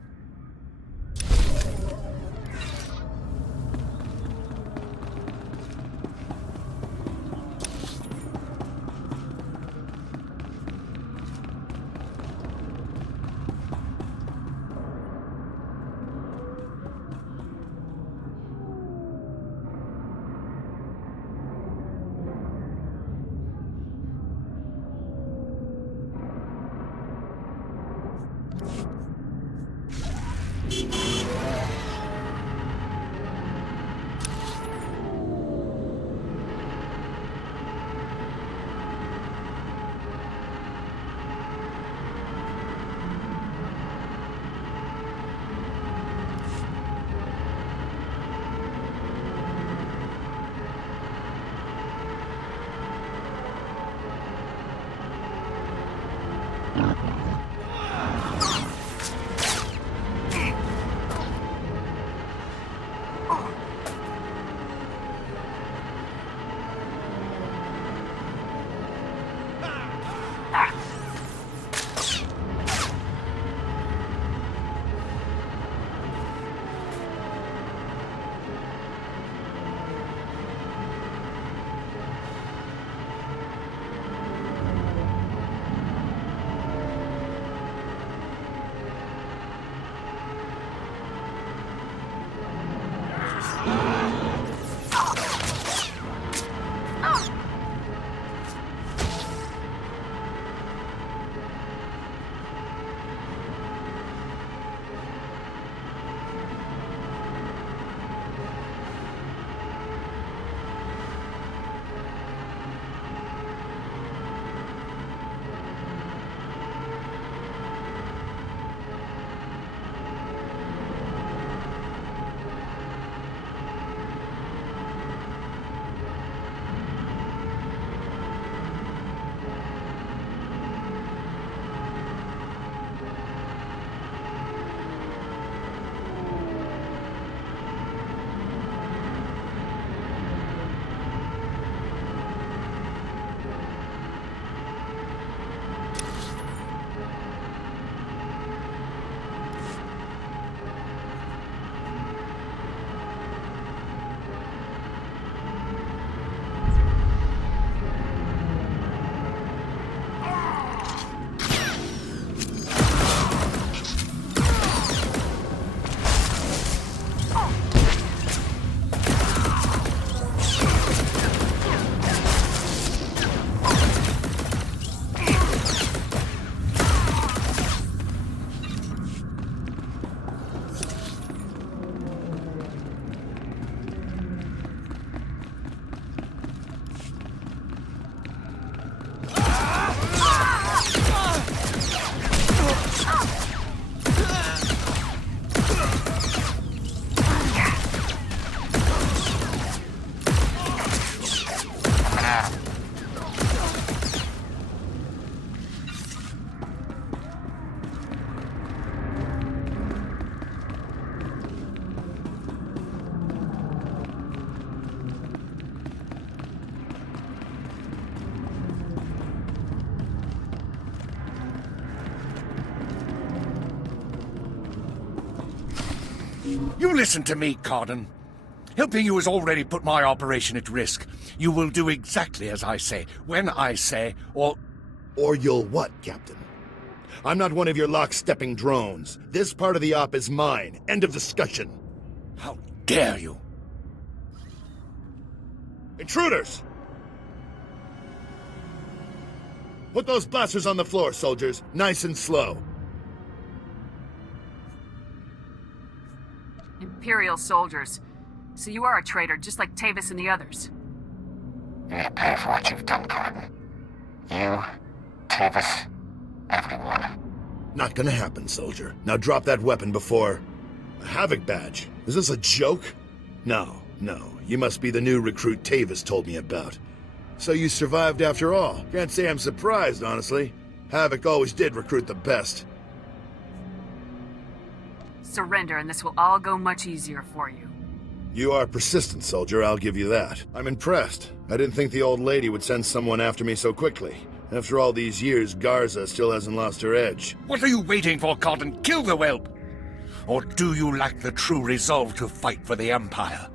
You listen to me, Cardin. Helping you has already put my operation at risk. You will do exactly as I say, when I say, or... Or you'll what, Captain? I'm not one of your lock-stepping drones. This part of the op is mine. End of discussion. How dare you? Intruders! Put those blasters on the floor, soldiers. Nice and slow. Imperial soldiers. So you are a traitor, just like Tavis and the others. You need to pay for what you've done, Cardin. You, Tavis, everyone. Not gonna happen, soldier. Now drop that weapon before... A Havoc badge? Is this a joke? No. You must be the new recruit Tavis told me about. So you survived after all. Can't say I'm surprised, honestly. Havoc always did recruit the best. Surrender and this will all go much easier for you. You are persistent, soldier, I'll give you that. I'm impressed. I didn't think the old lady would send someone after me so quickly. After all these years, Garza still hasn't lost her edge. What are you waiting for, Cardin? Kill the whelp! Or do you lack the true resolve to fight for the Empire?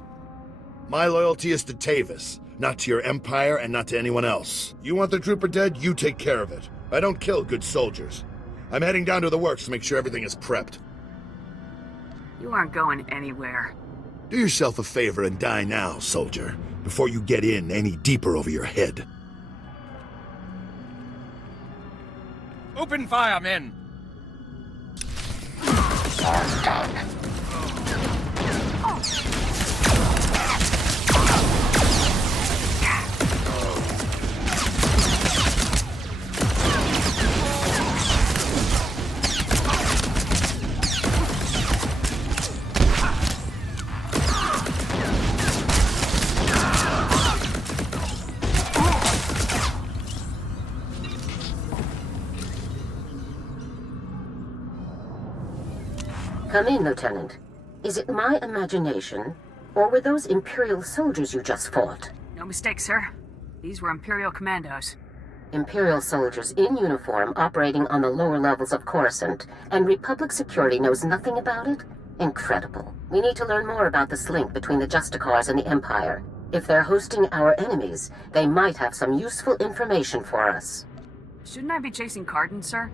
My loyalty is to Tavis, not to your Empire and not to anyone else. You want the trooper dead, you take care of it. I don't kill good soldiers. I'm heading down to the works to make sure everything is prepped. You aren't going anywhere. Do yourself a favor and die now, soldier, before you get in any deeper over your head. Open fire, men! Come in, Lieutenant. Is it my imagination, or were those Imperial soldiers you just fought? No mistake, sir. These were Imperial commandos. Imperial soldiers in uniform operating on the lower levels of Coruscant, and Republic security knows nothing about it? Incredible. We need to learn more about this link between the Justicars and the Empire. If they're hosting our enemies, they might have some useful information for us. Shouldn't I be chasing Cardin, sir?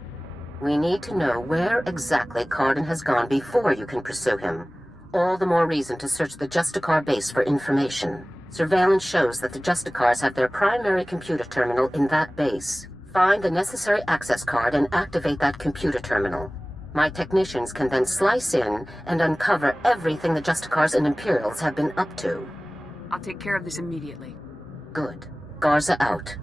We need to know where exactly Cardin has gone before you can pursue him. All the more reason to search the Justicar base for information. Surveillance shows that the Justicars have their primary computer terminal in that base. Find the necessary access card and activate that computer terminal. My technicians can then slice in and uncover everything the Justicars and Imperials have been up to. I'll take care of this immediately. Good. Garza out.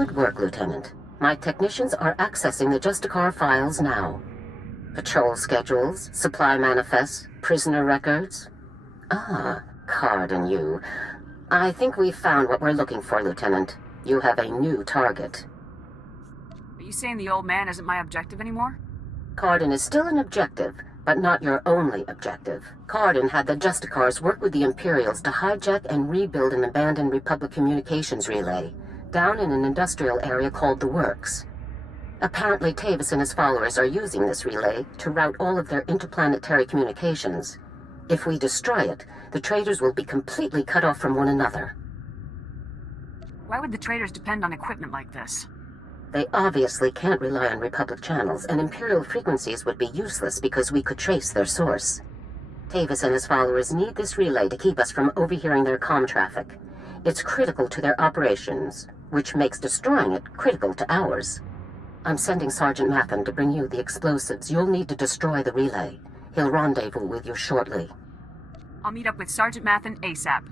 Good work, Lieutenant. My technicians are accessing the Justicar files now. Patrol schedules, supply manifests, prisoner records. Ah, Card and you. I think we've found what we're looking for, Lieutenant. You have a new target. Are you saying the old man isn't my objective anymore? Cardin is still an objective, but not your only objective. Cardin had the Justicars work with the Imperials to hijack and rebuild an abandoned Republic communications relay down in an industrial area called the Works. Apparently Tavis and his followers are using this relay to route all of their interplanetary communications. If we destroy it, the traitors will be completely cut off from one another. Why would the traitors depend on equipment like this? They obviously can't rely on Republic channels, and Imperial frequencies would be useless because we could trace their source. Tavis and his followers need this relay to keep us from overhearing their comm traffic. It's critical to their operations, which makes destroying it critical to ours. I'm sending Sergeant Matham to bring you the explosives you'll need to destroy the relay. He'll rendezvous with you shortly. I'll meet up with Sergeant Matham ASAP.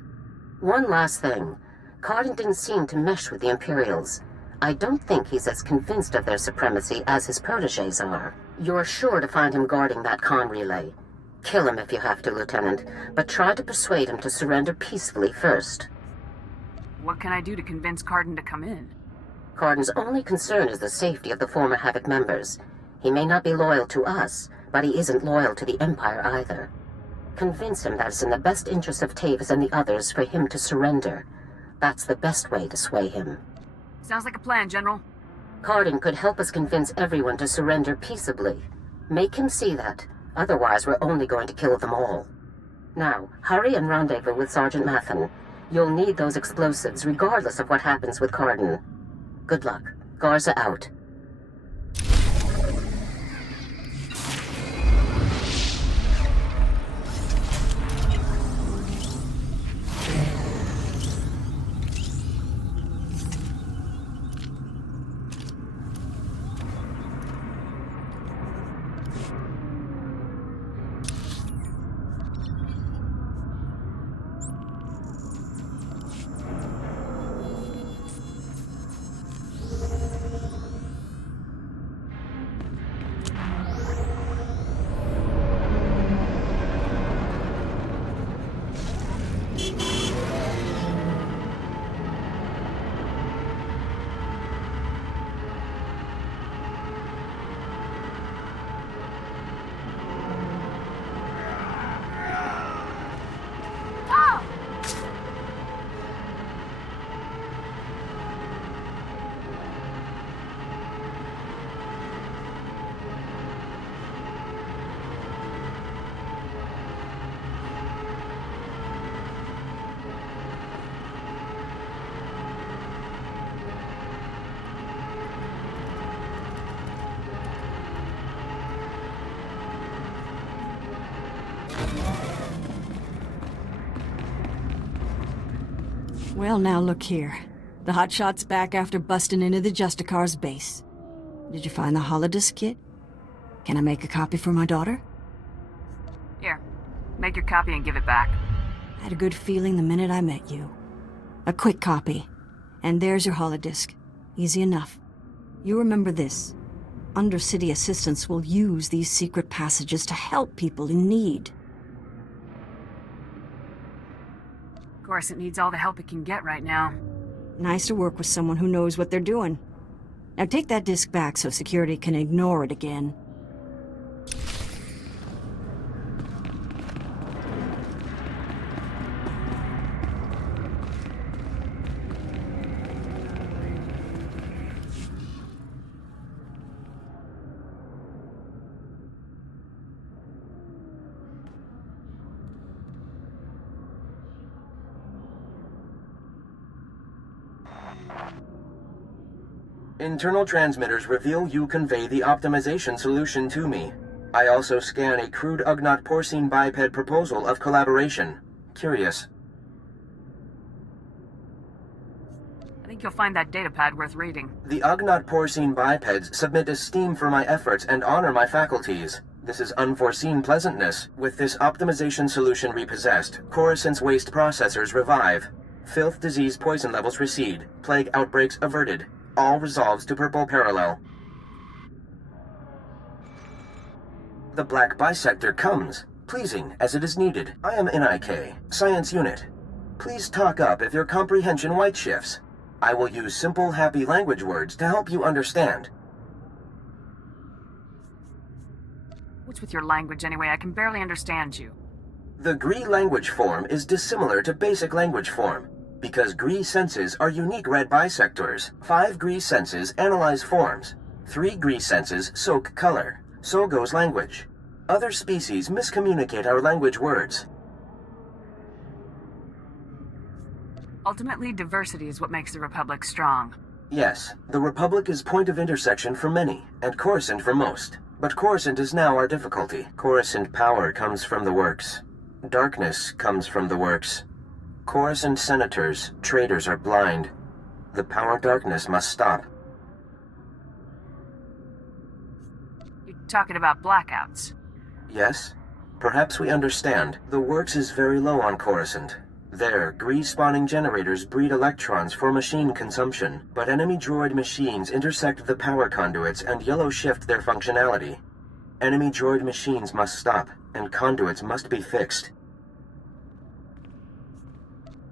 One last thing. Cardin didn't seem to mesh with the Imperials. I don't think he's as convinced of their supremacy as his protégés are. You're sure to find him guarding that comm relay. Kill him if you have to, Lieutenant, but try to persuade him to surrender peacefully first. What can I do to convince Cardin to come in? Cardin's only concern is the safety of the former Havoc members. He may not be loyal to us, but he isn't loyal to the Empire either. Convince him that it's in the best interest of Tavis and the others for him to surrender. That's the best way to sway him. Sounds like a plan, General. Cardin could help us convince everyone to surrender peaceably. Make him see that. Otherwise, we're only going to kill them all. Now, hurry and rendezvous with Sergeant Matham. You'll need those explosives regardless of what happens with Cardin. Good luck. Garza out. Well, now look here. The hotshot's back after busting into the Justicar's base. Did you find the holodisk kit? Can I make a copy for my daughter? Here, make your copy and give it back. I had a good feeling the minute I met you. A quick copy. And there's your holodisk. Easy enough. You remember this. Undercity assistants will use these secret passages to help people in need. Of course, it needs all the help it can get right now. Nice to work with someone who knows what they're doing. Now take that disk back so security can ignore it again. Internal transmitters reveal you convey the optimization solution to me. I also scan a crude Ugnaught porcine biped proposal of collaboration. Curious. I think you'll find that datapad worth reading. The Ugnaught porcine bipeds submit esteem for my efforts and honor my faculties. This is unforeseen pleasantness. With this optimization solution repossessed, Coruscant's waste processors revive. Filth disease poison levels recede. Plague outbreaks averted. all resolves to purple parallel. The black bisector comes, pleasing as it is needed. I am NIK, Science Unit. Please talk up if your comprehension white shifts. I will use simple, happy language words to help you understand. What's with your language anyway? I can barely understand you. The GRE language form is dissimilar to basic language form, because GRE senses are unique red bisectors. 5 GRE senses analyze forms. 3 GRE senses soak color. So goes language. Other species miscommunicate our language words. Ultimately, diversity is what makes the Republic strong. Yes, the Republic is point of intersection for many, and Coruscant for most. But Coruscant is now our difficulty. Coruscant power comes from the works. Darkness comes from the works. Coruscant senators, traitors are blind. The power darkness must stop. You're talking about blackouts. Yes? Perhaps we understand. The works is very low on Coruscant. There, GRE-spawning generators breed electrons for machine consumption, but enemy droid machines intersect the power conduits and yellow shift their functionality. Enemy droid machines must stop, and conduits must be fixed.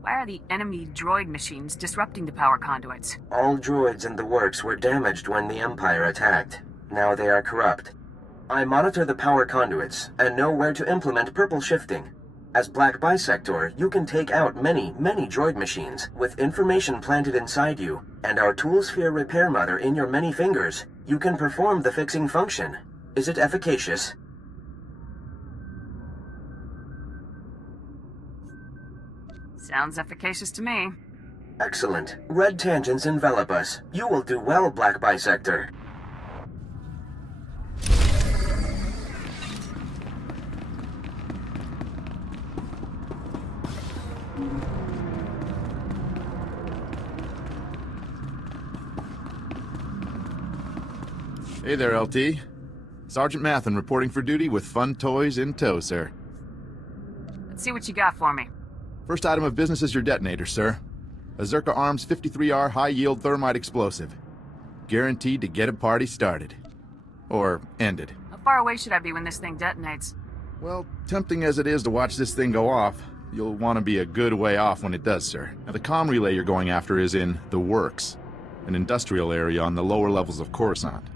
Why are the enemy droid machines disrupting the power conduits? All droids in the works were damaged when the Empire attacked. Now they are corrupt. I monitor the power conduits, and know where to implement purple shifting. As Black Bisector, you can take out many droid machines with information planted inside you, and our Toolsphere repair mother in your many fingers. You can perform the fixing function. Is it efficacious? Sounds efficacious to me. Excellent. Red tangents envelop us. You will do well, Black Bisector. Hey there, LT. Sergeant Mathen reporting for duty with fun toys in tow, sir. Let's see what you got for me. First item of business is your detonator, sir. A Zerka Arms 53R high-yield thermite explosive. Guaranteed to get a party started. Or ended. How far away should I be when this thing detonates? Well, tempting as it is to watch this thing go off, you'll want to be a good way off when it does, sir. Now, the comm relay you're going after is in the Works, an industrial area on the lower levels of Coruscant.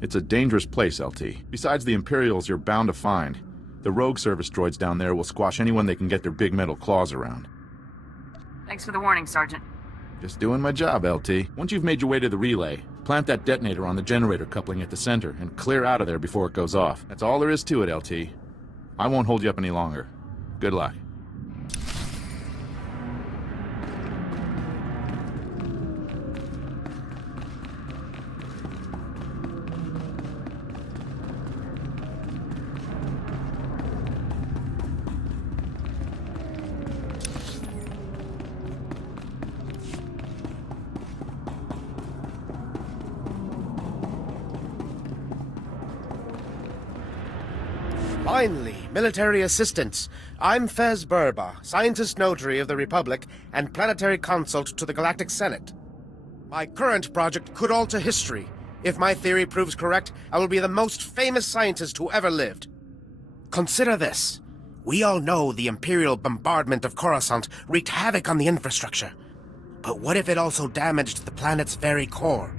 It's a dangerous place, LT. Besides the Imperials you're bound to find, the rogue service droids down there will squash anyone they can get their big metal claws around. Thanks for the warning, Sergeant. Just doing my job, LT. Once you've made your way to the relay, plant that detonator on the generator coupling at the center and clear out of there before it goes off. That's all there is to it, LT. I won't hold you up any longer. Good luck. Finally, military assistance. I'm Fez Burba, scientist notary of the Republic and planetary consult to the Galactic Senate. My current project could alter history. If my theory proves correct, I will be the most famous scientist who ever lived. Consider this. We all know the Imperial bombardment of Coruscant wreaked havoc on the infrastructure. But what if it also damaged the planet's very core?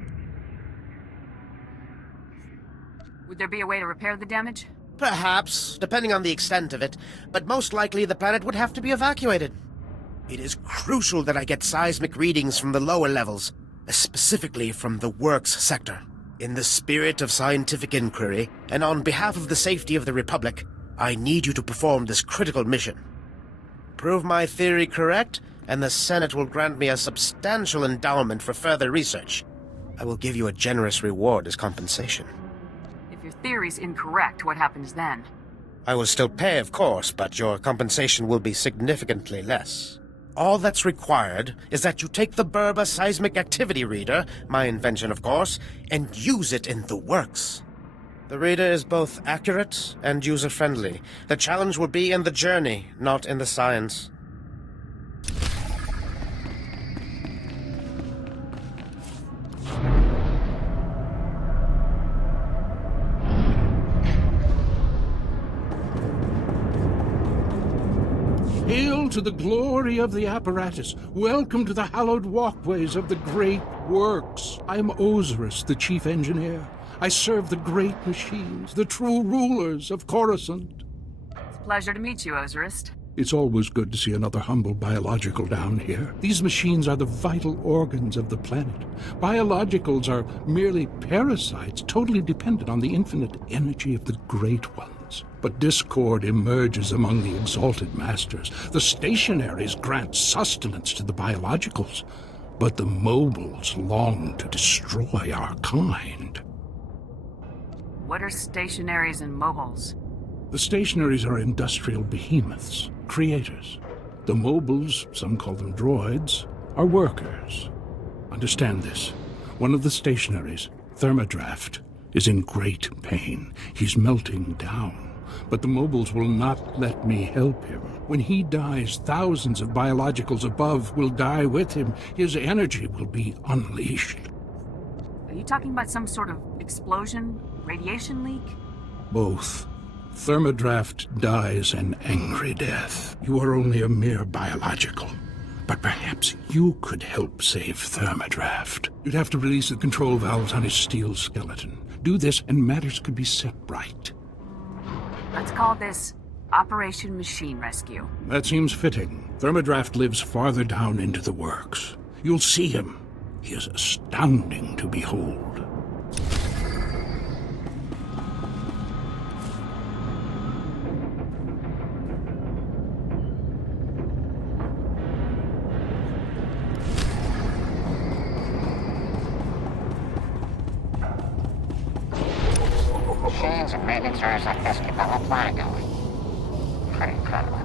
Would there be a way to repair the damage? Perhaps, depending on the extent of it, but most likely the planet would have to be evacuated. It is crucial that I get seismic readings from the lower levels, specifically from the Works sector. In the spirit of scientific inquiry, and on behalf of the safety of the Republic, I need you to perform this critical mission. Prove my theory correct, and the Senate will grant me a substantial endowment for further research. I will give you a generous reward as compensation. If your theory's incorrect, what happens then? I will still pay, of course, but your compensation will be significantly less. All that's required is that you take the Burba Seismic Activity Reader, my invention of course, and use it in the Works. The reader is both accurate and user-friendly. The challenge will be in the journey, not in the science. Hail to the glory of the apparatus. Welcome to the hallowed walkways of the great works. I am Osiris, the chief engineer. I serve the great machines, the true rulers of Coruscant. It's a pleasure to meet you, Osiris. It's always good to see another humble biological down here. These machines are the vital organs of the planet. Biologicals are merely parasites, totally dependent on the infinite energy of the Great Ones. But discord emerges among the exalted masters. The stationaries grant sustenance to the biologicals, but the mobiles long to destroy our kind. What are stationaries and mobiles? The stationaries are industrial behemoths, creators. The mobiles, some call them droids, are workers. Understand this. One of the stationaries, Thermodraft, is in great pain. He's melting down. But the mobiles will not let me help him. When he dies, thousands of biologicals above will die with him. His energy will be unleashed. Are you talking about some sort of explosion? Radiation leak? Both. Thermodraft dies an angry death. You are only a mere biological. But perhaps you could help save Thermodraft. You'd have to release the control valves on his steel skeleton. Do this and matters could be set right. Let's call this Operation Machine Rescue. That seems fitting. Thermodraft lives farther down into the works. You'll see him. He is astounding to behold. Machines and maintenance areas like this keep the whole planet going. Pretty incredible.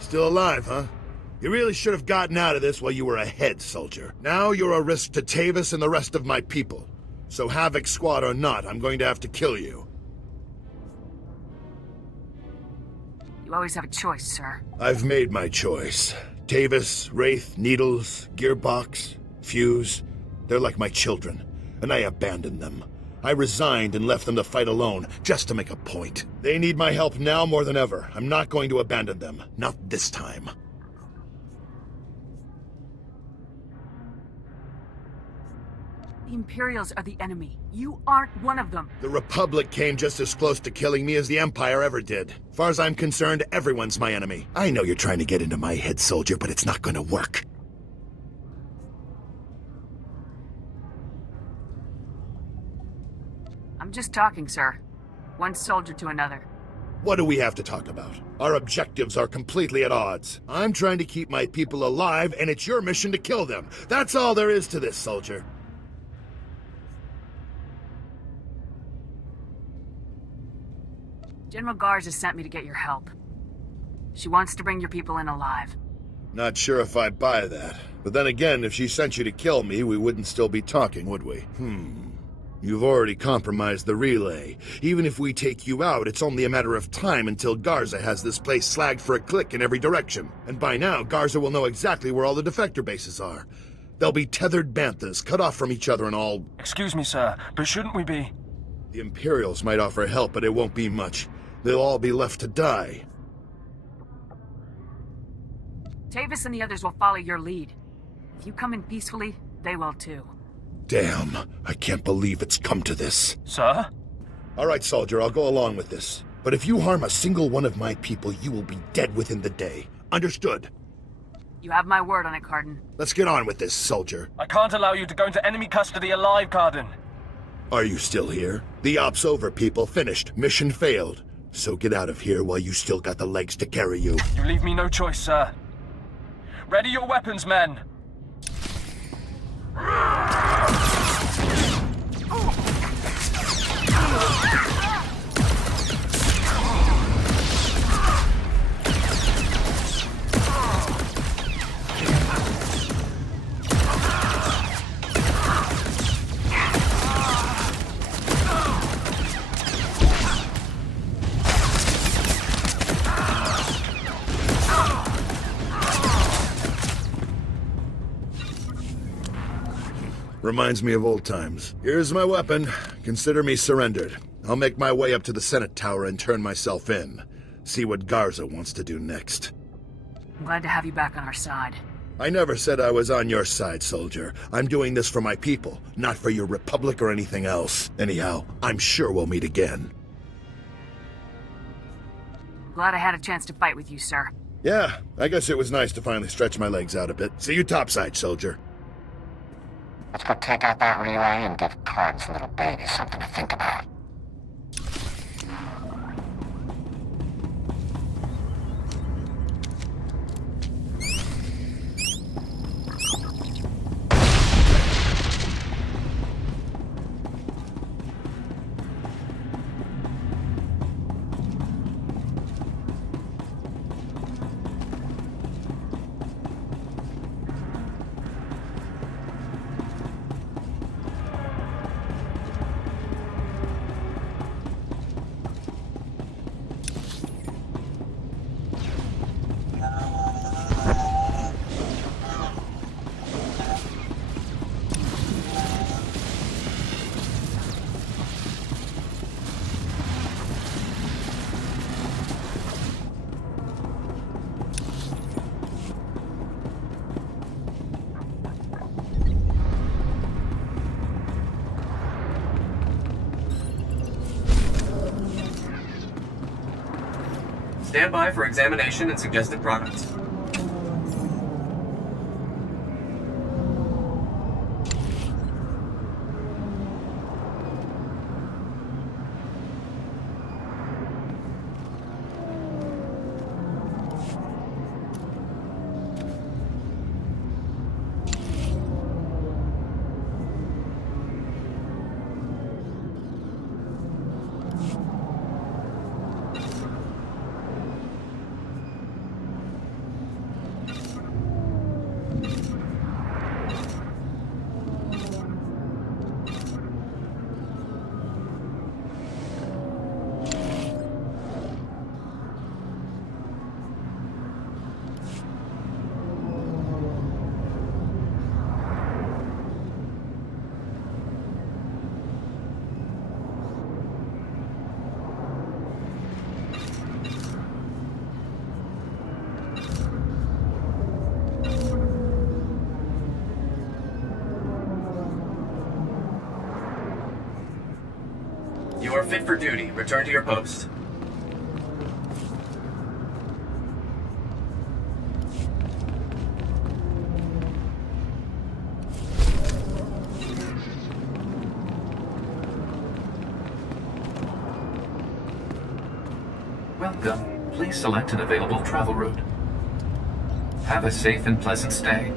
Still alive, huh? You really should have gotten out of this while you were ahead, soldier. Now you're a risk to Tavis and the rest of my people. So Havoc Squad or not, I'm going to have to kill you. You always have a choice, sir. I've made my choice. Tavis, Wraith, Needles, Gearbox, Fuse. They're like my children, and I abandoned them. I resigned and left them to fight alone, just to make a point. They need my help now more than ever. I'm not going to abandon them. Not this time. The Imperials are the enemy. You aren't one of them. The Republic came just as close to killing me as the Empire ever did. As far as I'm concerned, everyone's my enemy. I know you're trying to get into my head, soldier, but it's not going to work. I'm just talking, sir. One soldier to another. What do we have to talk about? Our objectives are completely at odds. I'm trying to keep my people alive, and it's your mission to kill them. That's all there is to this, soldier. General Garza sent me to get your help. She wants to bring your people in alive. Not sure if I buy that. But then again, if she sent you to kill me, we wouldn't still be talking, would we? You've already compromised the relay. Even if we take you out, it's only a matter of time until Garza has this place slagged for a click in every direction. And by now, Garza will know exactly where all the defector bases are. They'll be tethered banthas, cut off from each other and all... Excuse me, sir, but shouldn't we be... The Imperials might offer help, but it won't be much. They'll all be left to die. Tavis and the others will follow your lead. If you come in peacefully, they will too. Damn, I can't believe it's come to this. Sir? All right, soldier, I'll go along with this. But if you harm a single one of my people, you will be dead within the day. Understood? You have my word on it, Cardin. Let's get on with this, soldier. I can't allow you to go into enemy custody alive, Cardin. Are you still here? The op's over, people. Finished. Mission failed. So get out of here while you still got the legs to carry you. You leave me no choice, sir. Ready your weapons, men! Reminds me of old times. Here's my weapon. Consider me surrendered. I'll make my way up to the Senate Tower and turn myself in. See what Garza wants to do next. I'm glad to have you back on our side. I never said I was on your side, soldier. I'm doing this for my people, not for your republic or anything else. Anyhow, I'm sure we'll meet again. I'm glad I had a chance to fight with you, sir. Yeah, I guess it was nice to finally stretch my legs out a bit. See you topside, soldier. Let's go take out that relay and give Card's little baby something to think about. Stand by for examination and suggested products. You are fit for duty. Return to your post. Welcome. Please select an available travel route. Have a safe and pleasant stay.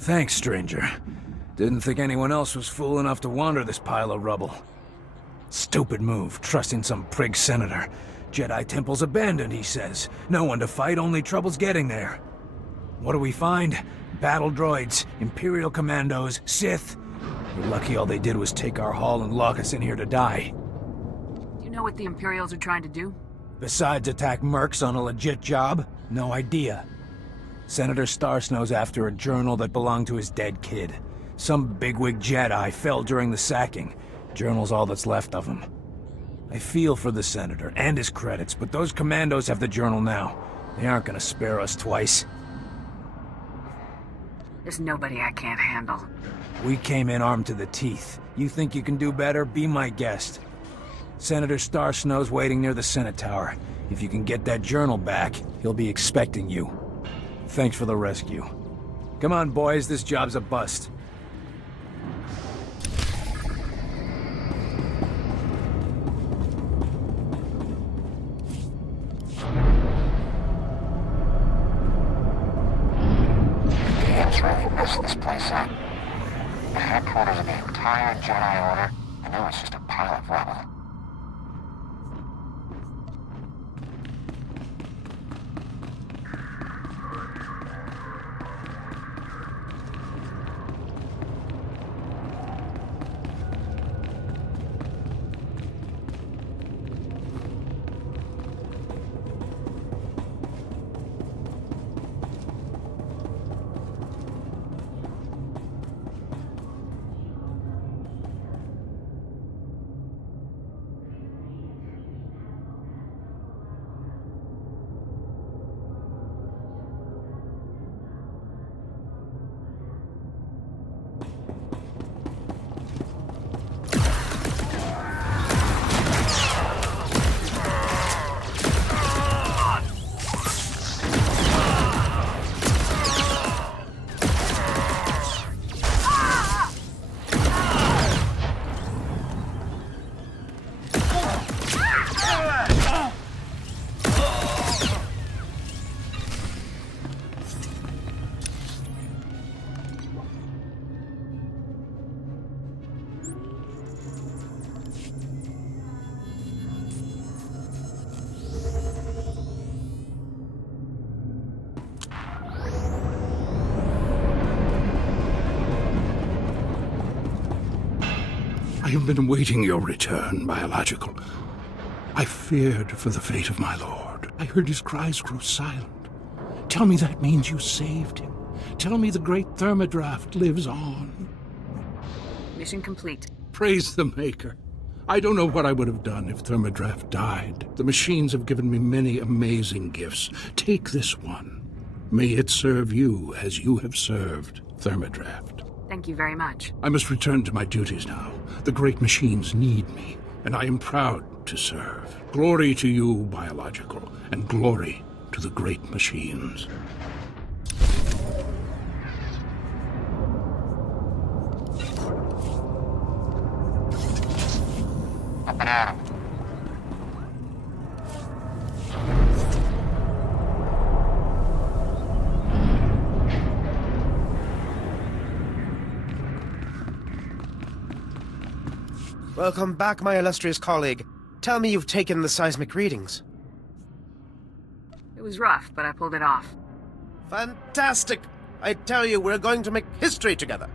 Thanks, stranger. Didn't think anyone else was fool enough to wander this pile of rubble. Stupid move, trusting some prig senator. Jedi temple's abandoned, he says. No one to fight, only trouble's getting there. What do we find? Battle droids, Imperial commandos, Sith. We're lucky all they did was take our haul and lock us in here to die. Do you know what the Imperials are trying to do? Besides attack mercs on a legit job? No idea. Senator Starsnow's after a journal that belonged to his dead kid. Some bigwig Jedi fell during the sacking. Journal's all that's left of him. I feel for the Senator and his credits, but those commandos have the journal now. They aren't gonna spare us twice. There's nobody I can't handle. We came in armed to the teeth. You think you can do better? Be my guest. Senator Starsnow's waiting near the Senate Tower. If you can get that journal back, he'll be expecting you. Thanks for the rescue. Come on, boys, this job's a bust. It's really messed this place up. The headquarters of the entire Jedi Order, and now it's just a pile of rubble. I have been awaiting your return, Biological. I feared for the fate of my lord. I heard his cries grow silent. Tell me that means you saved him. Tell me the great thermodraft lives on. Mission complete. Praise the Maker. I don't know what I would have done if thermodraft died. The machines have given me many amazing gifts. Take this one. May it serve you as you have served thermodraft. Thank you very much. I must return to my duties now. The great machines need me, and I am proud to serve. Glory to you, Biological, and glory to the great machines. Up and at 'em. Welcome back, my illustrious colleague. Tell me you've taken the seismic readings. It was rough, but I pulled it off. Fantastic! I tell you, we're going to make history together.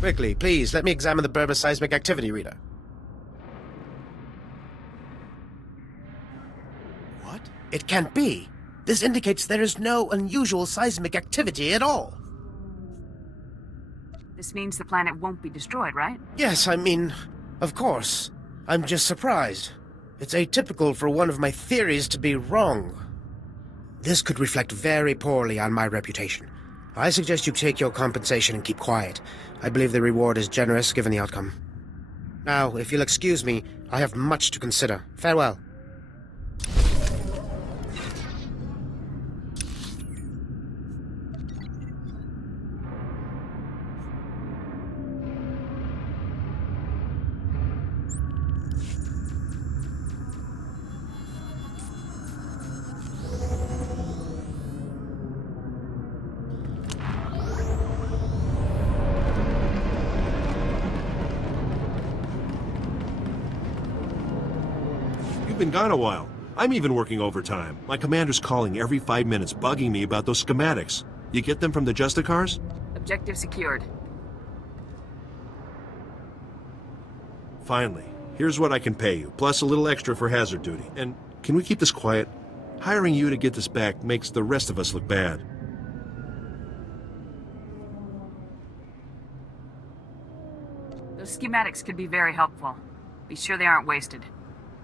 Quickly, please, let me examine the Burma seismic activity reader. What? It can't be. This indicates there is no unusual seismic activity at all. This means the planet won't be destroyed, right? Yes, I mean, of course. I'm just surprised. It's atypical for one of my theories to be wrong. This could reflect very poorly on my reputation. I suggest you take your compensation and keep quiet. I believe the reward is generous given the outcome. Now, if you'll excuse me, I have much to consider. Farewell. You've been gone a while. I'm even working overtime. My commander's calling every 5 minutes, bugging me about those schematics. You get them from the Justicars? Objective secured. Finally. Here's what I can pay you, plus a little extra for hazard duty. And can we keep this quiet? Hiring you to get this back makes the rest of us look bad. Those schematics could be very helpful. Be sure they aren't wasted.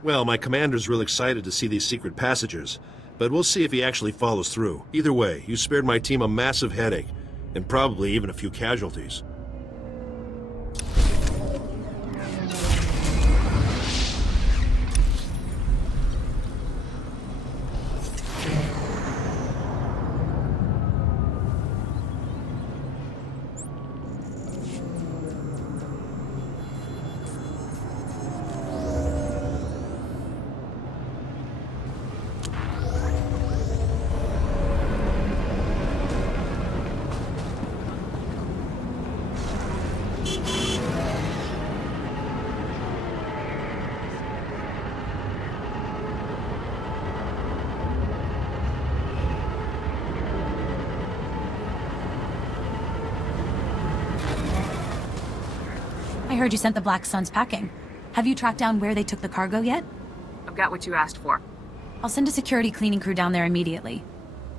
Well, my commander's real excited to see these secret passages, but we'll see if he actually follows through. Either way, you spared my team a massive headache, and probably even a few casualties. I heard you sent the Black Suns packing. Have you tracked down where they took the cargo yet? I've got what you asked for. I'll send a security cleaning crew down there immediately.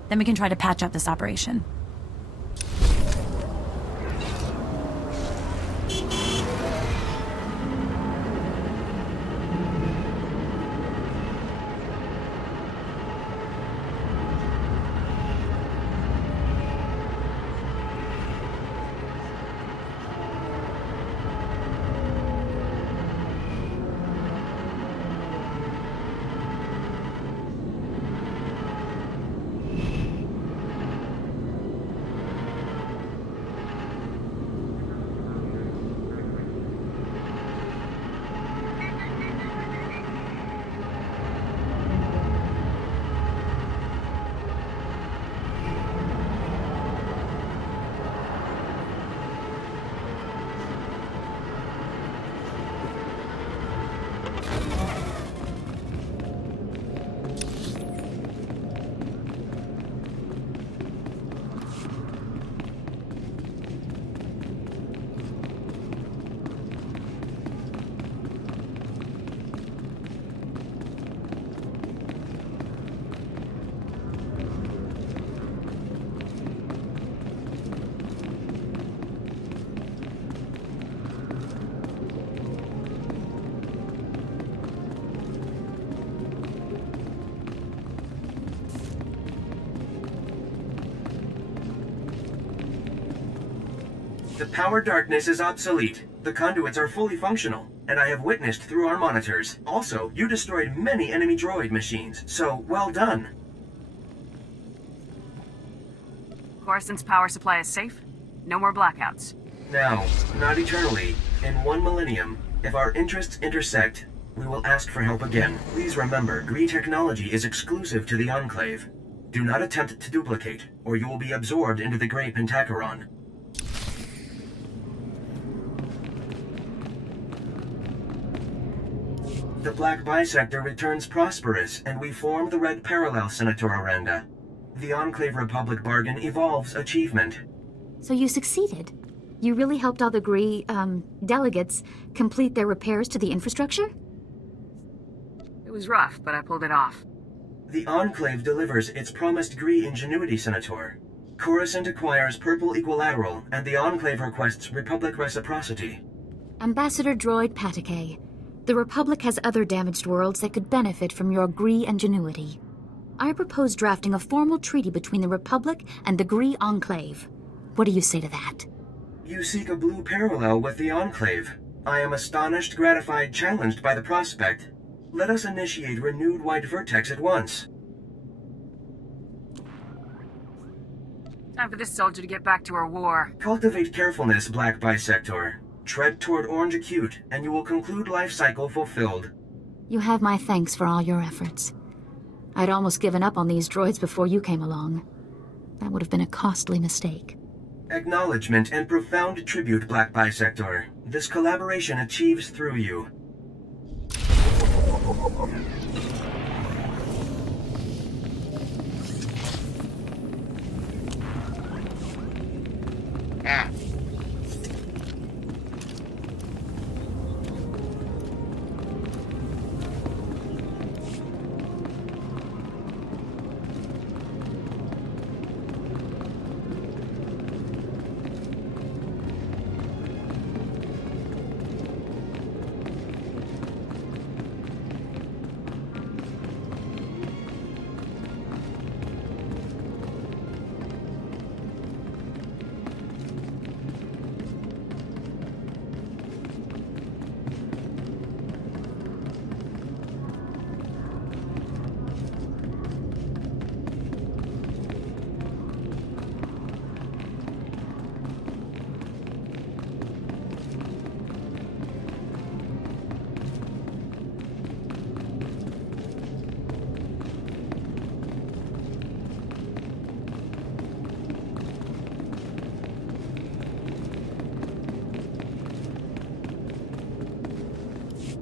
Then we can try to patch up this operation. The power darkness is obsolete. The conduits are fully functional, and I have witnessed through our monitors. Also, you destroyed many enemy droid machines, so well done. Coruscant's power supply is safe. No more blackouts. Now, not eternally, in 1 millennium, if our interests intersect, we will ask for help again. Please remember, Gree technology is exclusive to the Enclave. Do not attempt to duplicate, or you will be absorbed into the Grey Pentacheron. The Black Bisector returns prosperous, and we form the Red Parallel, Senator Aranda. The Enclave Republic bargain evolves achievement. So you succeeded? You really helped all the Gree, delegates complete their repairs to the infrastructure? It was rough, but I pulled it off. The Enclave delivers its promised Gree ingenuity, Senator. Coruscant acquires Purple Equilateral, and the Enclave requests Republic reciprocity. Ambassador Droid Patake, the Republic has other damaged worlds that could benefit from your Gree ingenuity. I propose drafting a formal treaty between the Republic and the Gree Enclave. What do you say to that? You seek a blue parallel with the Enclave. I am astonished, gratified, challenged by the prospect. Let us initiate renewed white vertex at once. Time for this soldier to get back to her war. Cultivate carefulness, Black Bisector. Tread toward Orange Acute, and you will conclude life cycle fulfilled. You have my thanks for all your efforts. I'd almost given up on these droids before you came along. That would have been a costly mistake. Acknowledgement and profound tribute, Black Bisector. This collaboration achieves through you. Yeah.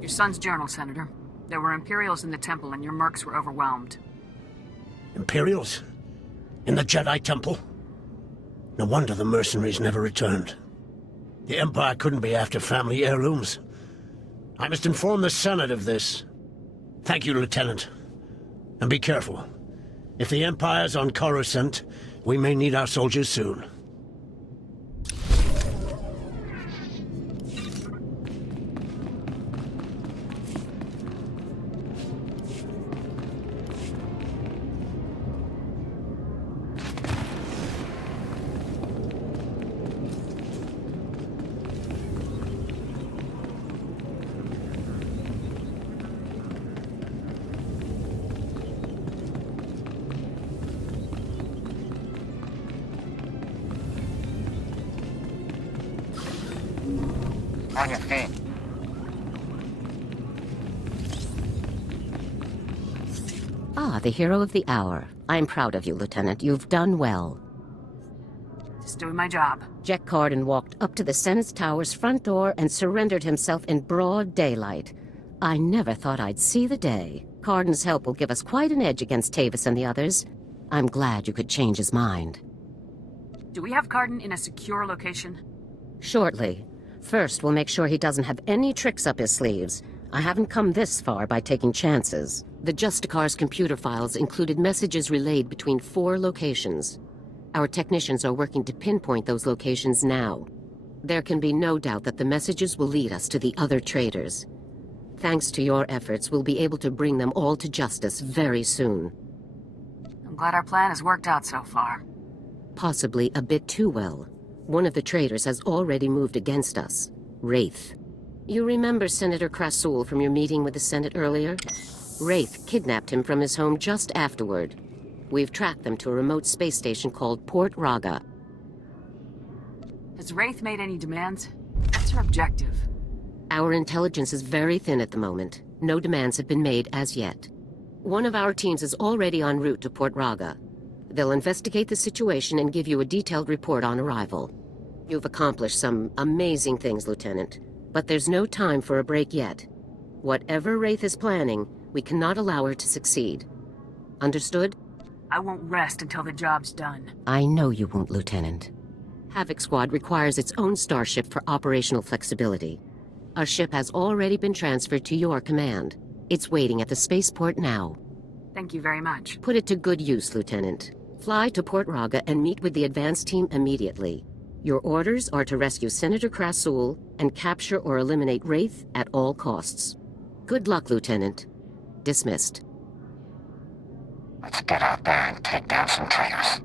Your son's journal, Senator. There were Imperials in the temple and your mercs were overwhelmed. Imperials? In the Jedi Temple? No wonder the mercenaries never returned. The Empire couldn't be after family heirlooms. I must inform the Senate of this. Thank you, Lieutenant. And be careful. If the Empire's on Coruscant, we may need our soldiers soon. On your feet. Ah, the hero of the hour. I'm proud of you, Lieutenant. You've done well. Just doing my job. Jack Carden walked up to the Senate's tower's front door and surrendered himself in broad daylight. I never thought I'd see the day. Carden's help will give us quite an edge against Tavis and the others. I'm glad you could change his mind. Do we have Carden in a secure location? Shortly. First, we'll make sure he doesn't have any tricks up his sleeves. I haven't come this far by taking chances. The Justicar's computer files included messages relayed between 4 locations. Our technicians are working to pinpoint those locations now. There can be no doubt that the messages will lead us to the other traitors. Thanks to your efforts, we'll be able to bring them all to justice very soon. I'm glad our plan has worked out so far. Possibly a bit too well. One of the traitors has already moved against us. Wraith. You remember Senator Krasul from your meeting with the Senate earlier? Wraith kidnapped him from his home just afterward. We've tracked them to a remote space station called Port Raga. Has Wraith made any demands? What's her objective? Our intelligence is very thin at the moment. No demands have been made as yet. One of our teams is already en route to Port Raga. They'll investigate the situation and give you a detailed report on arrival. You've accomplished some amazing things, Lieutenant. But there's no time for a break yet. Whatever Wraith is planning, we cannot allow her to succeed. Understood? I won't rest until the job's done. I know you won't, Lieutenant. Havoc Squad requires its own starship for operational flexibility. Our ship has already been transferred to your command. It's waiting at the spaceport now. Thank you very much. Put it to good use, Lieutenant. Fly to Port Raga and meet with the advance team immediately. Your orders are to rescue Senator Krasul and capture or eliminate Wraith at all costs. Good luck, Lieutenant. Dismissed. Let's get out there and take down some traitors.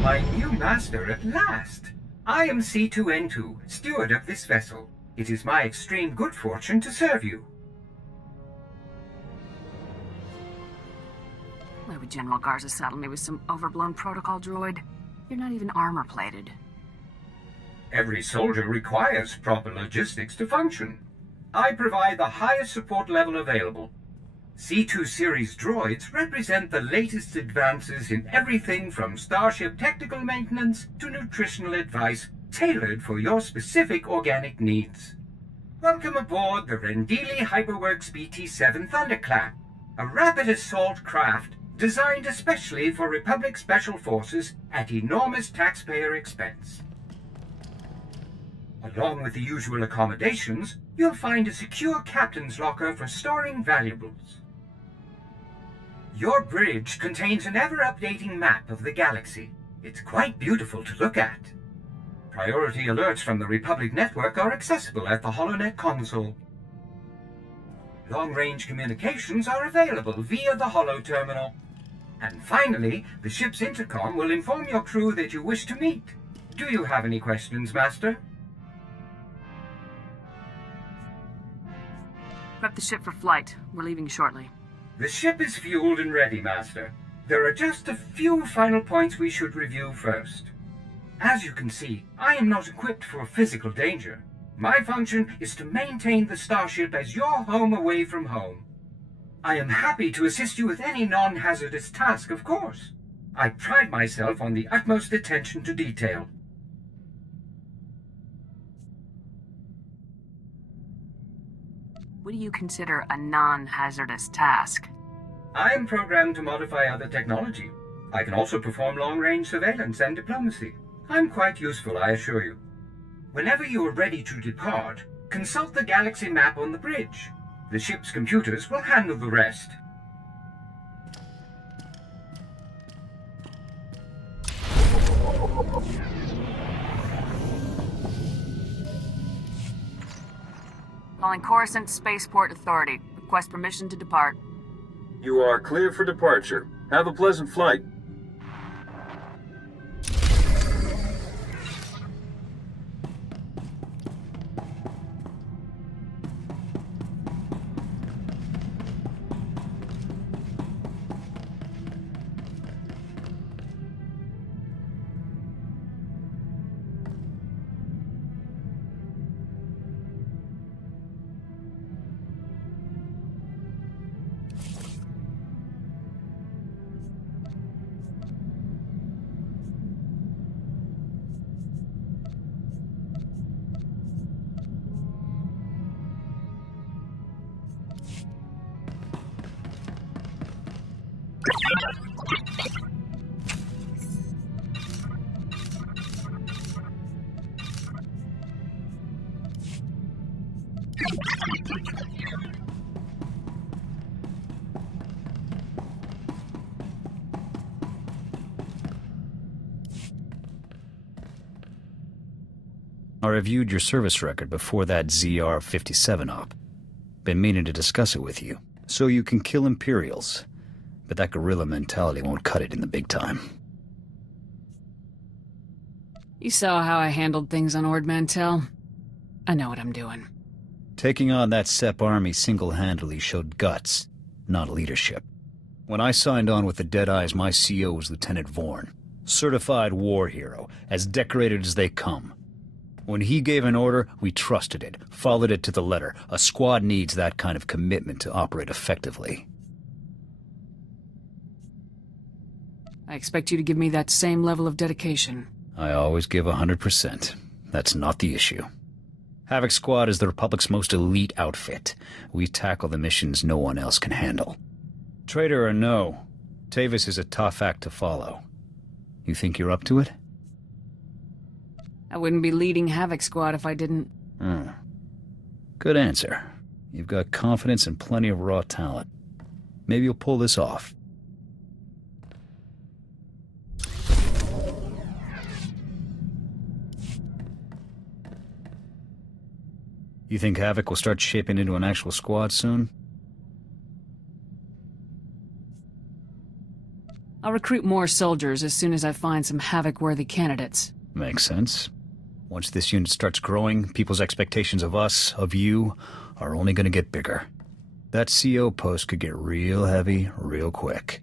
My new master at last! I am C2N2, steward of this vessel. It is my extreme good fortune to serve you. Why would General Garza saddle me with some overblown protocol droid? You're not even armor-plated. Every soldier requires proper logistics to function. I provide the highest support level available. C2 series droids represent the latest advances in everything from Starship technical maintenance to nutritional advice tailored for your specific organic needs. Welcome aboard the Rendili Hyperworks BT-7 Thunderclap, a rapid assault craft designed especially for Republic Special Forces at enormous taxpayer expense. Along with the usual accommodations, you'll find a secure captain's locker for storing valuables. Your bridge contains an ever-updating map of the galaxy. It's quite beautiful to look at. Priority alerts from the Republic Network are accessible at the HoloNet console. Long-range communications are available via the Holo Terminal. And finally, the ship's intercom will inform your crew that you wish to meet. Do you have any questions, Master? Prep the ship for flight. We're leaving shortly. The ship is fueled and ready, Master. There are just a few final points we should review first. As you can see, I am not equipped for physical danger. My function is to maintain the starship as your home away from home. I am happy to assist you with any non-hazardous task, of course. I pride myself on the utmost attention to detail. What do you consider a non-hazardous task? I am programmed to modify other technology. I can also perform long-range surveillance and diplomacy. I'm quite useful, I assure you. Whenever you are ready to depart, consult the galaxy map on the bridge. The ship's computers will handle the rest. Calling Coruscant Spaceport Authority. Request permission to depart. You are clear for departure. Have a pleasant flight. I reviewed your service record before that ZR-57 op. Been meaning to discuss it with you, so you can kill Imperials. But that guerrilla mentality won't cut it in the big time. You saw how I handled things on Ord Mantell. I know what I'm doing. Taking on that SEP army single-handedly showed guts, not leadership. When I signed on with the Deadeyes, my CO was Lieutenant Vorn. Certified war hero, as decorated as they come. When he gave an order, we trusted it, followed it to the letter. A squad needs that kind of commitment to operate effectively. I expect you to give me that same level of dedication. I always give 100%. That's not the issue. Havoc Squad is the Republic's most elite outfit. We tackle the missions no one else can handle. Traitor or no, Tavis is a tough act to follow. You think you're up to it? I wouldn't be leading Havoc Squad if I didn't. Good answer. You've got confidence and plenty of raw talent. Maybe you'll pull this off. You think Havoc will start shaping into an actual squad soon? I'll recruit more soldiers as soon as I find some Havoc-worthy candidates. Makes sense. Once this unit starts growing, people's expectations of us, of you, are only gonna get bigger. That CO post could get real heavy, real quick.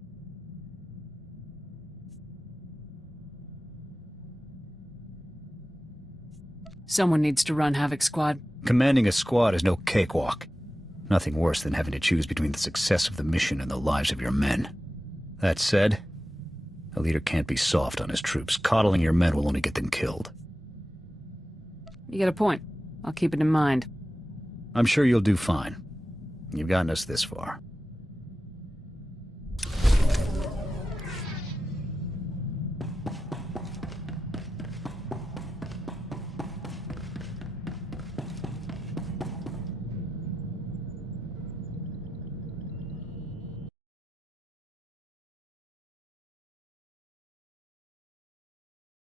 Someone needs to run Havoc Squad. Commanding a squad is no cakewalk. Nothing worse than having to choose between the success of the mission and the lives of your men. That said, a leader can't be soft on his troops. Coddling your men will only get them killed. You get a point. I'll keep it in mind. I'm sure you'll do fine. You've gotten us this far.